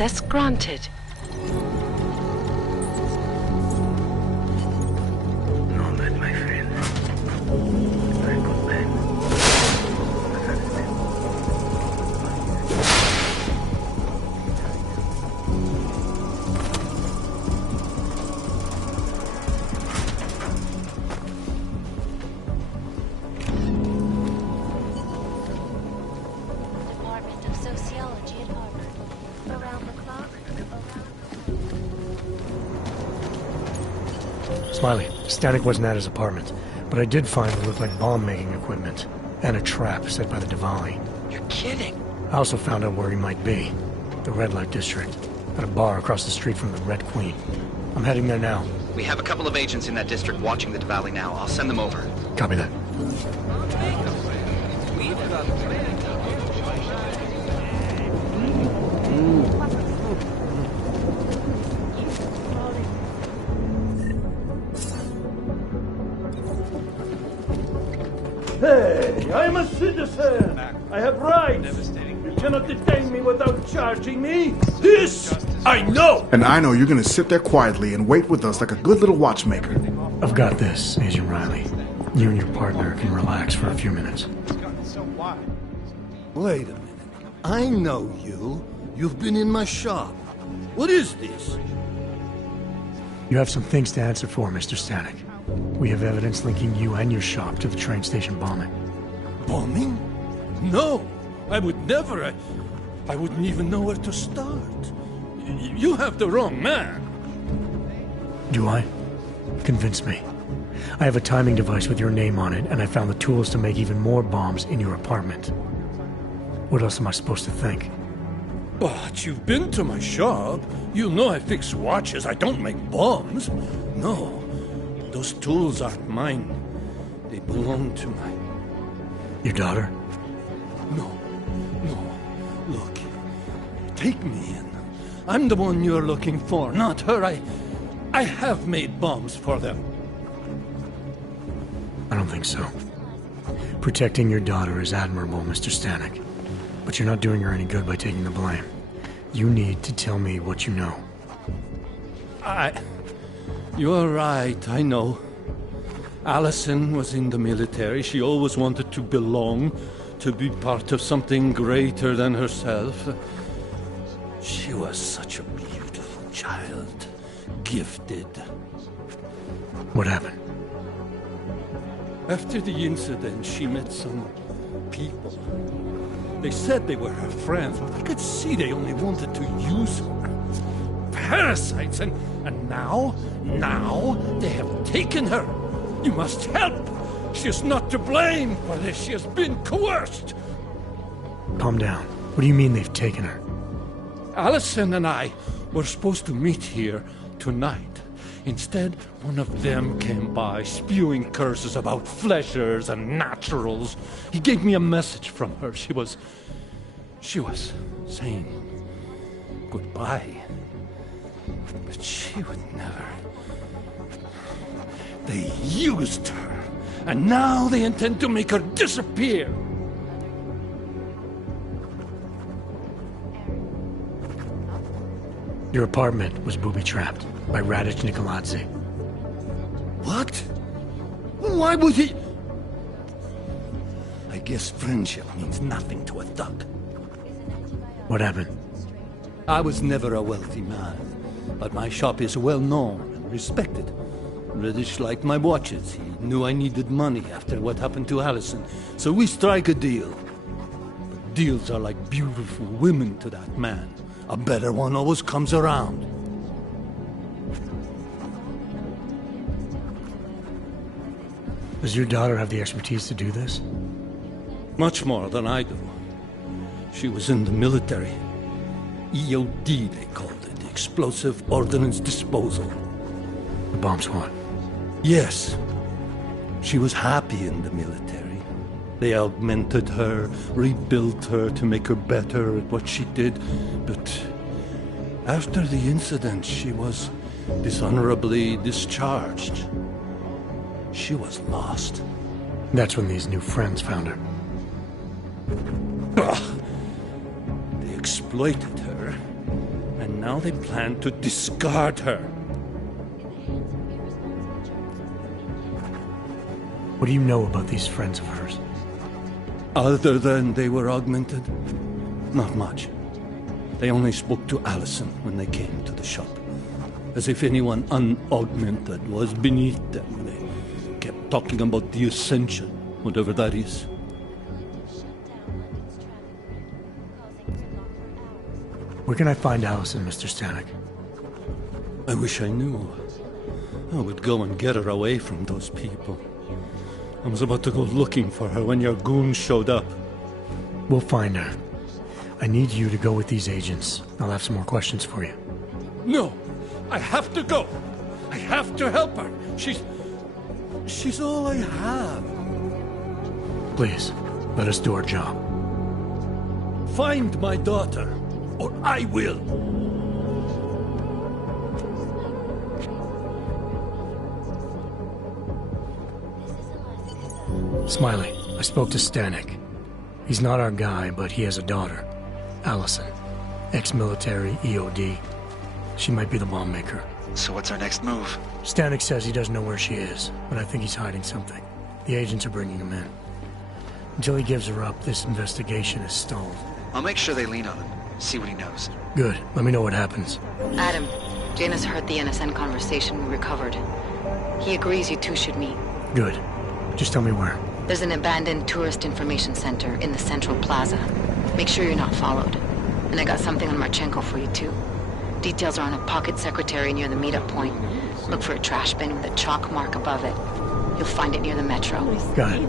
Access granted. No, that, my friend. I go back. Department of Sociology at Harvard. Around the clock. Smiley, Stanek wasn't at his apartment, but I did find what looked like bomb-making equipment, and a trap set by the Diwali. You're kidding. I also found out where he might be. The Red Light District, at a bar across the street from the Red Queen. I'm heading there now. We have a couple of agents in that district watching the Diwali now. I'll send them over. Copy that. Hey, I'm a citizen. I have rights. You cannot detain me without charging me. This I know. And I know you're gonna sit there quietly and wait with us like a good little watchmaker. I've got this, Agent Riley. You and your partner can relax for a few minutes. Wait a minute. I know you. You've been in my shop. What is this? You have some things to answer for, Mr. Stanek. We have evidence linking you and your shop to the train station bombing. Bombing? No, I would never. I wouldn't even know where to start. You have the wrong man. Do I? Convince me. I have a timing device with your name on it, and I found the tools to make even more bombs in your apartment. What else am I supposed to think? But you've been to my shop. You know I fix watches. I don't make bombs. No. Those tools aren't mine. They belong to my... Your daughter? No. Look. Take me in. I'm the one you're looking for, not her. I have made bombs for them. I don't think so. Protecting your daughter is admirable, Mr. Stanek. But you're not doing her any good by taking the blame. You need to tell me what you know. You're right, I know. Allison was in the military. She always wanted to belong, to be part of something greater than herself. She was such a beautiful child. Gifted. What happened? After the incident, she met some people. They said they were her friends, but I could see they only wanted to use her. Parasites, and now they have taken her. You must help. She is not to blame for this. She has been coerced. Calm down. What do you mean they've taken her? Allison and I were supposed to meet here tonight. Instead, one of them came by, spewing curses about fleshers and naturals. He gave me a message from her. She was saying goodbye. But she would never. They used her, and now they intend to make her disappear. Your apartment was booby-trapped by Radic Nikoladze. What? Why would he? I guess friendship means nothing to a thug. What happened? I was never a wealthy man, but my shop is well known and respected. Radic liked my watches. He knew I needed money after what happened to Allison, so we strike a deal. But deals are like beautiful women to that man. A better one always comes around. Does your daughter have the expertise to do this? Much more than I do. She was in the military. EOD, they called it. Explosive Ordnance Disposal. The bomb squad? Yes. She was happy in the military. They augmented her, rebuilt her to make her better at what she did. But after the incident, she was dishonorably discharged. She was lost. That's when these new friends found her. Ugh. They exploited her, And now they plan to discard her. What do you know about these friends of hers? Other than they were augmented? Not much. They only spoke to Allison when they came to the shop. As if anyone unaugmented was beneath them. They kept talking about the Ascension, whatever that is. Where can I find Allison, Mr. Stanek? I wish I knew. I would go and get her away from those people. I was about to go looking for her when your goons showed up. We'll find her. I need you to go with these agents. I'll have some more questions for you. No! I have to go! I have to help her! She's all I have. Please, let us do our job. Find my daughter, or I will! Smiley, I spoke to Stanek. He's not our guy, but he has a daughter, Allison. Ex-military, EOD. She might be the bomb maker. So what's our next move? Stanek says he doesn't know where she is, but I think he's hiding something. The agents are bringing him in. Until he gives her up, this investigation is stalled. I'll make sure they lean on him. See what he knows. Good. Let me know what happens. Adam, Janus heard the NSN conversation we recovered. He agrees you two should meet. Good. Just tell me where. There's an abandoned tourist information center in the central plaza. Make sure you're not followed. And I got something on Marchenko for you too. Details are on a pocket secretary near the meetup point. Look for a trash bin with a chalk mark above it. You'll find it near the metro. Got it.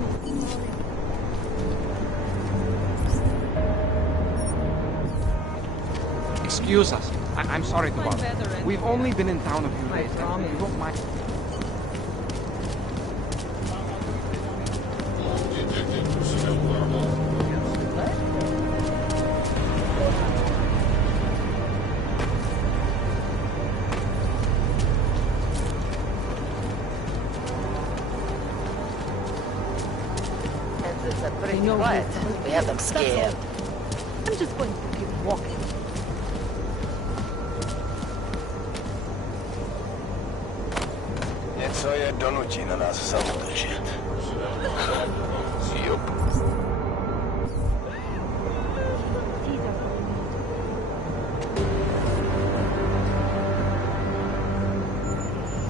Excuse us. I'm sorry to bother. We've only been in town a few days. You don't mind. Quiet. We have them scared. I'm just going to keep walking. Co je donutí na nás zaútočit? Yup.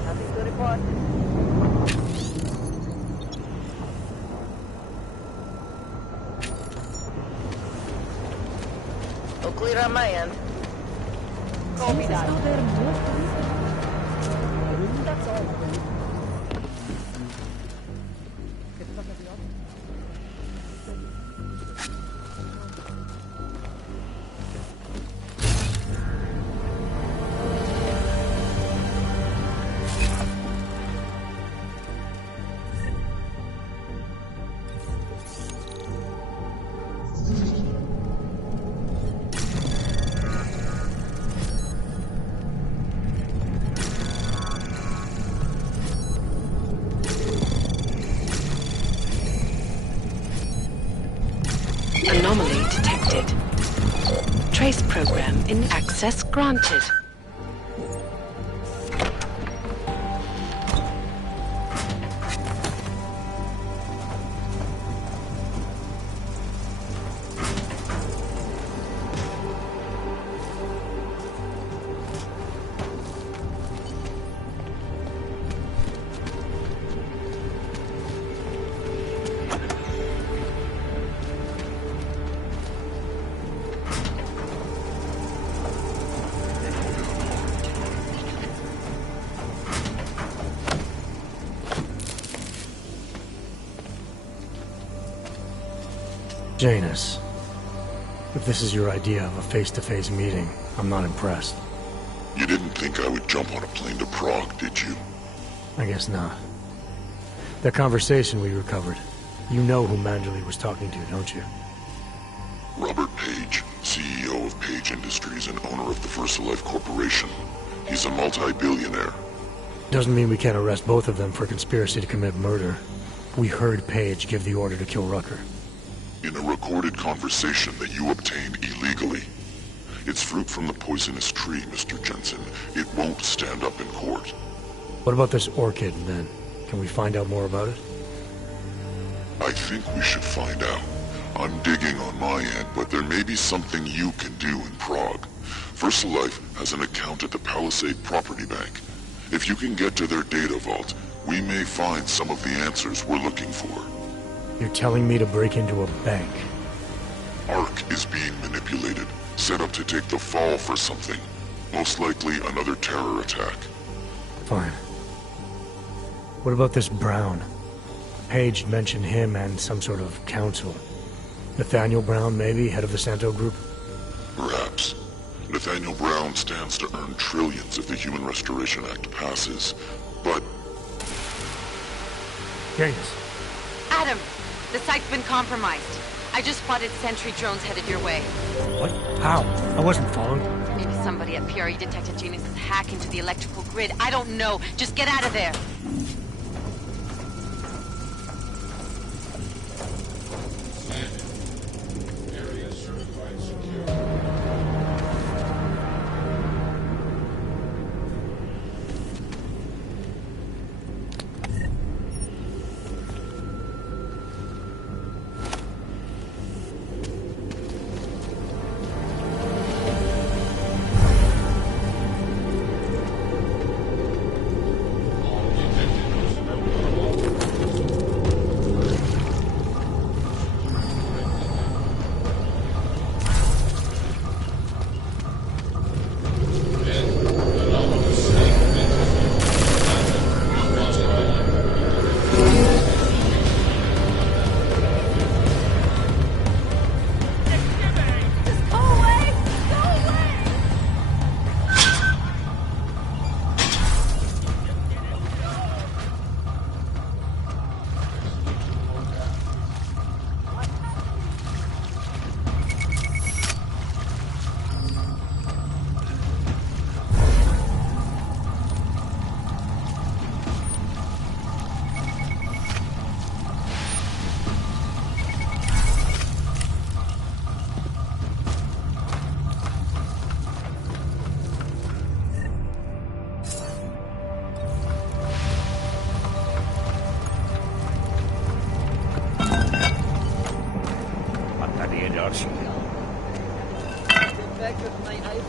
Nothing to report. All clear on my end. Copy that. That's all. Anomaly detected. Trace program in access granted. Janus, if this is your idea of a face-to-face meeting, I'm not impressed. You didn't think I would jump on a plane to Prague, did you? I guess not. That conversation we recovered, you know who Manderley was talking to, don't you? Robert Page, CEO of Page Industries and owner of the VersaLife Corporation. He's a multi-billionaire. Doesn't mean we can't arrest both of them for conspiracy to commit murder. We heard Page give the order to kill Rucker. In a recorded conversation that you obtained illegally. It's fruit from the poisonous tree, Mr. Jensen. It won't stand up in court. What about this orchid, then? Can we find out more about it? I think we should find out. I'm digging on my end, but there may be something you can do in Prague. VersaLife has an account at the Palisade Property Bank. If you can get to their data vault, we may find some of the answers we're looking for. You're telling me to break into a bank? ARC is being manipulated, set up to take the fall for something. Most likely another terror attack. Fine. What about this Brown? Page mentioned him and some sort of council. Nathaniel Brown, maybe, head of the Santo Group? Perhaps. Nathaniel Brown stands to earn trillions if the Human Restoration Act passes, but... Janus. Adam, the site's been compromised. I just spotted sentry drones headed your way. What? How? I wasn't followed. Maybe somebody at PRE detected Janus's hack into the electrical grid. I don't know. Just get out of there.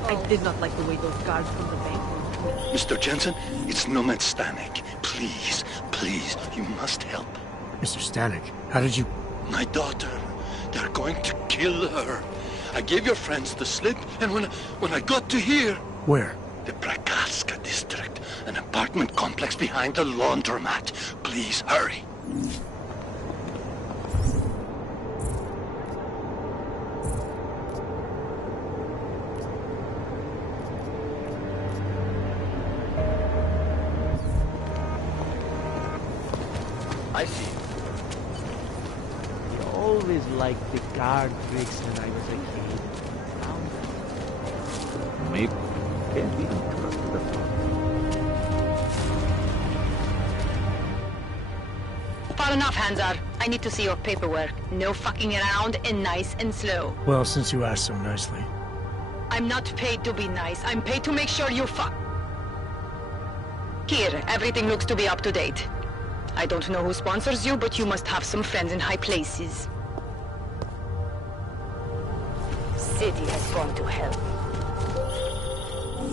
I did not like the way those guards from the bank were. Mr. Jensen, it's Nomad Stanek. Please, please, you must help. Mr. Stanek, how did you... My daughter. They're going to kill her. I gave your friends the slip, and when I got to here... Where? The Prakarska district. An apartment complex behind the laundromat. Please, hurry. I see. He always liked the card tricks when I was a kid. Maybe can't even trust the phone. Far enough, Hanzar. I need to see your paperwork. No fucking around and nice and slow. Well, since you asked so nicely. I'm not paid to be nice. I'm paid to make sure you Here, everything looks to be up to date. I don't know who sponsors you, but you must have some friends in high places. City has gone to hell.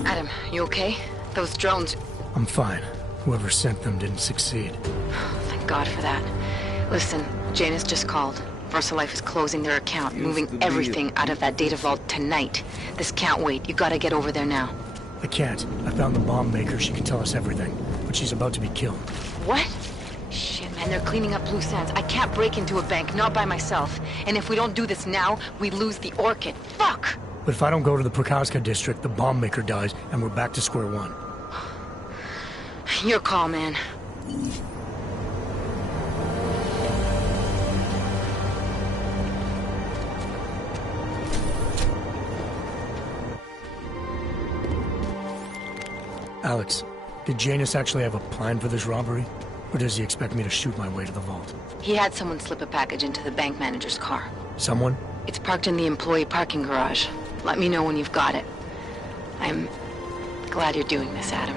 Adam, you okay? Those drones... I'm fine. Whoever sent them didn't succeed. Thank God for that. Listen, Janus just called. VersaLife is closing their account, moving everything out of that data vault tonight. This can't wait. You gotta get over there now. I can't. I found the bomb maker. She can tell us everything. But she's about to be killed. What? Shit, man, they're cleaning up loose ends. I can't break into a bank, not by myself. And if we don't do this now, we lose the Orchid. Fuck! But if I don't go to the Prakarska district, the bomb maker dies, and we're back to square one. Your call, man. Alex, did Janus actually have a plan for this robbery? Or does he expect me to shoot my way to the vault? He had someone slip a package into the bank manager's car. Someone? It's parked in the employee parking garage. Let me know when you've got it. I'm glad you're doing this, Adam.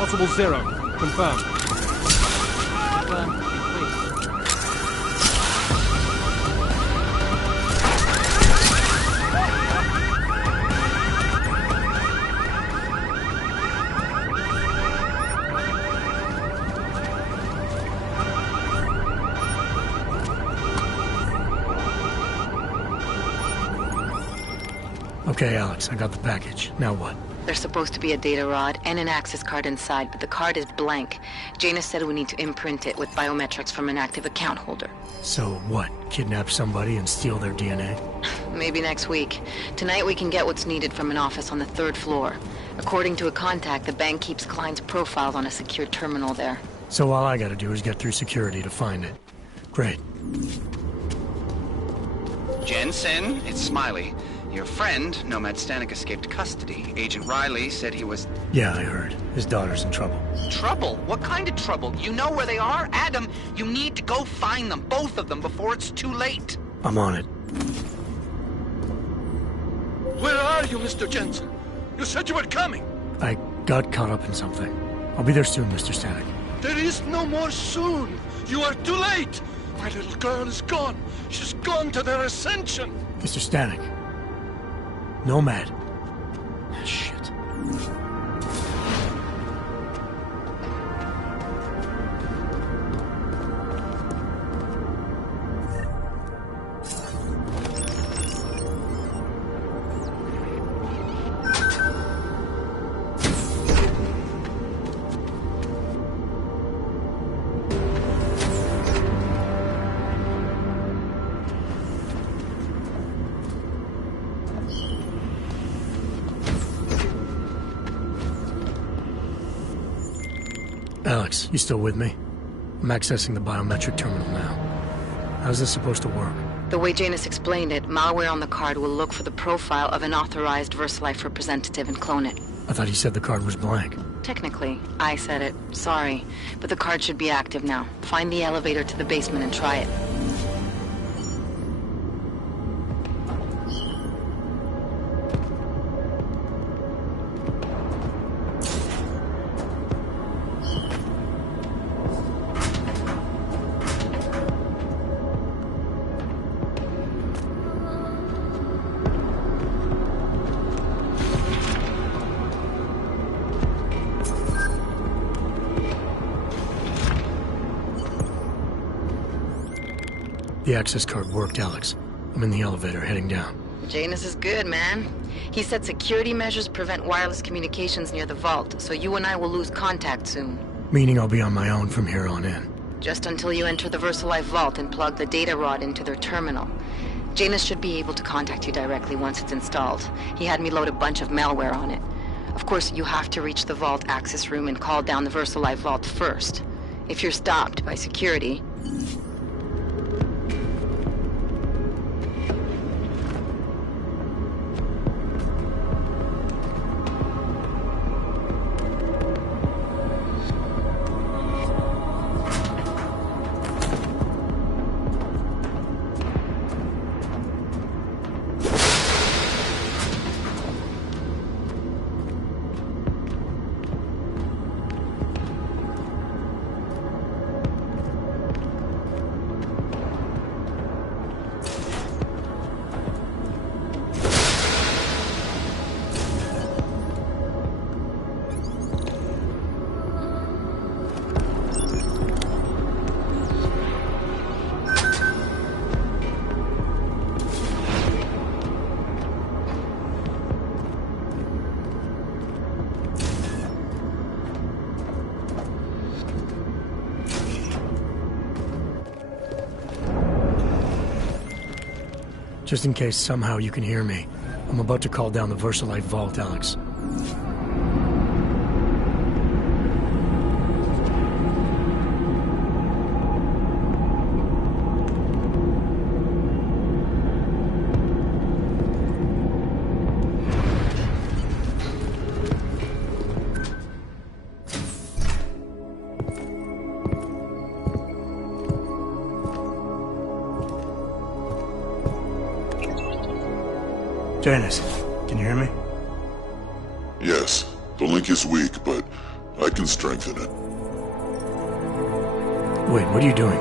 Possible zero. Confirmed. Okay, Alex, I got the package. Now what? There's supposed to be a data rod and an access card inside, but the card is blank. Janus said we need to imprint it with biometrics from an active account holder. So what? Kidnap somebody and steal their DNA? Maybe next week. Tonight we can get what's needed from an office on the 3rd floor. According to a contact, the bank keeps clients' profiles on a secure terminal there. So all I gotta do is get through security to find it. Great. Jensen, it's Smiley. Your friend, Nomad Stanek, escaped custody. Agent Riley said he was... Yeah, I heard. His daughter's in trouble. Trouble? What kind of trouble? You know where they are? Adam, you need to go find them, both of them, before it's too late. I'm on it. Where are you, Mr. Jensen? You said you were coming. I got caught up in something. I'll be there soon, Mr. Stanek. There is no more soon. You are too late. My little girl is gone. She's gone to their ascension. Mr. Stanek. Nomad. Shit. Alex, you still with me? I'm accessing the biometric terminal now. How's this supposed to work? The way Janus explained it, malware on the card will look for the profile of an authorized VersaLife representative and clone it. I thought he said the card was blank. Technically, I said it. Sorry. But the card should be active now. Find the elevator to the basement and try it. The access card worked, Alex. I'm in the elevator, heading down. Janus is good, man. He said security measures prevent wireless communications near the vault, so you and I will lose contact soon. Meaning I'll be on my own from here on in. Just until you enter the VersaLife vault and plug the data rod into their terminal. Janus should be able to contact you directly once it's installed. He had me load a bunch of malware on it. Of course, you have to reach the vault access room and call down the VersaLife vault first. If you're stopped by security... Just in case somehow you can hear me, I'm about to call down the Versalite vault, Alex. Janice, can you hear me? Yes. The link is weak, but I can strengthen it. Wait, what are you doing?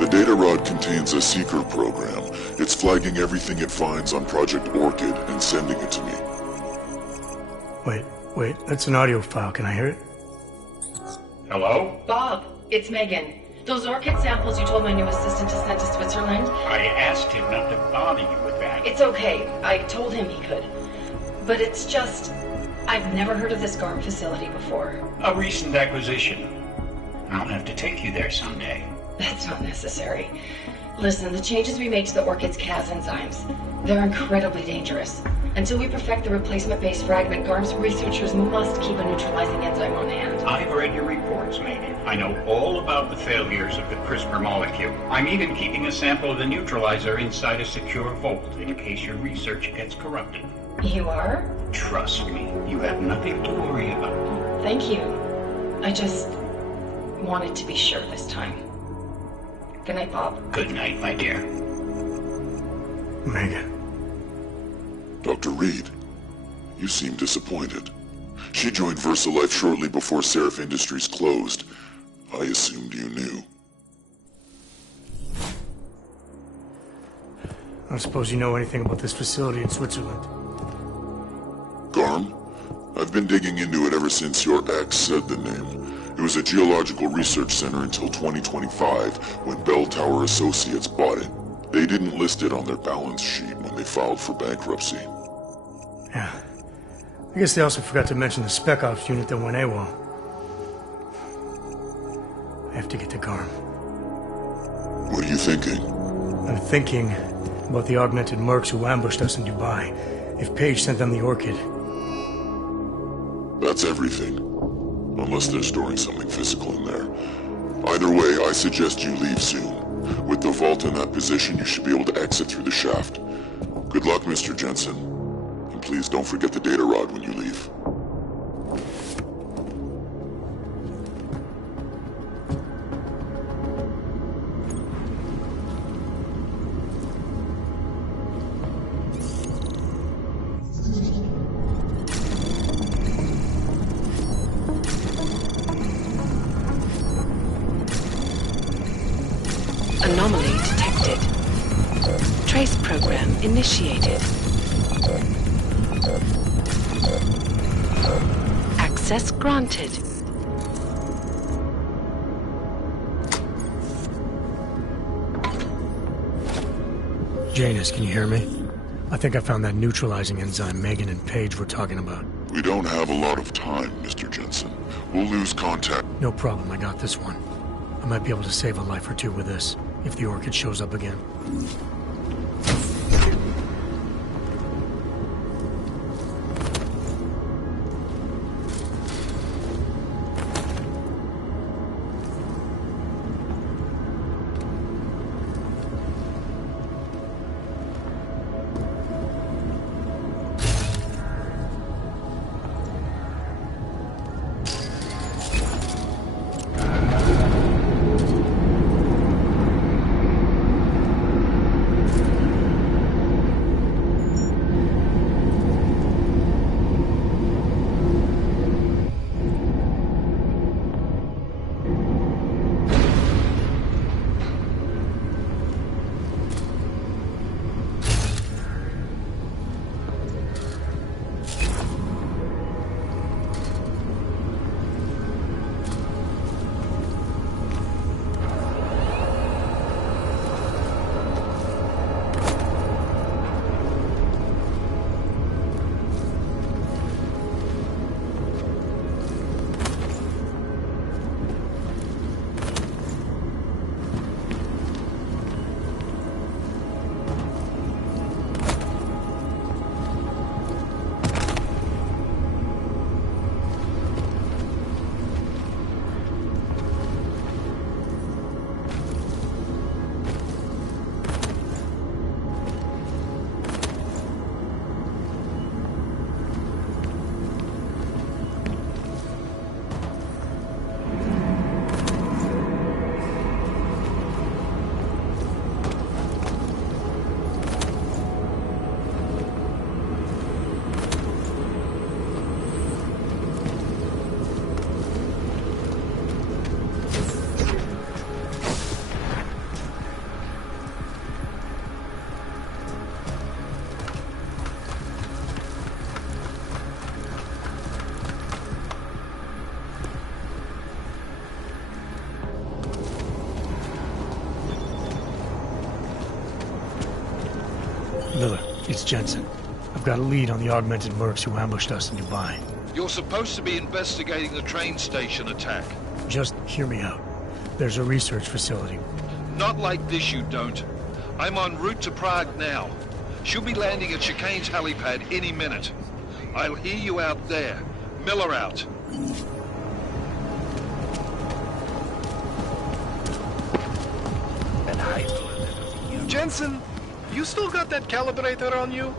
The data rod contains a seeker program. It's flagging everything it finds on Project Orchid and sending it to me. Wait, that's an audio file. Can I hear it? Hello? Bob, it's Megan. Those orchid samples you told my new assistant to send to Switzerland? I asked him not to bother you with that. It's okay. I told him he could. But it's just... I've never heard of this GARM facility before. A recent acquisition. I'll have to take you there someday. That's not necessary. Listen, the changes we made to the orchid's Cas enzymes, they're incredibly dangerous. Until we perfect the replacement-based fragment, GARM's researchers must keep a neutralizing enzyme on hand. I've read your reports, Megan. I know all about the failures of the CRISPR molecule. I'm even keeping a sample of the neutralizer inside a secure vault in case your research gets corrupted. You are? Trust me, you have nothing to worry about. Thank you. I just wanted to be sure this time. Good night, Bob. Good night, my dear. Megan. Dr. Reed, you seem disappointed. She joined VersaLife shortly before Seraph Industries closed. I assumed you knew. I don't suppose you know anything about this facility in Switzerland. GARM? I've been digging into it ever since your ex said the name. It was a geological research center until 2025, when Bell Tower Associates bought it. They didn't list it on their balance sheet when they filed for bankruptcy. Yeah. I guess they also forgot to mention the Spec Ops unit that went AWOL. I have to get to GARM. What are you thinking? I'm thinking about the augmented mercs who ambushed us in Dubai. If Paige sent them the Orchid. That's everything. Unless they're storing something physical in there. Either way, I suggest you leave soon. With the vault in that position, you should be able to exit through the shaft. Good luck, Mr. Jensen. And please don't forget the data rod when you leave. Anomaly detected. Trace program initiated. Access granted. Janus, can you hear me? I think I found that neutralizing enzyme Megan and Paige were talking about. We don't have a lot of time, Mr. Jensen. We'll lose contact. No problem, I got this one. I might be able to save a life or two with this, if the Orchid shows up again. Miller, it's Jensen. I've got a lead on the augmented mercs who ambushed us in Dubai. You're supposed to be investigating the train station attack. Just hear me out. There's a research facility. Not like this, you don't. I'm en route to Prague now. She'll be landing at Chicane's helipad any minute. I'll hear you out there. Miller out. And hi. Jensen, you still got that calibrator on you?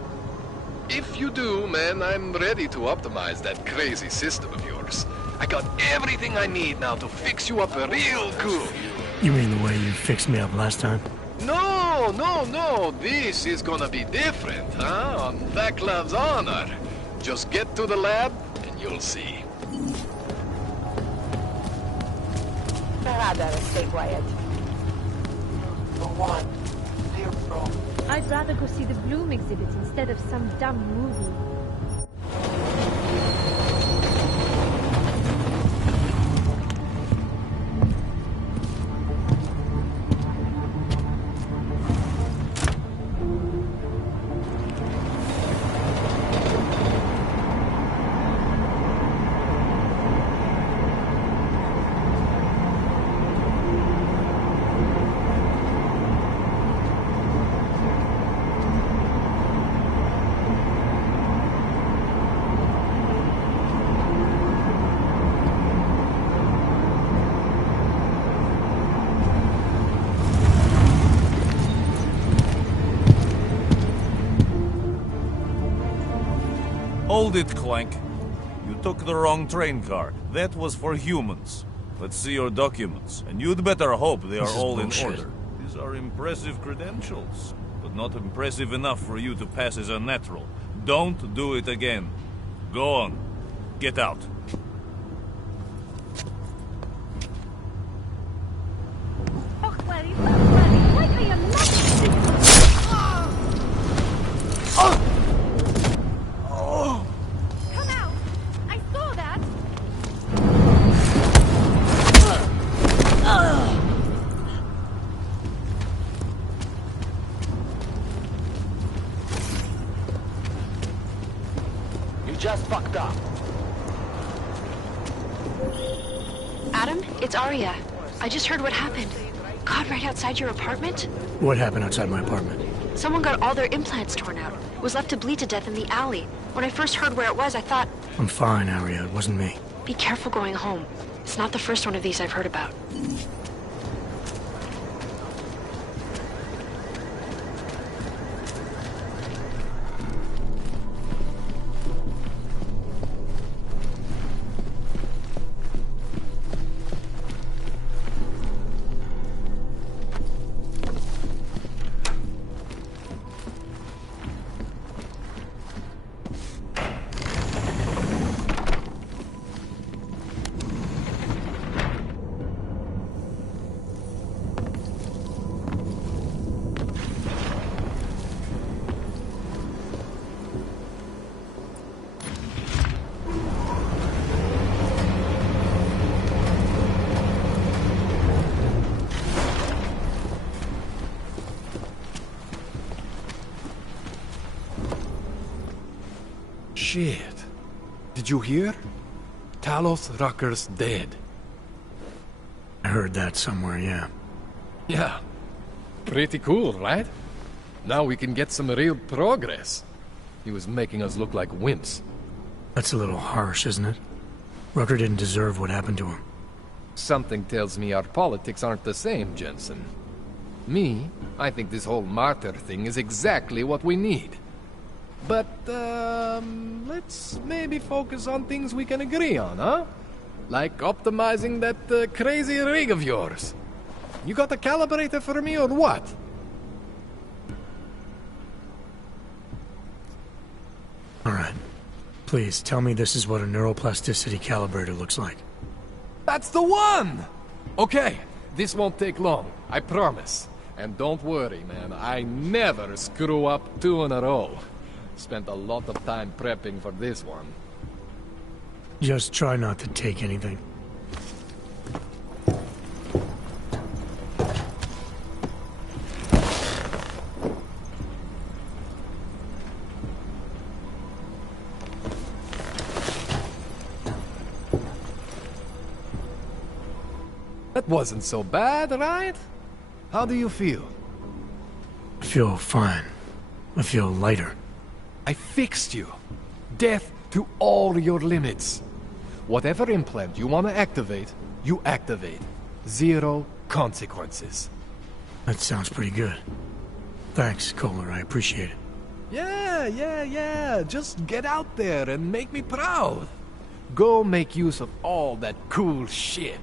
If you do, man, I'm ready to optimize that crazy system of yours. I got everything I need now to fix you up real good. You mean the way you fixed me up last time? No, no, no. This is gonna be different, huh? On Vaklav's honor. Just get to the lab, and you'll see. Stay quiet. I'd rather go see the Bloom exhibit instead of some dumb movie. Hold it, Clank. You took the wrong train car. That was for humans. Let's see your documents, and you'd better hope they are all in order. These are impressive credentials, but not impressive enough for you to pass as a natural. Don't do it again. Go on. Get out. Just fucked up. Adam, it's Arya. I just heard what happened. God, right outside your apartment? What happened outside my apartment? Someone got all their implants torn out. Was left to bleed to death in the alley. When I first heard where it was, I thought... I'm fine, Arya. It wasn't me. Be careful going home. It's not the first one of these I've heard about. Shit. Did you hear? Talos Rucker's dead. I heard that somewhere, yeah. Yeah. Pretty cool, right? Now we can get some real progress. He was making us look like wimps. That's a little harsh, isn't it? Rucker didn't deserve what happened to him. Something tells me our politics aren't the same, Jensen. Me, I think this whole martyr thing is exactly what we need. But, let's maybe focus on things we can agree on, huh? Like optimizing that crazy rig of yours. You got a calibrator for me or what? Alright. Please, tell me this is what a neuroplasticity calibrator looks like. That's the one! Okay, this won't take long, I promise. And don't worry, man, I never screw up 2 in a row. Spent a lot of time prepping for this one. Just try not to take anything. That wasn't so bad, right? How do you feel? I feel fine. I feel lighter. I fixed you. Death to all your limits. Whatever implant you want to activate, you activate. 0 consequences. That sounds pretty good. Thanks, Kohler. I appreciate it. Yeah. Just get out there and make me proud. Go make use of all that cool shit.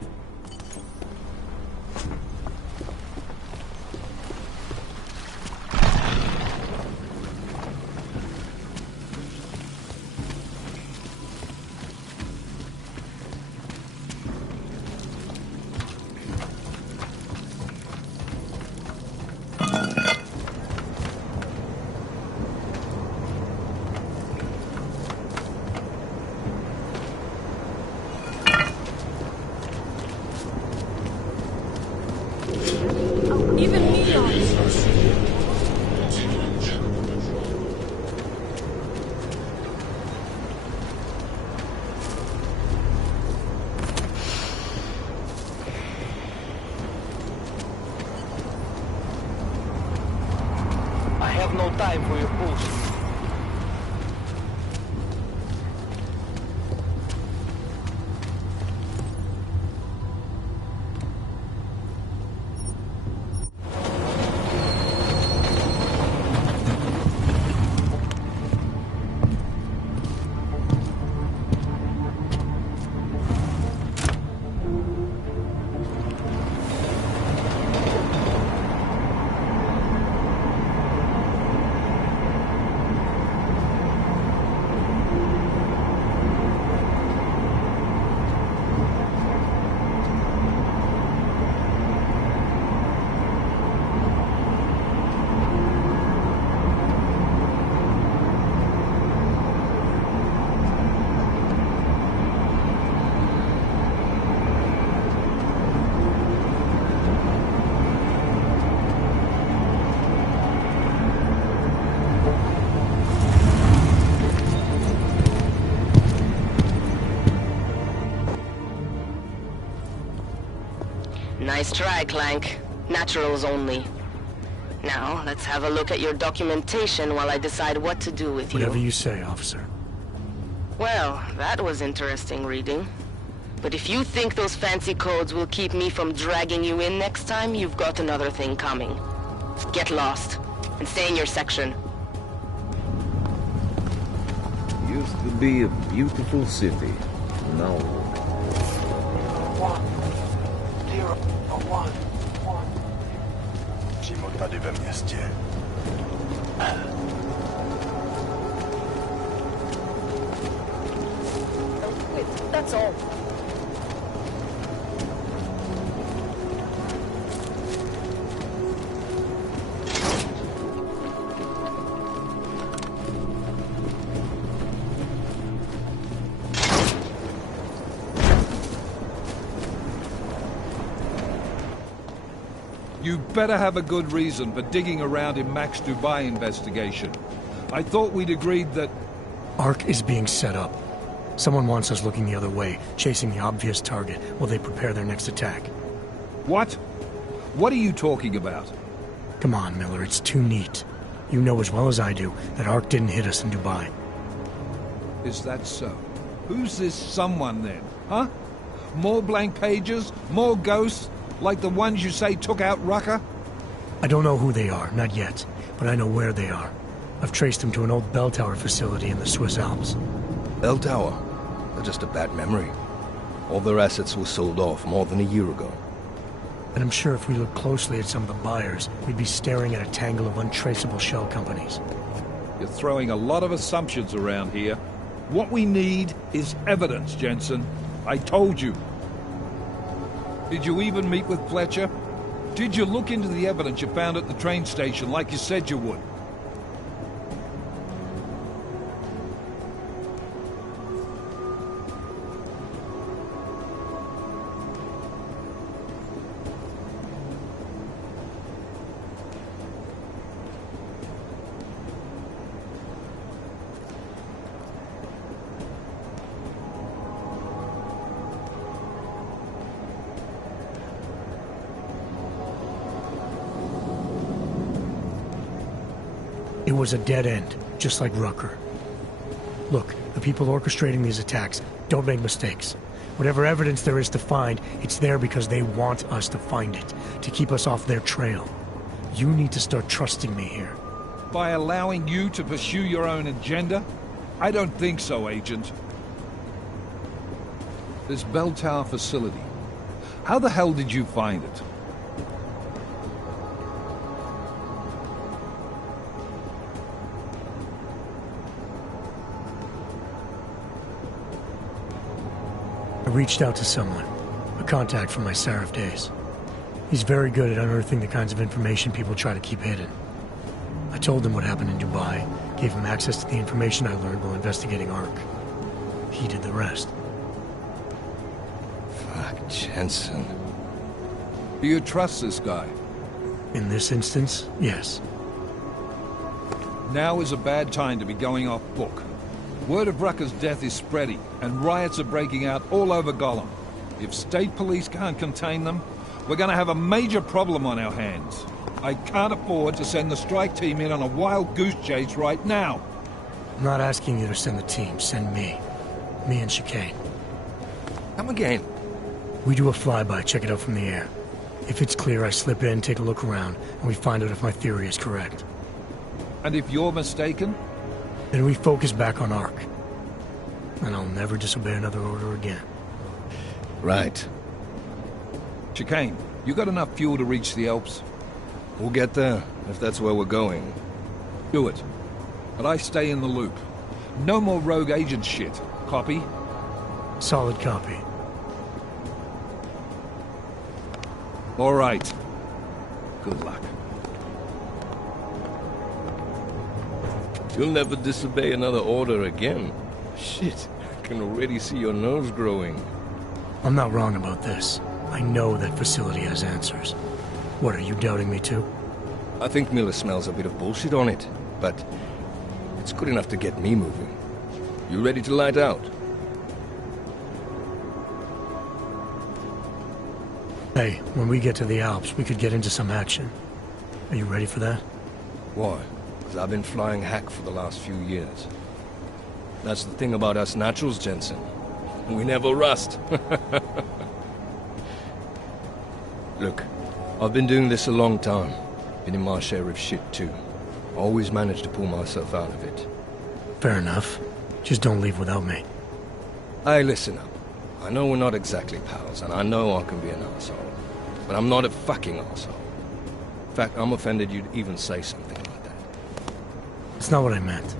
Even Leon. I have no time for your bullshit. Nice try, Clank. Naturals only. Now, let's have a look at your documentation while I decide what to do with you. Whatever you say, officer. Well, that was interesting reading. But if you think those fancy codes will keep me from dragging you in next time, you've got another thing coming. Get lost, and stay in your section. Used to be a beautiful city. Now... 1, 0, 1. Zimą tady ve městě. That's all. You better have a good reason for digging around in Max Dubai investigation. I thought we'd agreed that... ARC is being set up. Someone wants us looking the other way, chasing the obvious target while they prepare their next attack. What? What are you talking about? Come on, Miller, it's too neat. You know as well as I do that ARC didn't hit us in Dubai. Is that so? Who's this someone then, huh? More blank pages? More ghosts? Like the ones you say took out Rucker? I don't know who they are, not yet, but I know where they are. I've traced them to an old bell tower facility in the Swiss Alps. Bell Tower? They're just a bad memory. All their assets were sold off more than a year ago. And I'm sure if we look closely at some of the buyers, we'd be staring at a tangle of untraceable shell companies. You're throwing a lot of assumptions around here. What we need is evidence, Jensen. I told you. Did you even meet with Fletcher? Did you look into the evidence you found at the train station like you said you would? It was a dead end, just like Rucker. Look, the people orchestrating these attacks don't make mistakes. Whatever evidence there is to find, it's there because they want us to find it, to keep us off their trail. You need to start trusting me here. By allowing you to pursue your own agenda? I don't think so, Agent. This bell tower facility. How the hell did you find it? I reached out to someone, a contact from my Sarif days. He's very good at unearthing the kinds of information people try to keep hidden. I told him what happened in Dubai, gave him access to the information I learned while investigating Ark. He did the rest. Fuck, Jensen. Do you trust this guy? In this instance, yes. Now is a bad time to be going off book. Word of Rucker's death is spreading, and riots are breaking out all over Gollum. If state police can't contain them, we're gonna have a major problem on our hands. I can't afford to send the strike team in on a wild goose chase right now. I'm not asking you to send the team, send me. Me and Chicane. Come again. We do a flyby, check it out from the air. If it's clear, I slip in, take a look around, and we find out if my theory is correct. And if you're mistaken? Then we focus back on Ark. And I'll never disobey another order again. Right. Chicane, you got enough fuel to reach the Alps? We'll get there, if that's where we're going. Do it. But I stay in the loop. No more rogue agent shit. Copy? Solid copy. All right. Good luck. You'll never disobey another order again. Shit, I can already see your nose growing. I'm not wrong about this. I know that facility has answers. What, are you doubting me too? I think Miller smells a bit of bullshit on it, but it's good enough to get me moving. You ready to light out? Hey, when we get to the Alps, we could get into some action. Are you ready for that? Why? Because I've been flying hack for the last few years. That's the thing about us naturals, Jensen. We never rust. Look, I've been doing this a long time. Been in my share of shit, too. Always managed to pull myself out of it. Fair enough. Just don't leave without me. Hey, listen up. I know we're not exactly pals, and I know I can be an asshole. But I'm not a fucking asshole. In fact, I'm offended you'd even say something like that. That's not what I meant.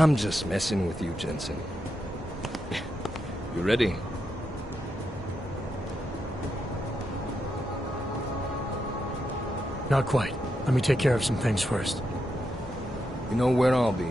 I'm just messing with you, Jensen. You ready? Not quite. Let me take care of some things first. You know where I'll be.